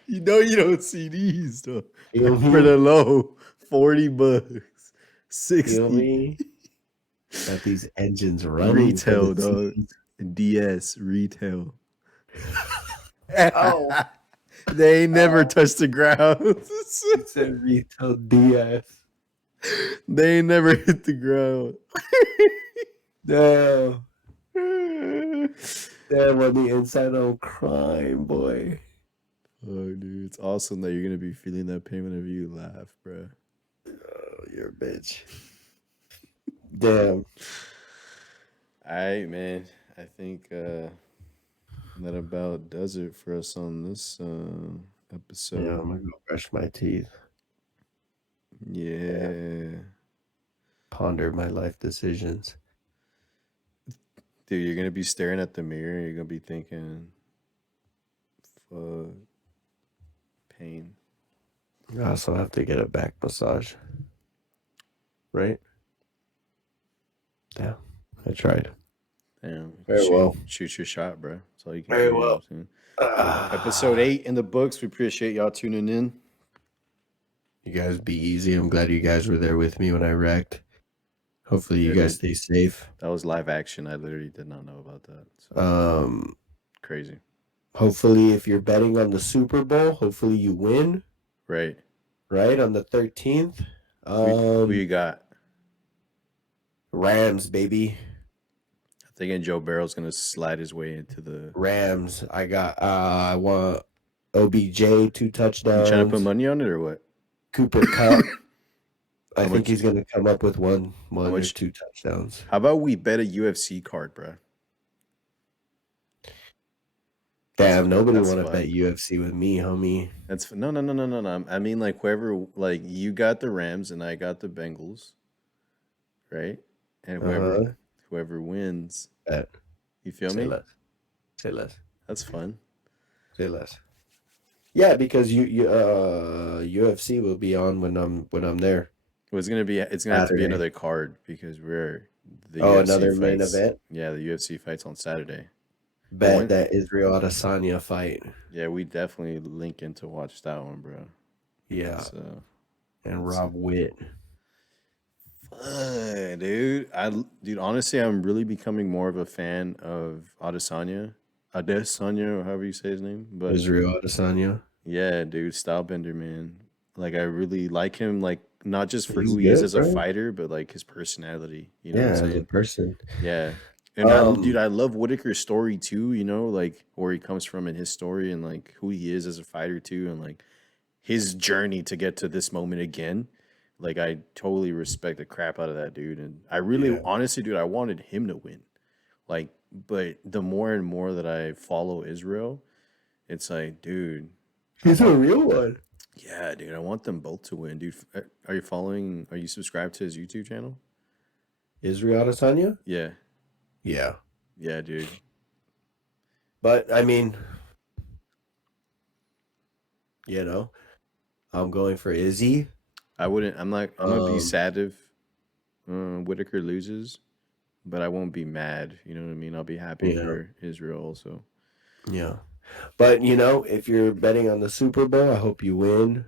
You know you don't see these though. Feel For the me? low, $40, Feel 60 me? Got these engines running for the retail, dog. team. DS retail. Oh, They ain't never oh. touched the ground. He said retail DS. They ain't never hit the ground. Damn. Damn, on the inside on crime, boy. Oh, dude, it's awesome that you're gonna be feeling that pain whenever you laugh, bro. Oh, you're a bitch. Damn. All right, man. I think that about does it for us on this Yeah, episode. I'm gonna go brush my teeth. Yeah. Yeah, Ponder my life decisions. dude, you're gonna be staring at the mirror. You're gonna be thinking, "Fuck, pain." I also have to get a back massage. Right? Yeah. I tried. Damn, Very well. shoot your shot, bro. That's all you can do. Very You know what well. I'm saying? Episode Ah, 8 in the books. We appreciate y'all tuning in. you guys be easy. I'm glad you guys were there with me when I wrecked. Hopefully you Yeah, guys dude, stay safe. that was live action. I literally did not know about that. So Um, crazy, hopefully if you're betting on the Super Bowl, hopefully you win, right? right? On the 13th. Who you got? Rams, baby. I think Joe Barrow's gonna slide his way into the. Rams. I want OBJ 2 You trying to put touchdowns. money on it or what? Cooper Cup. How I think much? he's gonna come up with one How or much? two touchdowns. How about we bet a UFC card, bro? Damn, nobody That's want to fun. bet UFC with me, homie. No, no, no, no, no, no. I mean, like whoever, like you got the Rams and I got the Bengals, right? And Uh-huh. whoever wins, Bet. you feel Say me? less. Say less. That's fun. Say less. Yeah, because UFC will be on when I'm there. Well, it's gonna have to be Saturday. another card because we're the Oh, UFC another main fights. event. Yeah, the UFC fights on Saturday. But Bet when? that Israel Adesanya fight. Yeah, we definitely link in to watch that one, bro. Yeah. That's And that's Rob Witt. fun, dude. Dude, honestly, I'm really becoming more of a fan of Adesanya, or however you say his name. But Israel Adesanya. yeah, dude, Stylebender, man. Like, I really like him. Like, not just for He's who he is good, as a bro. fighter, but like his personality. You know what I'm Yeah, as a saying? person. Yeah. And dude, Um, I love Whitaker's story too. You know, like where he comes from and his story, and like who he is as a fighter too, and like his journey to get to this moment again. Like I totally respect the crap out of that dude. And I really yeah. honestly, dude, I wanted him to win. Like, but the more and more that I follow Israel, it's like, dude, I He's a want real one. yeah, dude, I want them both to win. Dude, are you subscribed to his YouTube channel? Israel Adesanya? Yeah. Yeah. Yeah, dude. But I mean, I'm going for I wouldn't I'm not I'm gonna be Um, sad if Whitaker loses, but I won't be mad. You know what I mean? I'll be happy Yeah, for Israel also. yeah. But if you're betting on the Super Bowl, I hope you win.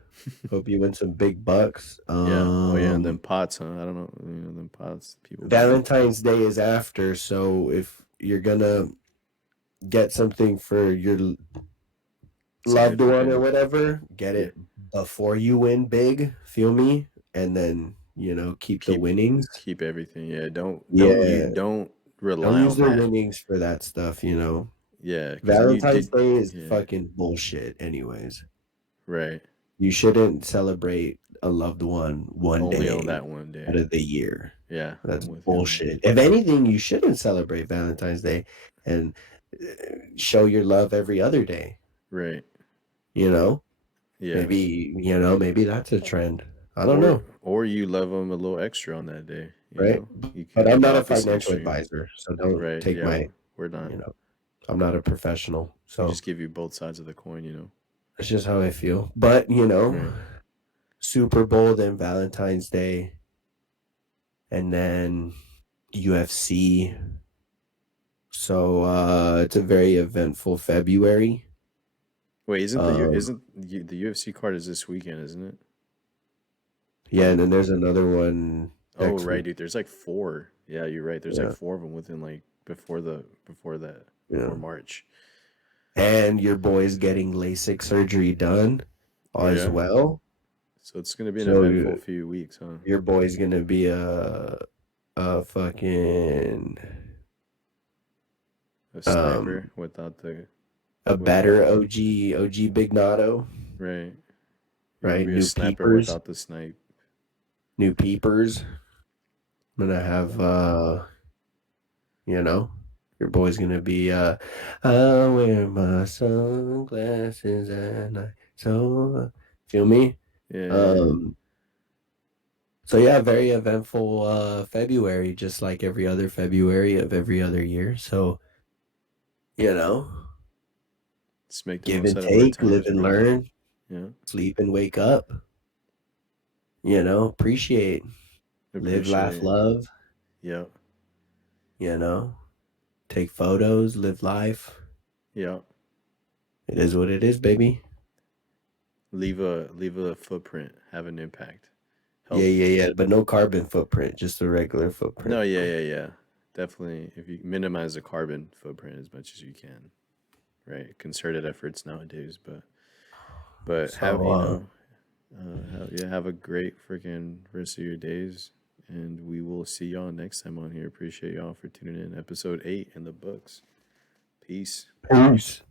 Hope you win some big bucks. Yeah. Oh yeah, and then pots, huh? I don't know. You know, them pots people bet. Valentine's Day is after, so if you're gonna get something for your loved one or Significant. whatever, get Yeah. it before you win big, feel me? And then, keep the Keep winnings. keep everything. Yeah. Yeah, Don't don't rely use on the that. winnings for that stuff. Yeah, because then you Valentine's did. Day is Yeah. fucking bullshit anyways. Right. You shouldn't celebrate a loved one one Only on day that one out day. of the year. Yeah, That's I'm with you on that. bullshit. If anything, you shouldn't celebrate Valentine's Day and show your love every other day, Right. you know? Yeah. Maybe that's a trend. I don't know, Or you love them a little extra on that day. You right? know, you could But do I'm the not a opposite financial extreme. advisor, so don't Right. take Yeah. my, We're not. you know, I'm not a professional. We So just give you both sides of the coin. You know. that's just how I feel. But, Right. Super Bowl, then Valentine's Day, and then UFC. So it's a very eventful February. Wait, Um, the UFC card is this weekend, isn't it? yeah, and then there's another one Oh, next right, week. dude. There's like four. Yeah, you're right. There's like Yeah, four of them within like before that yeah. before March. And your boy's getting LASIK surgery done Oh as yeah. well. So it's gonna be an So eventful few weeks, huh? your boy's gonna be a fucking A um sniper without the a without better OG Bignado, right. You're gonna right? be a sniper without the snipe. New peepers. I'm gonna have you know, your boy's gonna be I wear my sunglasses at night. So feel me? Yeah, yeah, yeah. Um so yeah, very eventful February, just like every other February of every other year. So, you know, Let's make the give most and out of our take, live times, and bro. learn, Yeah. sleep and wake up, appreciate, live, laugh, Appreciate. love, Yep. you know, take photos, live life. Yep. It is what it is, baby. Leave a footprint, have an impact. Yeah, Help. yeah, yeah. But no carbon footprint, just a regular No, footprint. yeah, yeah, yeah. Definitely if you minimize the carbon footprint as much as you can. Right? Concerted efforts nowadays, but have So, yeah, have a great freaking rest of your days, and we will see y'all next time on here. Appreciate y'all for tuning in. Episode 8 in the books. Peace. peace.